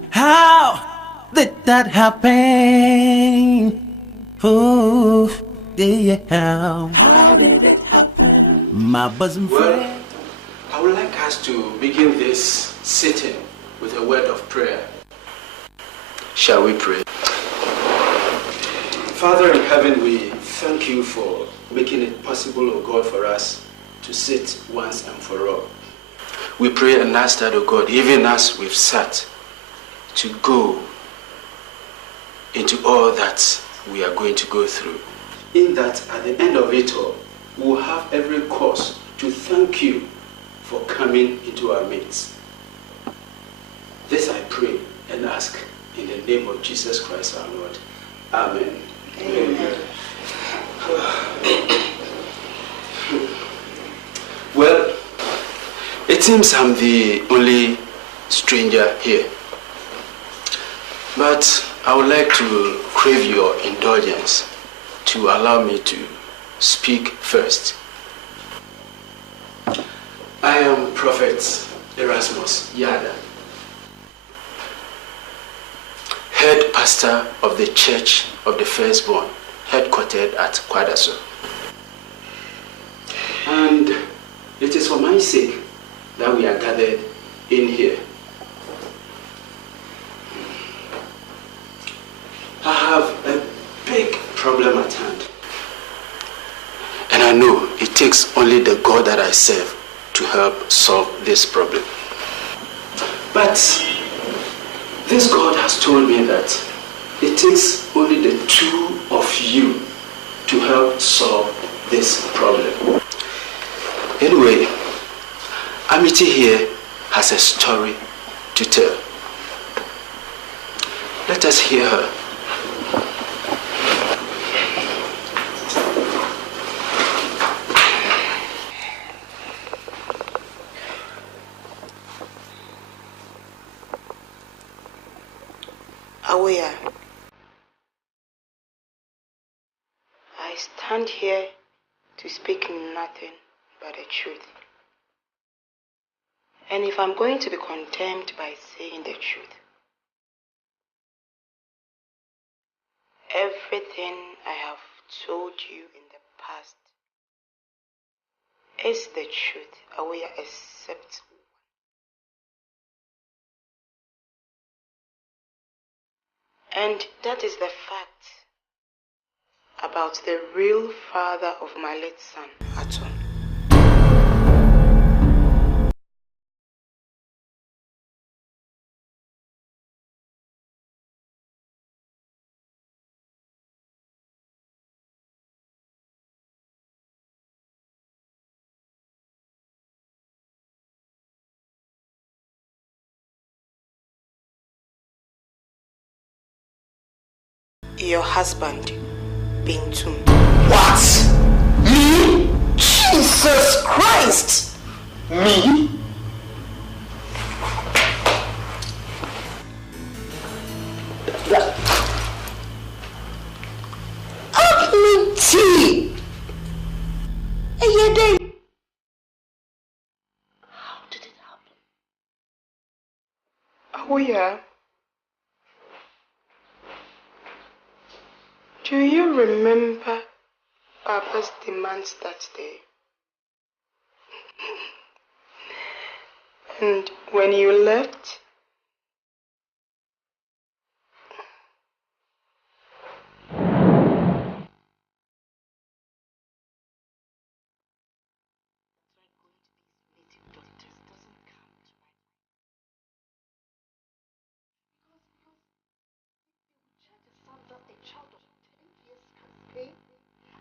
How did that happen? Oh, yeah. How did it happen? My bosom friend. I would like us to begin this sitting with a word of prayer. Shall we pray? Father in heaven, we thank you for making it possible, O God, for us to sit once and for all. We pray and ask that, O God, even as we've sat, to go into all that we are going to go through. In that, at the end of it all, we will have every cause to thank you for coming into our midst. This I pray and ask in the name of Jesus Christ our Lord. Amen. Amen. Well, it seems I'm the only stranger here. But I would like to crave your indulgence to allow me to speak first. I am Prophet Erasmus Yada, head pastor of the Church of the Firstborn, headquartered at Kwadaso. And it is for my sake that we are gathered in here. takes only the God that I serve to help solve this problem. But this God has told me that it takes only the two of you to help solve this problem. Anyway, Amity here has a story to tell. Let us hear her. Aware, I stand here to speak nothing but the truth. And if I'm going to be condemned by saying the truth, everything I have told you in the past is the truth, Aware, except one. And that is the fact about the real father of my late son, Aton. Your husband, Bintum. What? Me? Jesus Christ! Me? Amity! EYEE DEN! How did it happen? Aware, do you remember Papa's demands that day? And when you left,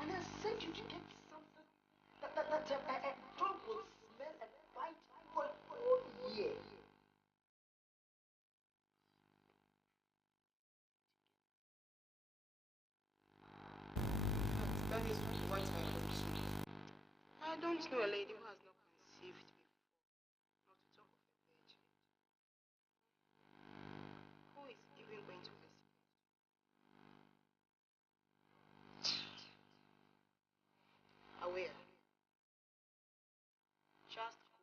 And I sent you to get something that dog will smell and bite for a whole year. that is what I want to know. I don't know a lady who has not conceived before, not to talk of a virgin. Who is even going to listen? Aware, just go.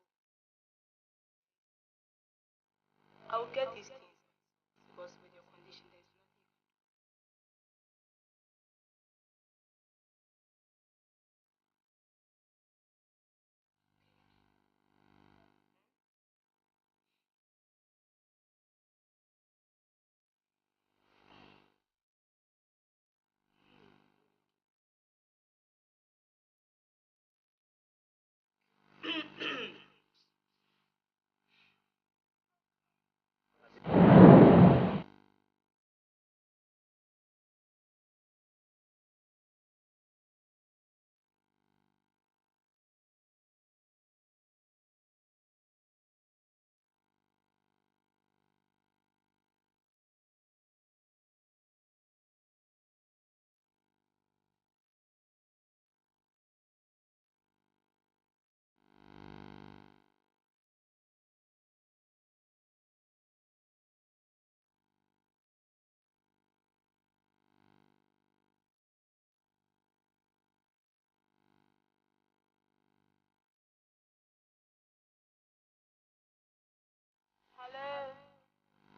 I'll get these things because with your condition there's nothing.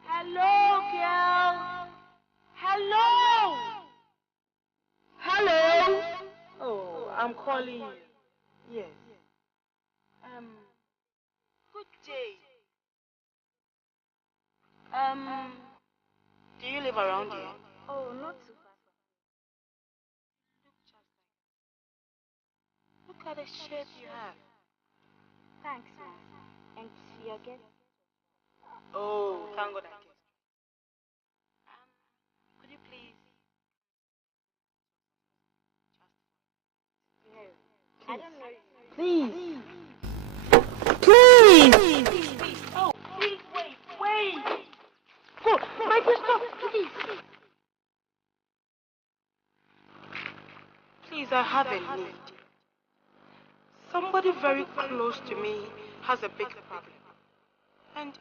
Hello, girl. Hello. Hello. Oh, I'm calling you. Yes. Good day. Do you live around here? Oh, not too far. Look Look at the shape you have. Thanks, ma'am. And your guest. Oh, thank God I guessed. Could you please? No, I don't know you. Please. Oh, please wait. Go, Michael, stop, please. Please, I have a need. Somebody very close to me has a big problem. And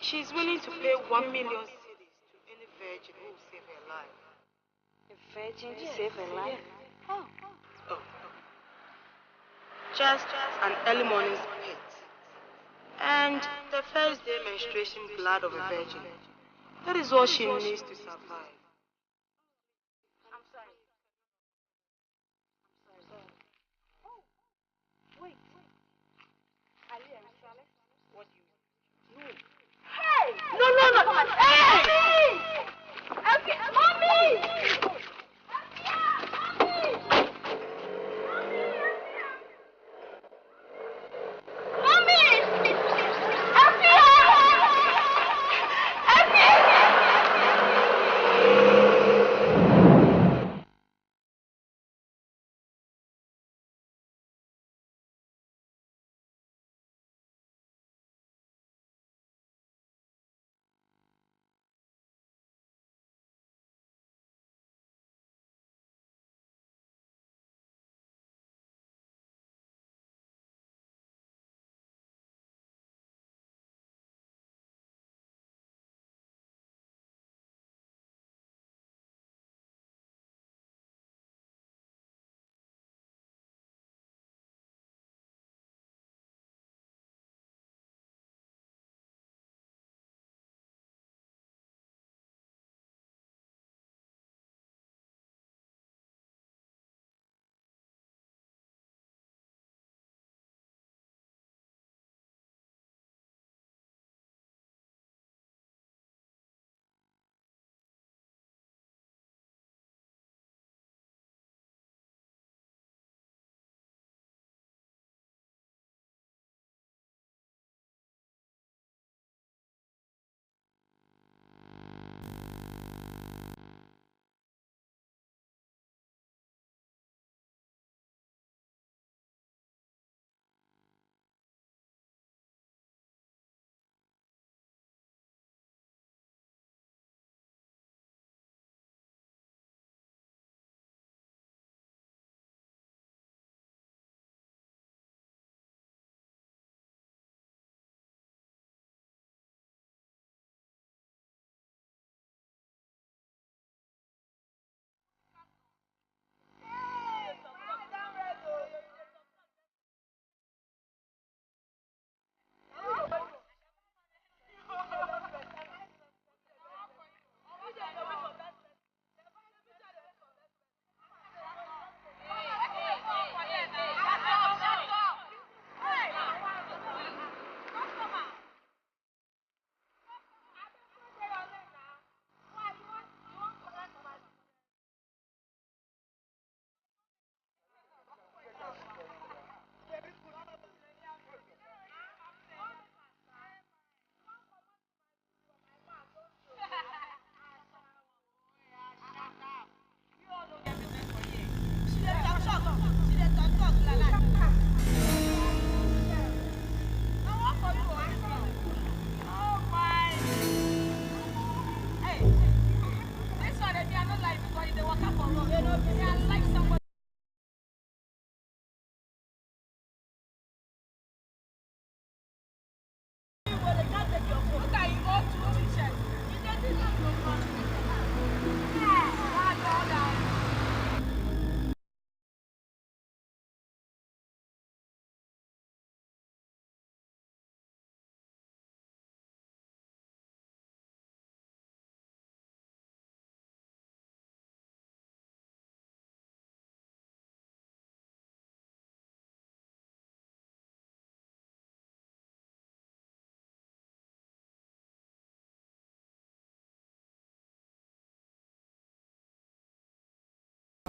she's willing to pay 1 million cedis to any virgin who will save her life. A virgin to save her life? Oh. Just an early morning spit. And the first day menstruation blood of a virgin. That is all she needs to survive. I'm sorry. Oh, wait. Are you a ritualist? What do you mean? No. Hey! No! Hey! Okay, Mommy!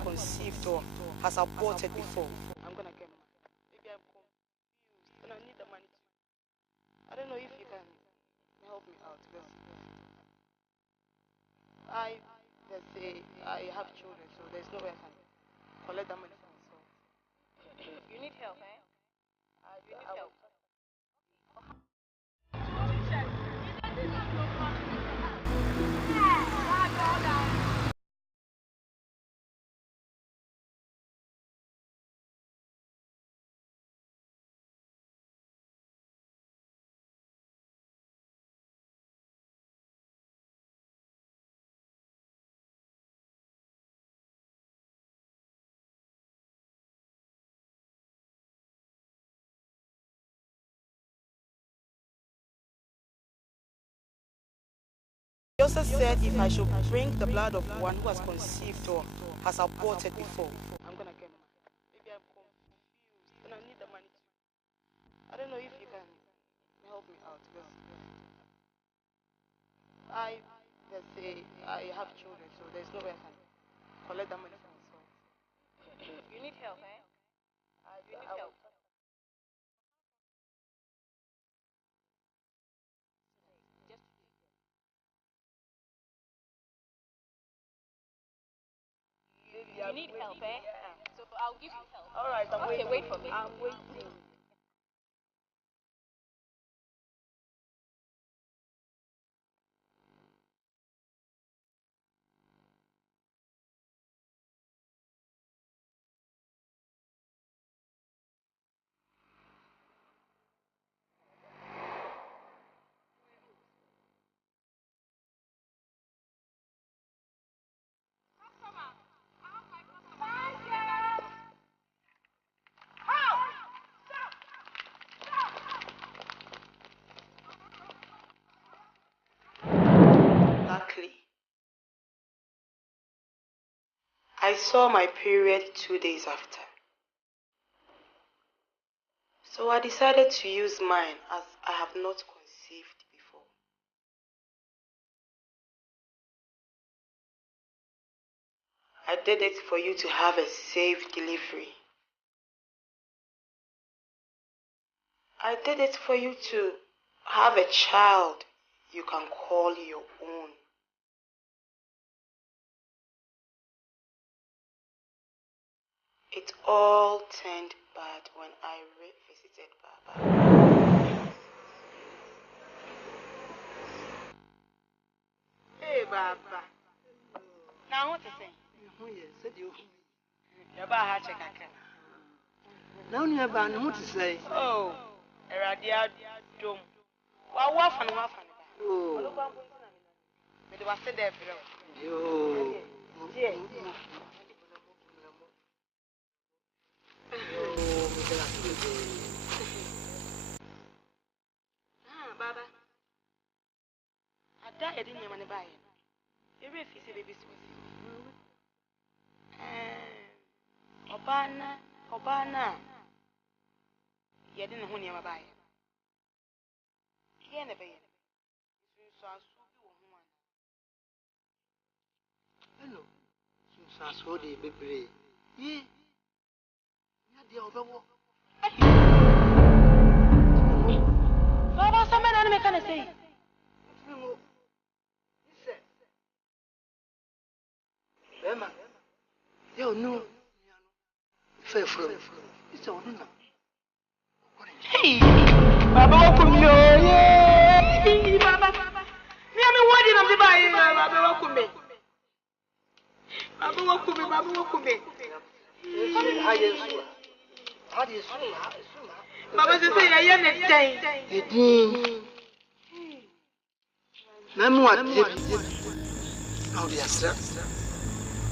Conceived or has aborted before. I'm gonna get I don't know if you can help me out because let's say, I have children, so there's no way I can collect that money for myself. You need help, eh? You need help. He also said if I should bring the blood of one who has conceived or has aborted before, I'm gonna get married. Maybe I'm confused and I need the money too. I don't know if you can help me out because let's say, I have children, so there's no way I can collect that money for myself. You need help, eh? You need help. You need help, eh? So I'll give you help. Alright, I'm okay, waiting. wait for me. I'm waiting. Luckily, I saw my period 2 days after. So I decided to use mine as I have not conceived before. I did it for you to have a safe delivery. I did it for you to have a child you can call your own. It all turned bad when I revisited Baba. Hey, Baba. Now what to say? Your bar check. Now you have what to say. Oh, Eradia Dome. Wafan. Oh, But was said there, yo. Baba. I died in your money by it. You refuse a baby sweet. Obana. You didn't know you buy it. You never yet. So I saw you one. Hello. Since I saw the baby. Yeah. Yeah, the other. Baba, someone I can say. Emma. Yo, no. Fair from. It's all in. Hey, Baba, welcome you. Yeah, Baba. Me, I'm waiting on the buy. Baba, welcome me. Baba, welcome me. Baba, say I am a time. Memoir. Now the answer.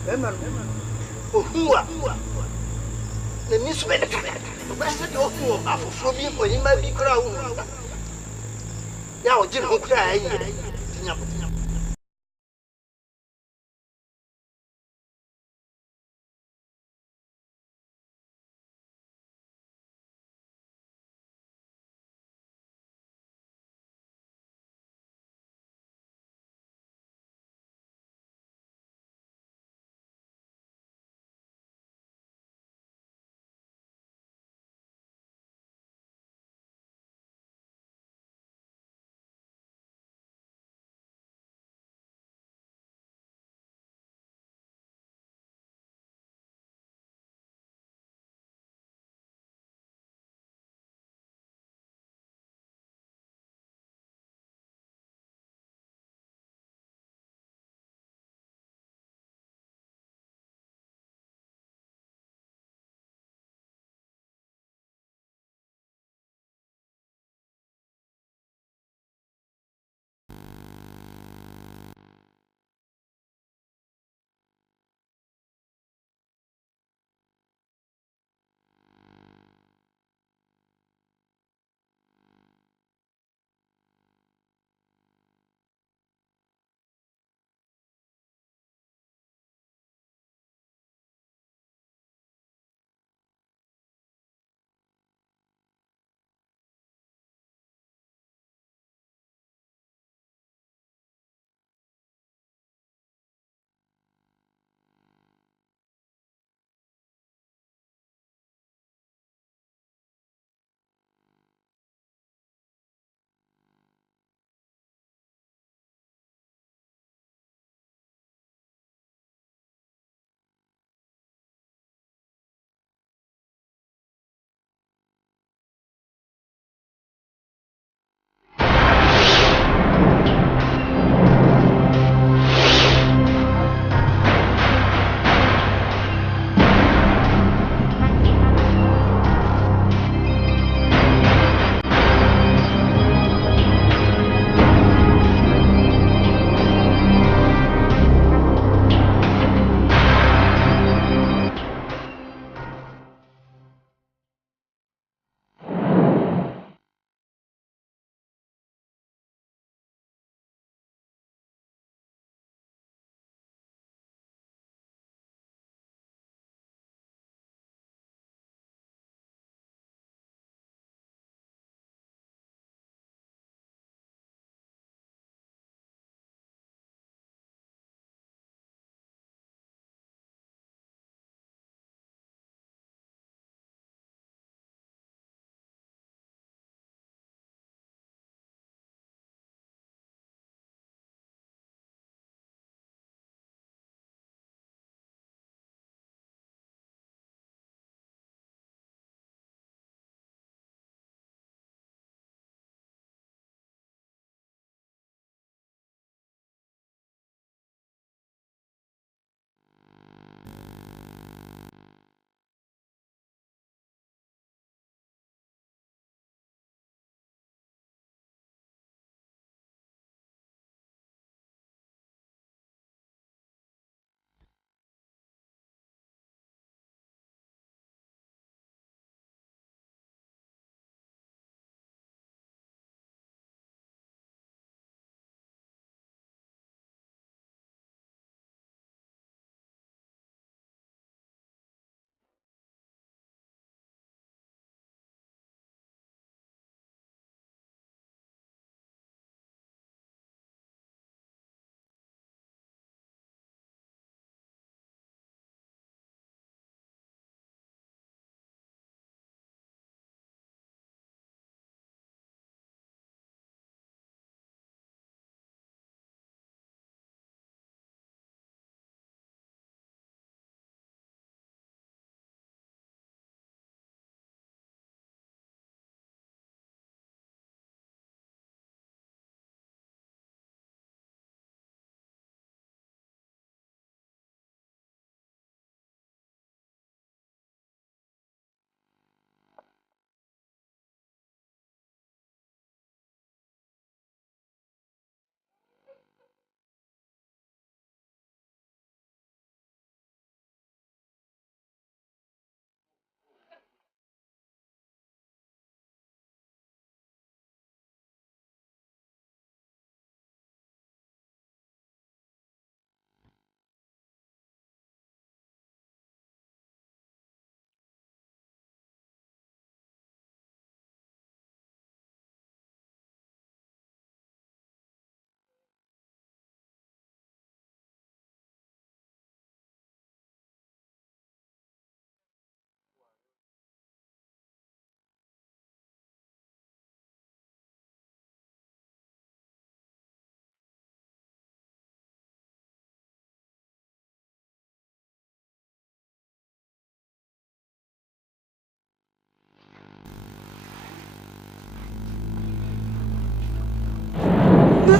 Emma. Oh, the Miss Benedict. Where's the door from me when you might be crowned? Now, Jim, who cry.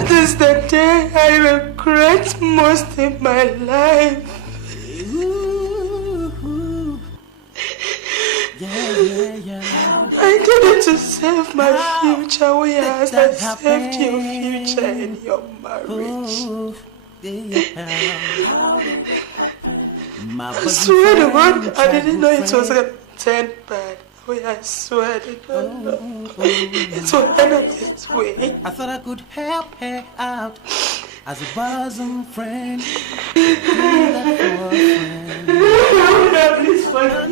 That is the day I regret most in my life. I did it to save my future, whereas I saved your future and your marriage. I swear to God, I didn't know it was going to turn bad. I swear I did not know. It will end up this way. I thought I could help her out as a bosom friend.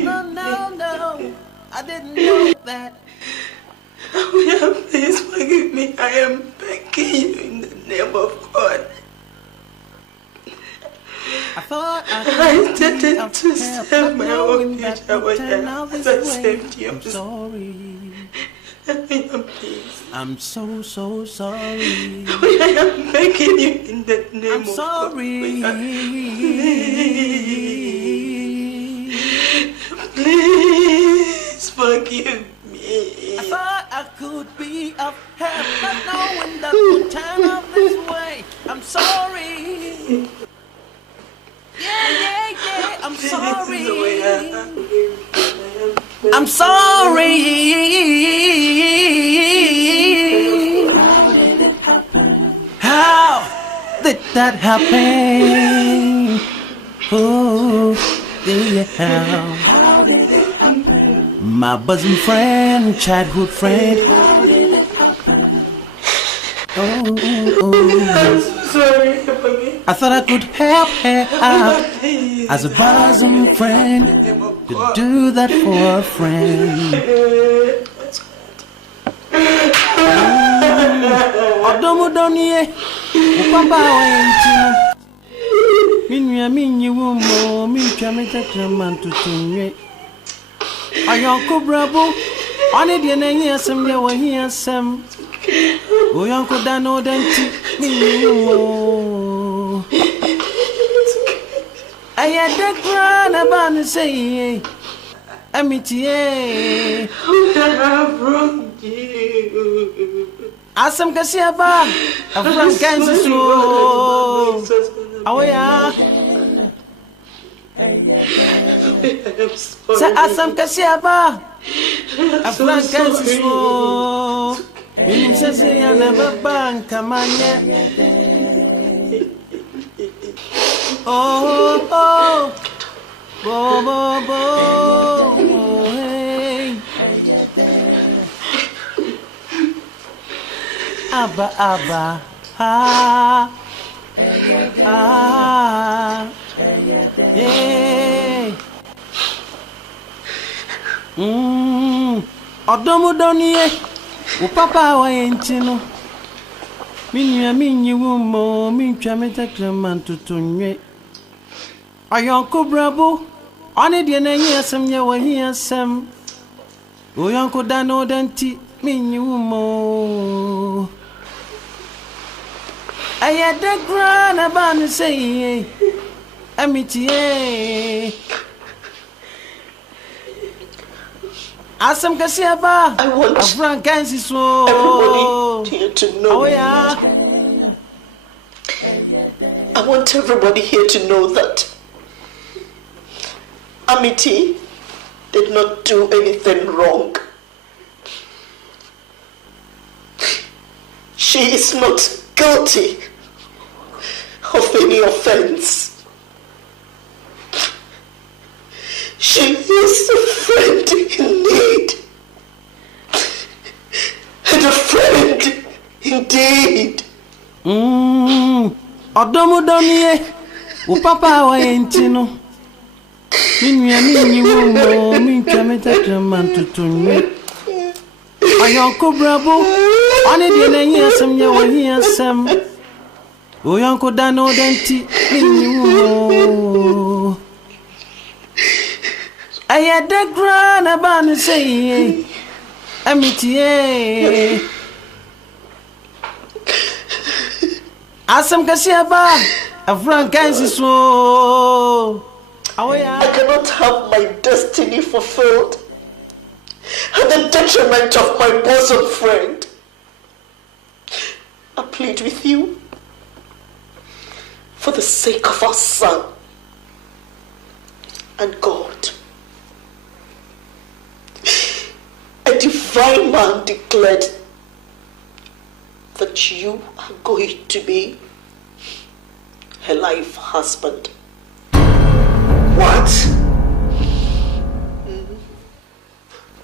No. I didn't know that. Please forgive me. I am begging you in the name of God. I thought I did it to save my own future, but as I saved you, I'm sorry. Please. I'm so sorry. I am begging you in the name of sorry. God. Please forgive me. I thought I could be of help, but knowing that would turn out this way. I'm sorry. Yeah. I'm sorry. I'm sorry. How did that happen? Oh, yeah. My bosom friend, childhood friend. Sorry. I thought I could help her out as a bosom friend to do that for a friend. Odomo donye, upamba wentino. Minyu wumo, mincha metakraman tutunye. Ayonko brabo, one dia na yesem ya wa yesem. Oyonko dano denti, minyu wumo. Ayadekra na banu say, amitié. I've wronged you. Asam kasiaba, Afran Kansas. Awaya. Sa asam kasiaba, Afran Kansas. Minim sase ya na baba kamanya. Oh, bo, hey. Abba, yeah. Odomo doniye, upapa wa entino. Minyu wumo, mincha metakraman tutunye. Ayonko brabo, one dia na yesem ya wa yesem. Oyonko dano denti, minyu wumo. Ayadekra na banu say, amitié. Asam kasiaba, I want Afran Kansas. Everybody here to know. Oh yeah. I want everybody here to know that Amity did not do anything wrong. She is not guilty of any offense. She is a friend in need. And a friend indeed. Odomo donye, upapa wa entino. Minyu wumo, mincha metakraman tutunye. Ayonko brabo, one dia na yesem ya wa yesem. Oyonko dano denti, minyu wumo. Ayadekra na banu say, amitié. Asam kasiaba, Afran Kansas. I cannot have my destiny fulfilled at the detriment of my bosom friend. plead with you, for the sake of our son and God. A divine man declared that you are going to be her life husband. What?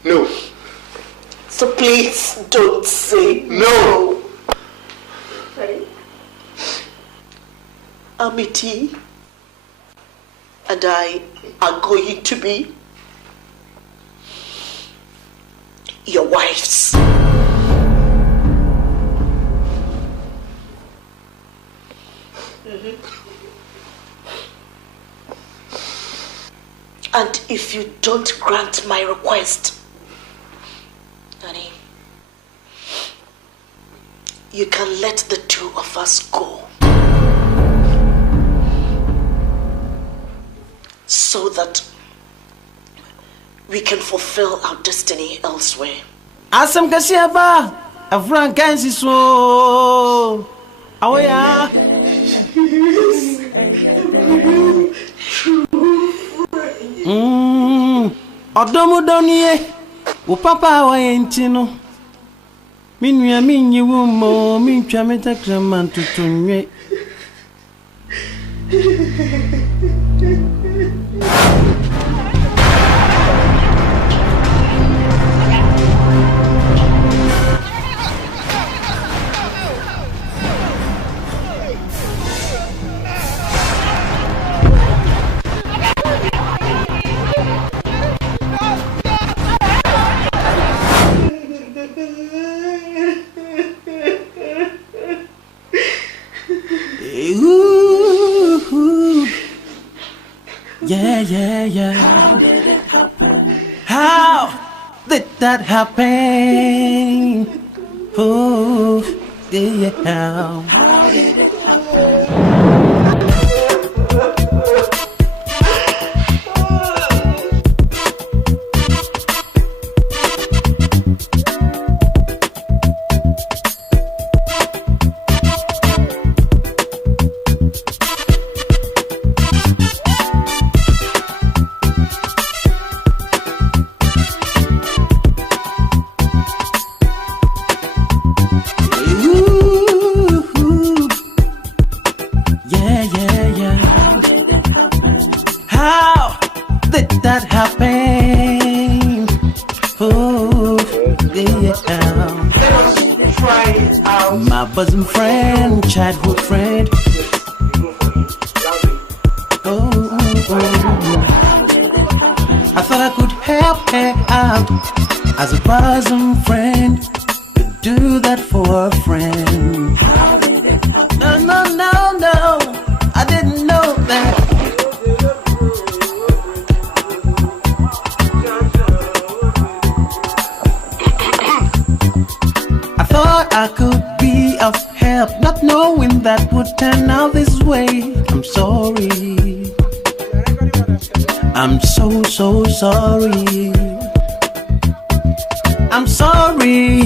No. So please don't say no. Amity and I are going to be your wives. And if you don't grant my request, honey, you can let the two of us go. So that we can fulfill our destiny elsewhere. Asam kasiaba, Afran kansi so. Awaya. Odomo doniye, o papa wa entino. Minua minyi wumo, mincha metakraman tutunwe. Yeah. How did that happen? Oh, yeah. How did it happen? My bosom friend, childhood friend. I thought I could help her out as a bosom friend. Could do that for a friend. No, I didn't know that. I thought I could be of help, not knowing that would turn out this way. I'm sorry. I'm so sorry. I'm sorry.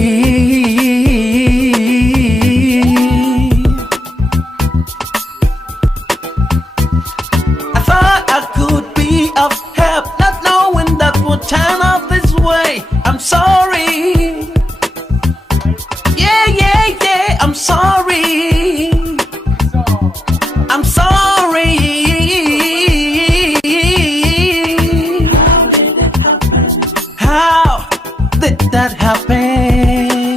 I thought I could be of help, not knowing that would turn out this way. I'm sorry. Yeah, I'm sorry. I'm sorry. How did that happen?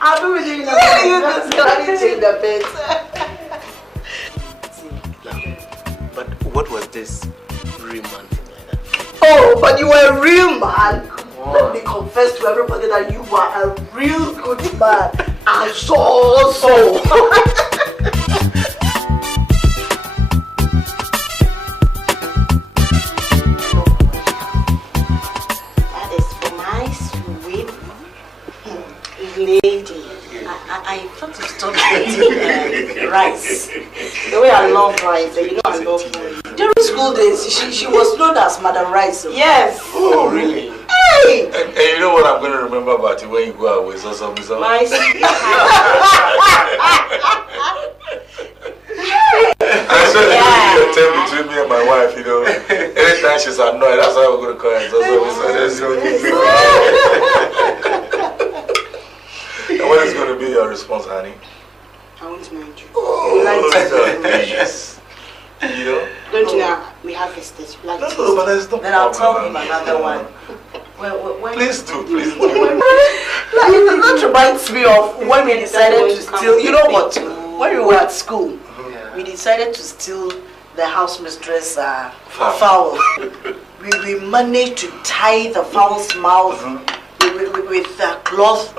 I'll be with you in a minute. You just got to take the bed. But what was this real man thing like that? Oh, but you were a real man. Let me confess to everybody that you are a real good man. And so. That is for my sweet lady. I thought you stopped eating rice. The way I love rice, you know I love rice. During school days, she was known as Madam Rice. Yes. Oh, really? Hey! And you know what I'm going to remember about you when you go out with some My I said the term between me and my wife, you know. Anytime she's annoyed, that's how we're going to call her. And what is going to be your response, honey? I want to marry you. Oh, yes. You know? Don't you know we have visitors? No, but there's no Then I'll tell problem. them another one. Please do. That reminds me of when we decided to steal. You know what? When we were at school, we decided to steal the house mistress fowl. We managed to tie the fowl's mouth with cloth.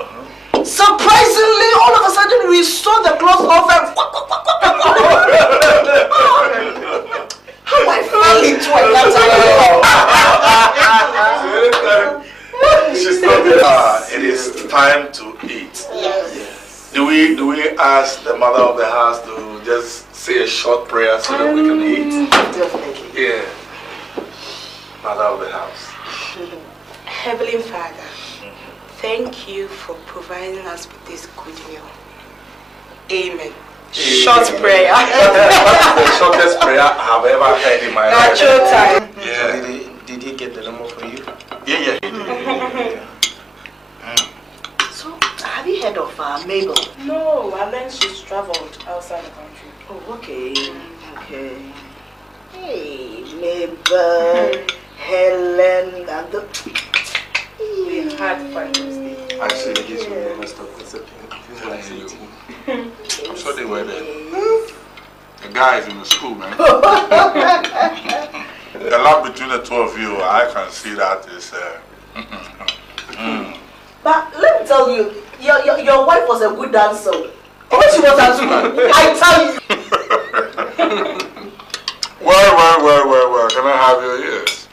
Surprisingly, all of a sudden we saw the cloth off and how I fell into it. She's not it is time to eat. Yes. Do we ask the mother of the house to just say a short prayer so that we can eat? Definitely. Yeah. Mother of the house. Heavenly Father, thank you for providing us with this good meal. Amen. Short prayer. That's the shortest prayer I have ever heard in my life. Natural time. Yeah. Did he get the number for you? Yeah. So, have you heard of Mabel? No, and then she's traveled outside the country. Oh, okay. Hey, Mabel, Helen, and the... We had fun those days. Actually, this will never stop I'm sure they were there. The guys in the school, man. The love between the two of you, I can see that is... But let me tell you, your wife was a good dancer. When she was at school, I tell you. Well, can I have your ears?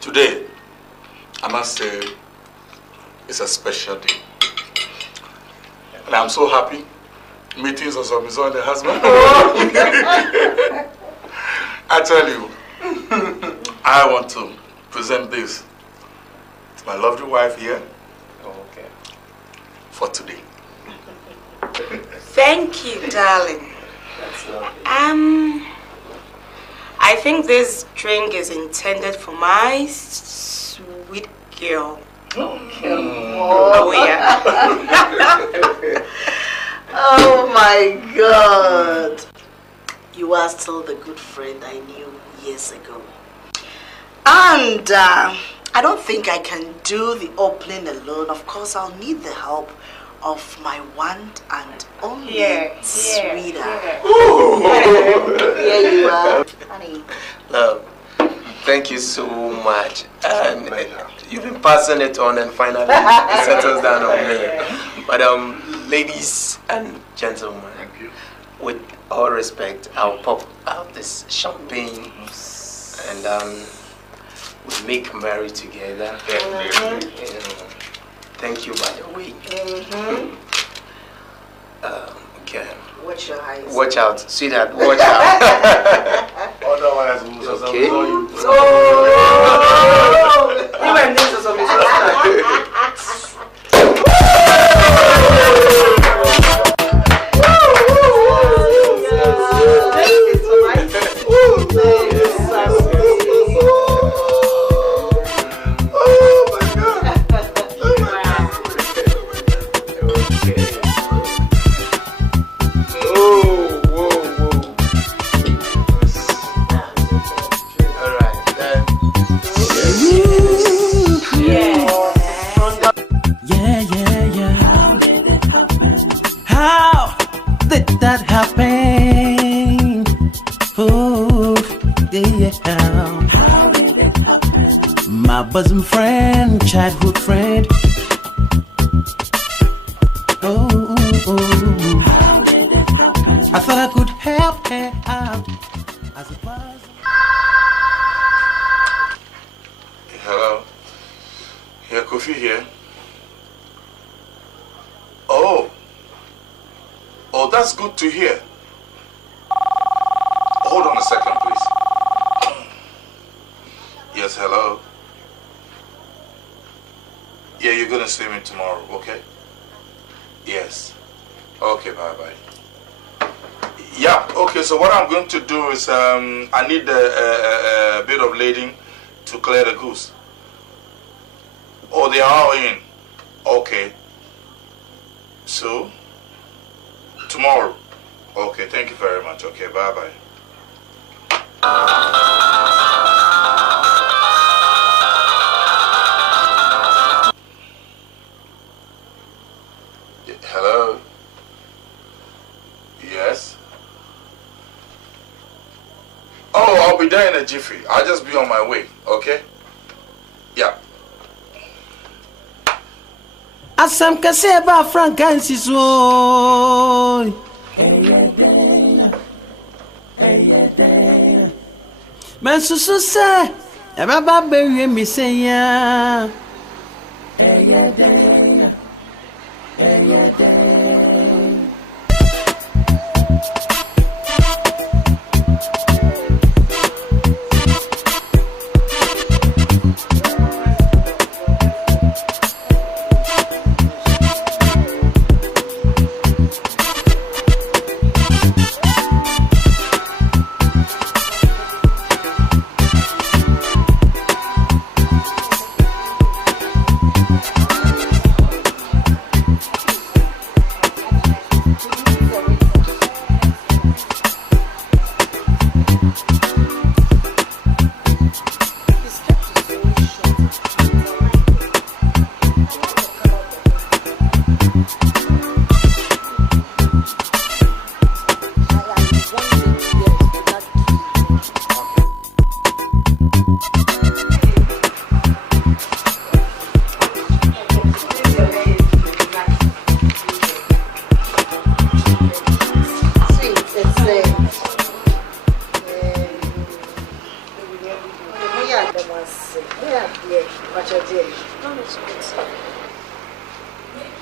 Today, I must say, it's a special day. And I'm so happy meeting Zozomizo and the husband. I tell you, I want to present this to my lovely wife here. Okay. For today. Thank you, darling. That's lovely. I think this drink is intended for my sweet girl. Oh, yeah. Oh my God. You are still the good friend I knew years ago. And I don't think I can do the opening alone. Of course, I'll need the help of my one and only sweetheart. Here you are, honey. Love, thank you so much. And you've been passing it on and finally it settles down on me. But ladies and gentlemen, with all respect, I'll pop out this champagne and we make merry together. Thank you, by the way. Okay. Watch your eyes. Watch out, sweetheart. Watch out. Otherwise, okay. Even this is Alright, then. childhood friend. Oh, I thought I could help her out as a buzz. Hello. Yeah, Kofi here. Oh. Oh, that's good to hear. Hold on a second, please. Yes, hello. Yeah, you're gonna see me tomorrow, okay? Yes. Okay, bye-bye. Yeah, okay, so what I'm going to do is I need a bit of lading to clear the goose. Oh, they are all in. Okay. So, tomorrow. Okay, thank you very much. Okay, bye-bye. Hello? Yes? Oh, I'll be there in a jiffy. I'll just be on my way, okay? Yeah. Asam kase ba Francis woy. Man susu se e baba bewie mi se ya.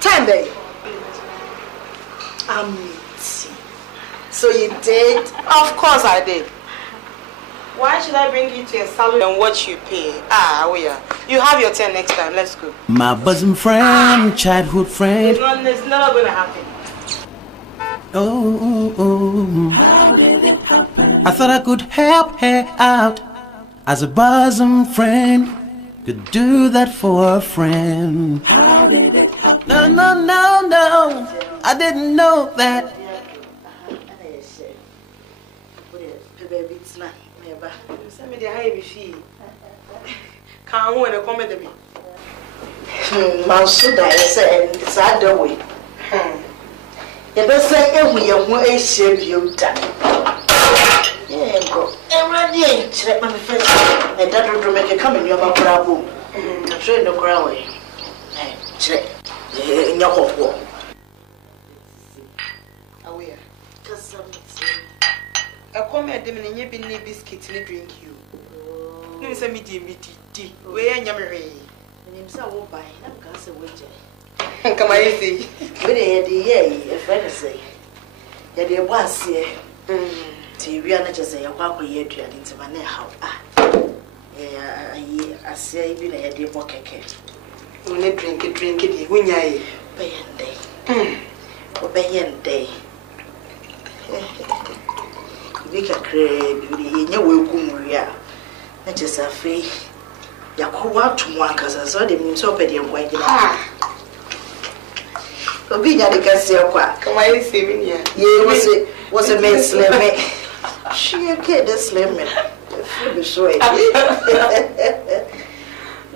Time, babe. So you did? Of course I did. Why should I bring you to a salon and watch you pay? Oh yeah. You have your turn next time. Let's go. My bosom friend, childhood friend. It's never gonna happen. Oh, I thought I could help her out as a bosom friend could do that for a friend. No, no, no, no, I didn't know that. Mansuda is it's other way. You best say every young way a shape you done. Yeah, go. Every day, check my face. And that will make you come in your bravo. I'm sure no crowd. Check in your hot wall. Aware. I come at them and you be near biscuits and drink you. No, it's a medium tea. Where am I? I will buy. I'm going to wait. Come I see. When I had the year, a friend say, that there was here. TV and just say, a walk with you into my house. I say, even a head more cake. Only drink it, when I pay a day. Obey a day. We can create in your welcome. I just a fee. Yakuwa to one because I saw them so petty and white. Be that against your quack. Come I see me here. Ye was a maid slim. She a kid, a slim.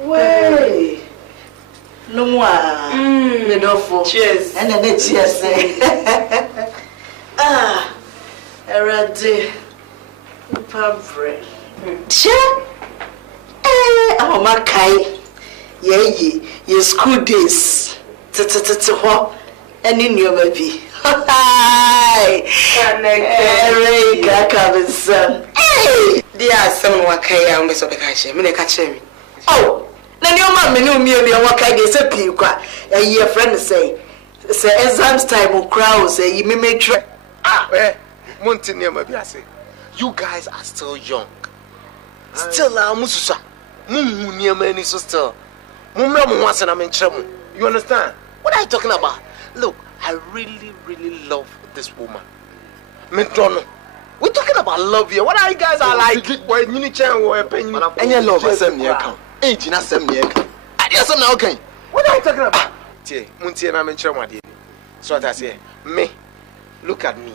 Way. No more. Little for cheers. And then it's yes. A red day. Pump. Che. Oh, my Kai. Your school days. Ho. Any new baby. Hi. Hey. There are some wakaya on the Sobekashi. Minekache. Oh, then your mom knew me and your wakaya is a piqua. A year friend say exams time will crowd say you may make sure. Montenegro, maybe I say, you guys are still young. Still, Mususa. Near many so still. Mumma once and I'm in trouble. You understand? What are you talking about? Look, I really, really love this woman. Mentono. We're talking about love here. What are you guys are like? When you change or penny and you love us, age in a 7 year. Yes, I'm okay. What are you talking about? Munti and I'm in trouble. So what I say, me, look at me.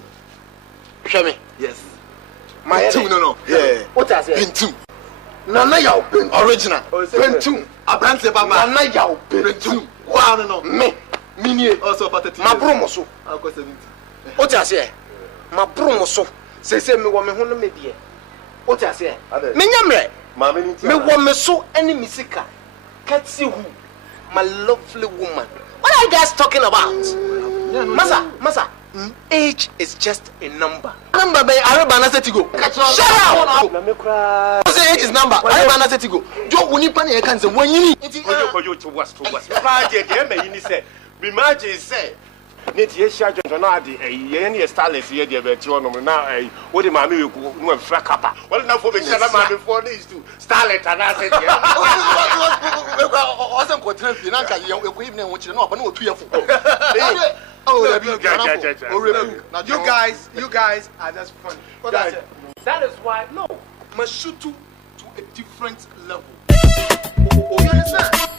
Show me. Yes. My two, no. Yeah. What I say? Pintu. Nana yao pin original. Pintu. Abranse baba. Nana yao pintu. Wow, no. Me. Mini. Also patati. Ma promoso. Ako 70. What I say? Ma promoso. Say me wo me ho no me die. What I say? Me nyamre. Ma me nti. Me wo me so any misika. Katsi who? My lovely woman. What are you guys talking about? Masa. Age is just a number. Number by Arabana Setigo. Shut up! What's the age is number? Arabana Setigo. Joe Winipani can say when you need to was. Imagine say. Niti charge on a year starless here, dear Betuano. Now, what the mammy will frack up. Well, now for the Shanama before these two. Starlet and I said, wasn't quite evening, which you know, but no 2 years. Oh, you guys are just funny. That is why, no, must shoot to a different level. Oh, you understand?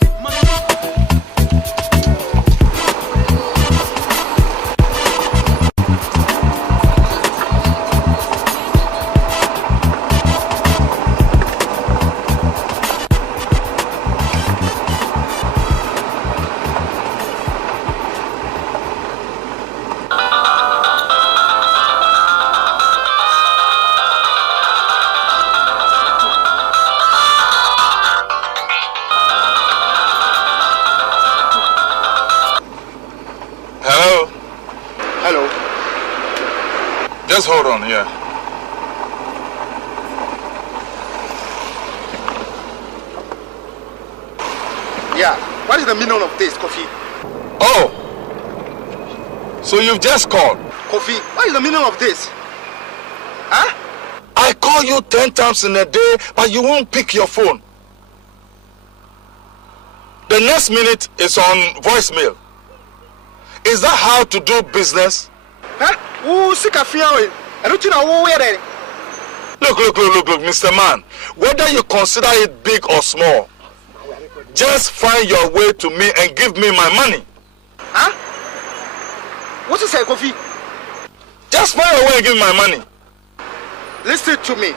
Just hold on, yeah. Yeah, what is the meaning of this, Kofi? Oh, so you've just called? Kofi, what is the meaning of this? Huh? I call you 10 times in a day, but you won't pick your phone. The next minute is on voicemail. Is that how to do business? Huh? Look, Mr. Man. Whether you consider it big or small, just find your way to me and give me my money. Huh? What you say, Kofi? Just find your way and give me my money. Listen to me.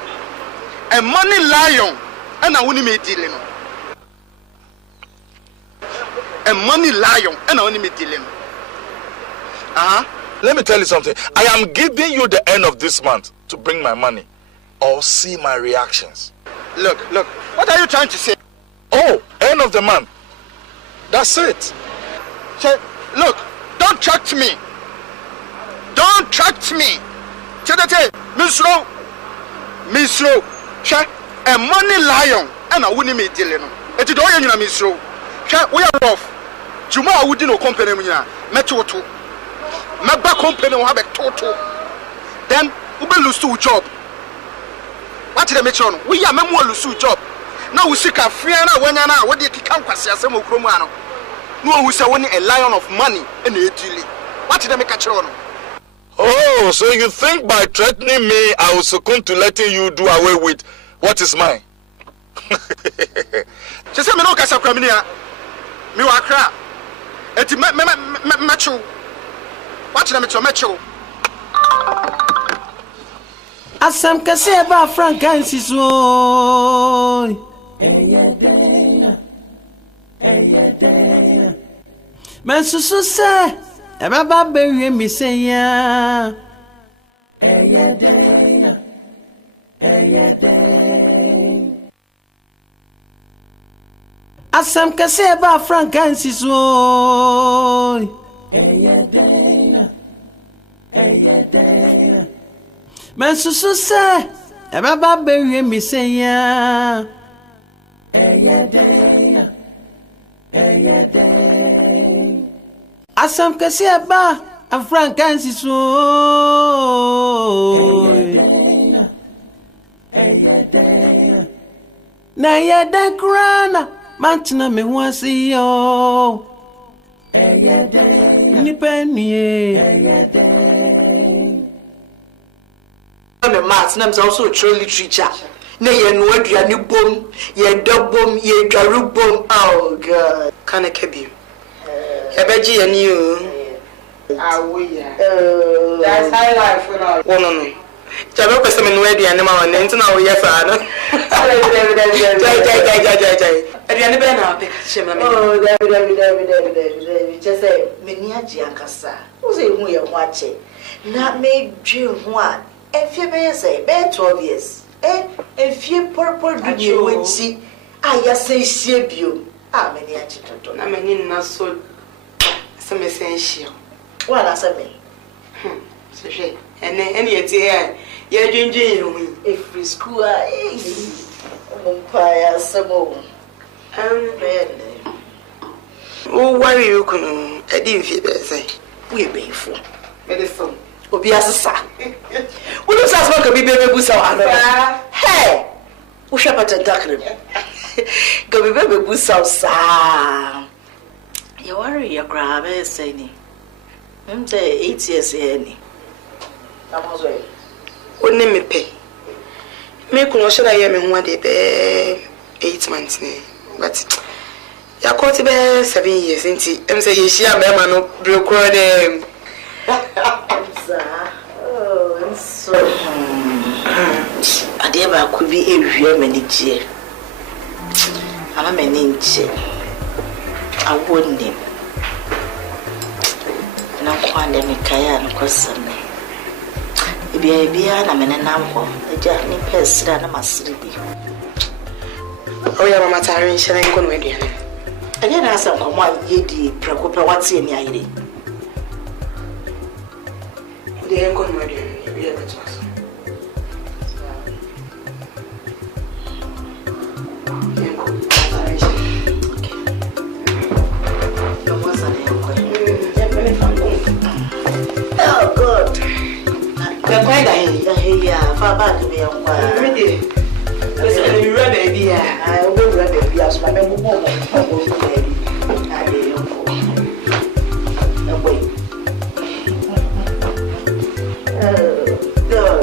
A money lion, and I wouldn't make dealing. A money lion, and I wouldn't make dealing. Let me tell you something. I am giving you the end of this month to bring my money or see my reactions. Look. What are you trying to say? Oh, end of the month. That's it. Look, don't trust me. Don't trust me. Miss Rowe. A money lion, and I wouldn't make dealing. It's the only Miss Rowe. We are off. Juma wouldn't know company. Metro. My back company will have a total. Then we will lose to job. What did I make sure? We are more lose to job. Now we seek a free and when you know what you can pass as a Mukromano. No, we say winning a lion of money and a deal. What did I make a sure? Oh, so you think by threatening me I will succumb to letting you do away with what is mine? She said, "No, Casa Cramina, me wa cra. Eti macho. Watch them to macho." Asam kase ba Francis wo. Men susu se e ba be mi se ya. Asam kase ba Francis boy. Man so say eba ba be me say ya. Asam kase ba Francis boy. Na ya da krana mantina me ho ase yo. Ni penny. Me maths na me also true literature. Na ye no aduane bom, ye dobom, ye dwaru bom. Oh god. Kana kebi. Ebeji ye ni o. Awoya. That's high life for now. No. Jabe pese me no aduane ma won nti na wo ye fa no. Jai. Aduane be na pe shemla me. Oh, David. Just say me ni agi akasa. Wo say hu ye ho ache. Na me dwe ho a efie be say be 12 years. Efie purple bi wechi aya say hie bio. Ah me ni agi toto. Na me ni na so se me sen hie. Wa na se me. So she ene yeti here. Ye dwendwen ye hu. Every school Mumpaya Samo. Oh, why are you going to didn't feel better? We are paying for medicine. Obiasa. We don't ask what could be baby busa. Hey, we shall put a duck. Go be baby busa. You worry your grab, saying, I'm say 8 years any. I was right. What name me pay? Me kuno should I hear me one day be 8 months ne. But ya quote be 7 years inti. Em say ye share me man no broke dem. Oh, I'm so. Ade ba ku bi ehwie mani gie. Ama mani nche. Awoni. Na kwande me kaya no kwasame. Bia na mene nampo eja ni pesira na masiri bi o ya mama tare nhyere nko no aduane anya na asa nkomo yedi prekope wate ni ayire de nko no aduane bia beto aso oh god. The quite yeah, far back to me. Ready? Listen, you read baby. I will read baby. As my mom will baby. I wait. Good.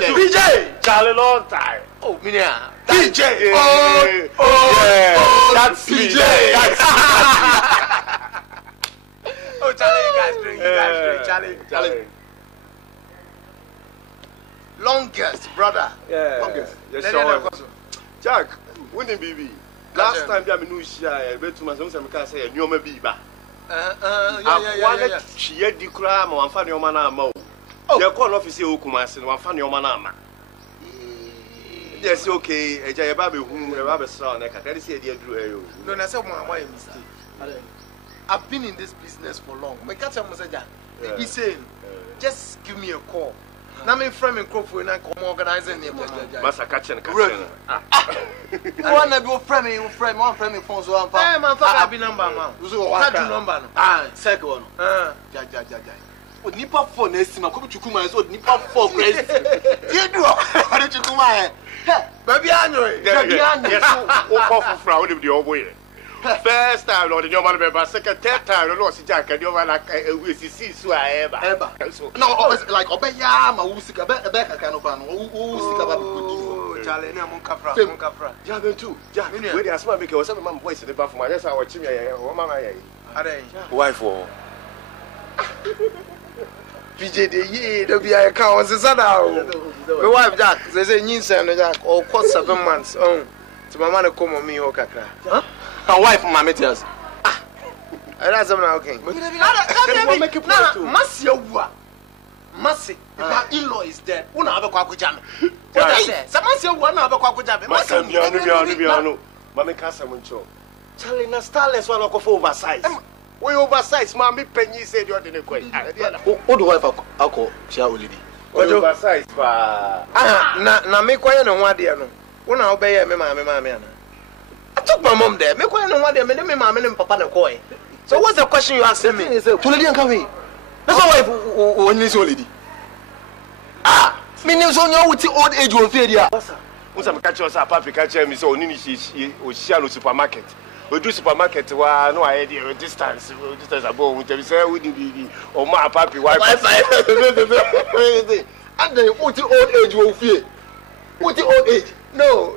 PJ, Charlie long time. Oh, Minia. PJ. That's PJ. Oh, Charlie, you guys drink. Charlie. Longest, brother. Yeah. Longest. Yes, sir. Jack, winning BB. Last time I knew she bet to myself, I can't say a new baby. I wanted she had the crime or funny man. They call office Okumas and one funny man. Yes, okay. A jay baby whom a rabbit son, I can't say dear Drew. No, I said my mistake. I've been in this business for long. My catch up was a jam. He saying, just give me a call. Now me friend and crop for and come organizing the Master catching. One of your friend, one friend, phone so I'm fine. I've been number, man. What number? Second one. With Nipa phone, Estima, come to Kuma, so Nipa phone crazy. You do, why don't you come here? Baby, I know it. Yes, off from the old way. First time, Lord, your man, but second, third time, Lord, Jack, and you're like a see, so I ever. No, like Obeya, my Usika, Becca kind of man, Usika, Charlie, I'm Capra. Jack, too. Jack, when they ask me, because some man voice in the bathroom, that's our chimney, or Mamma. Wife, PJ, the year, there'll be a cow, and my wife, Jack, they say, Ninsa, Jack, or cost 7 months. Oh, to my man, come on me, or Cacra. Can wife Mammy tells? That's something okay. Mercy, my in-law is dead. Una have a quackujam. What I say? Someone say one have a quackujam. Mammy Casamuncho. Charlie, na starless one of oversize. We oversize, Mammy Penny said you're in a quay. What do I call shall lady? What oversize? Na me quiet on one dear. Una obey me, mammy. I took my mom there. Me quiet on one day, me, mammy, and papa, and coy. So what's the question you asking me? To lady and come in. That's why when this lady. Me news on your old age will fade ya. Once I'm catching us, Papa catcher me so Nini or Shiano supermarket. We do supermarket where no idea distance above with them say we do or my papi wife. And then what the old age will fear? What the old age? No.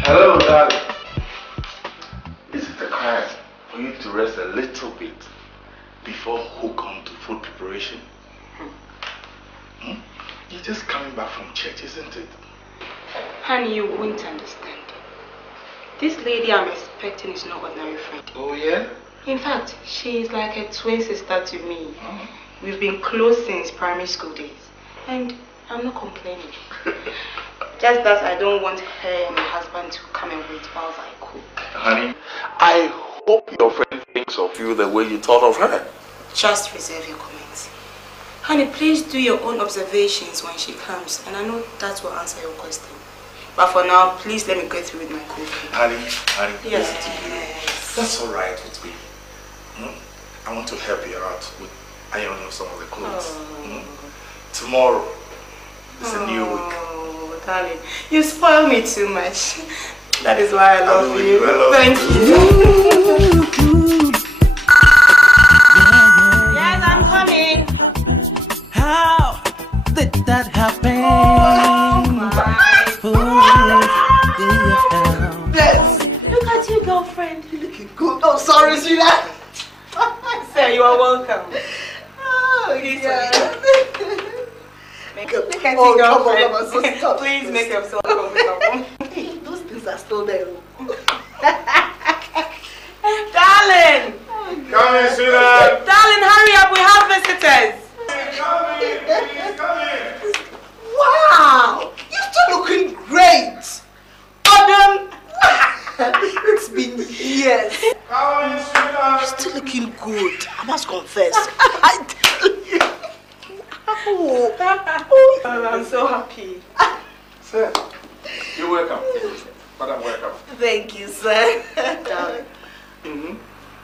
Hello, darling. Is it the time for you to rest a little bit before hook on to food preparation? You're just coming back from church, isn't it? Honey, you won't understand. This lady I'm expecting is no ordinary friend. Oh, yeah? In fact, she is like a twin sister to me. We've been close since primary school days. And I'm not complaining. Just that I don't want her and my husband to come and wait whilst I cook. Honey, I hope your friend thinks of you the way you thought of her. Just reserve your comments. Honey, please do your own observations when she comes, and I know that will answer your question. But for now, please let me go through with my cooking. Honey, yes. That's all right with me. I want to help you out with ironing some of the clothes. Tomorrow is a new week. Darling, you spoil me too much. That is why I love you. Thank you. Yes, I'm coming. How did that happen? Yes. Look at you, girlfriend. You're looking good. Oh, sorry, sweetheart. Sir, you are welcome. Oh, yeah. Look at oh, you, come girlfriend. on, so stop. Please make yourself comfortable. Those things are still there. Darling! Come in, sweetheart. Darling, hurry up. We have visitors. Come in. Wow! You're still looking great. Adam! It's been years. Come in, sweetheart. You're still looking good. I must confess. I tell you. I'm so happy. Sir, you're welcome. Madam, welcome. Thank you, sir. Darling.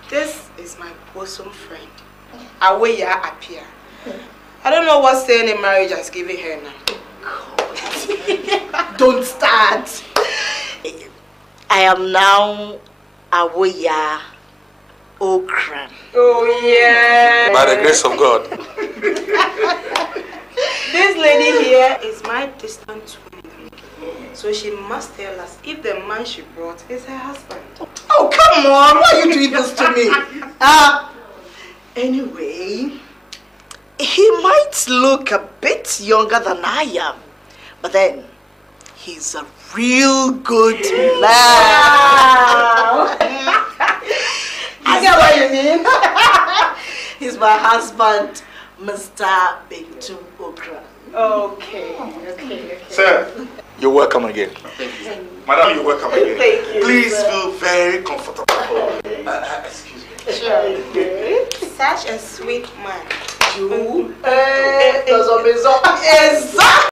This is my bosom friend. Awaya Apia. I don't know what saying in marriage has given her now. Don't start. I am now Awaya Okran. Oh, yeah. By the grace of God. This lady here is my distant twin. So she must tell us if the man she brought is her husband. Oh, come on. Why are you doing this to me? Anyway, he might look a bit younger than I am, but then he's a real good man. I get what you mean. He's my husband, Mr. Bintu Okra. Okay. Sir, you're welcome again. Thank you. Madam, you're welcome again. Thank you. Please feel very comfortable. Excuse me. Sure. Such a sweet man. You? Exactly.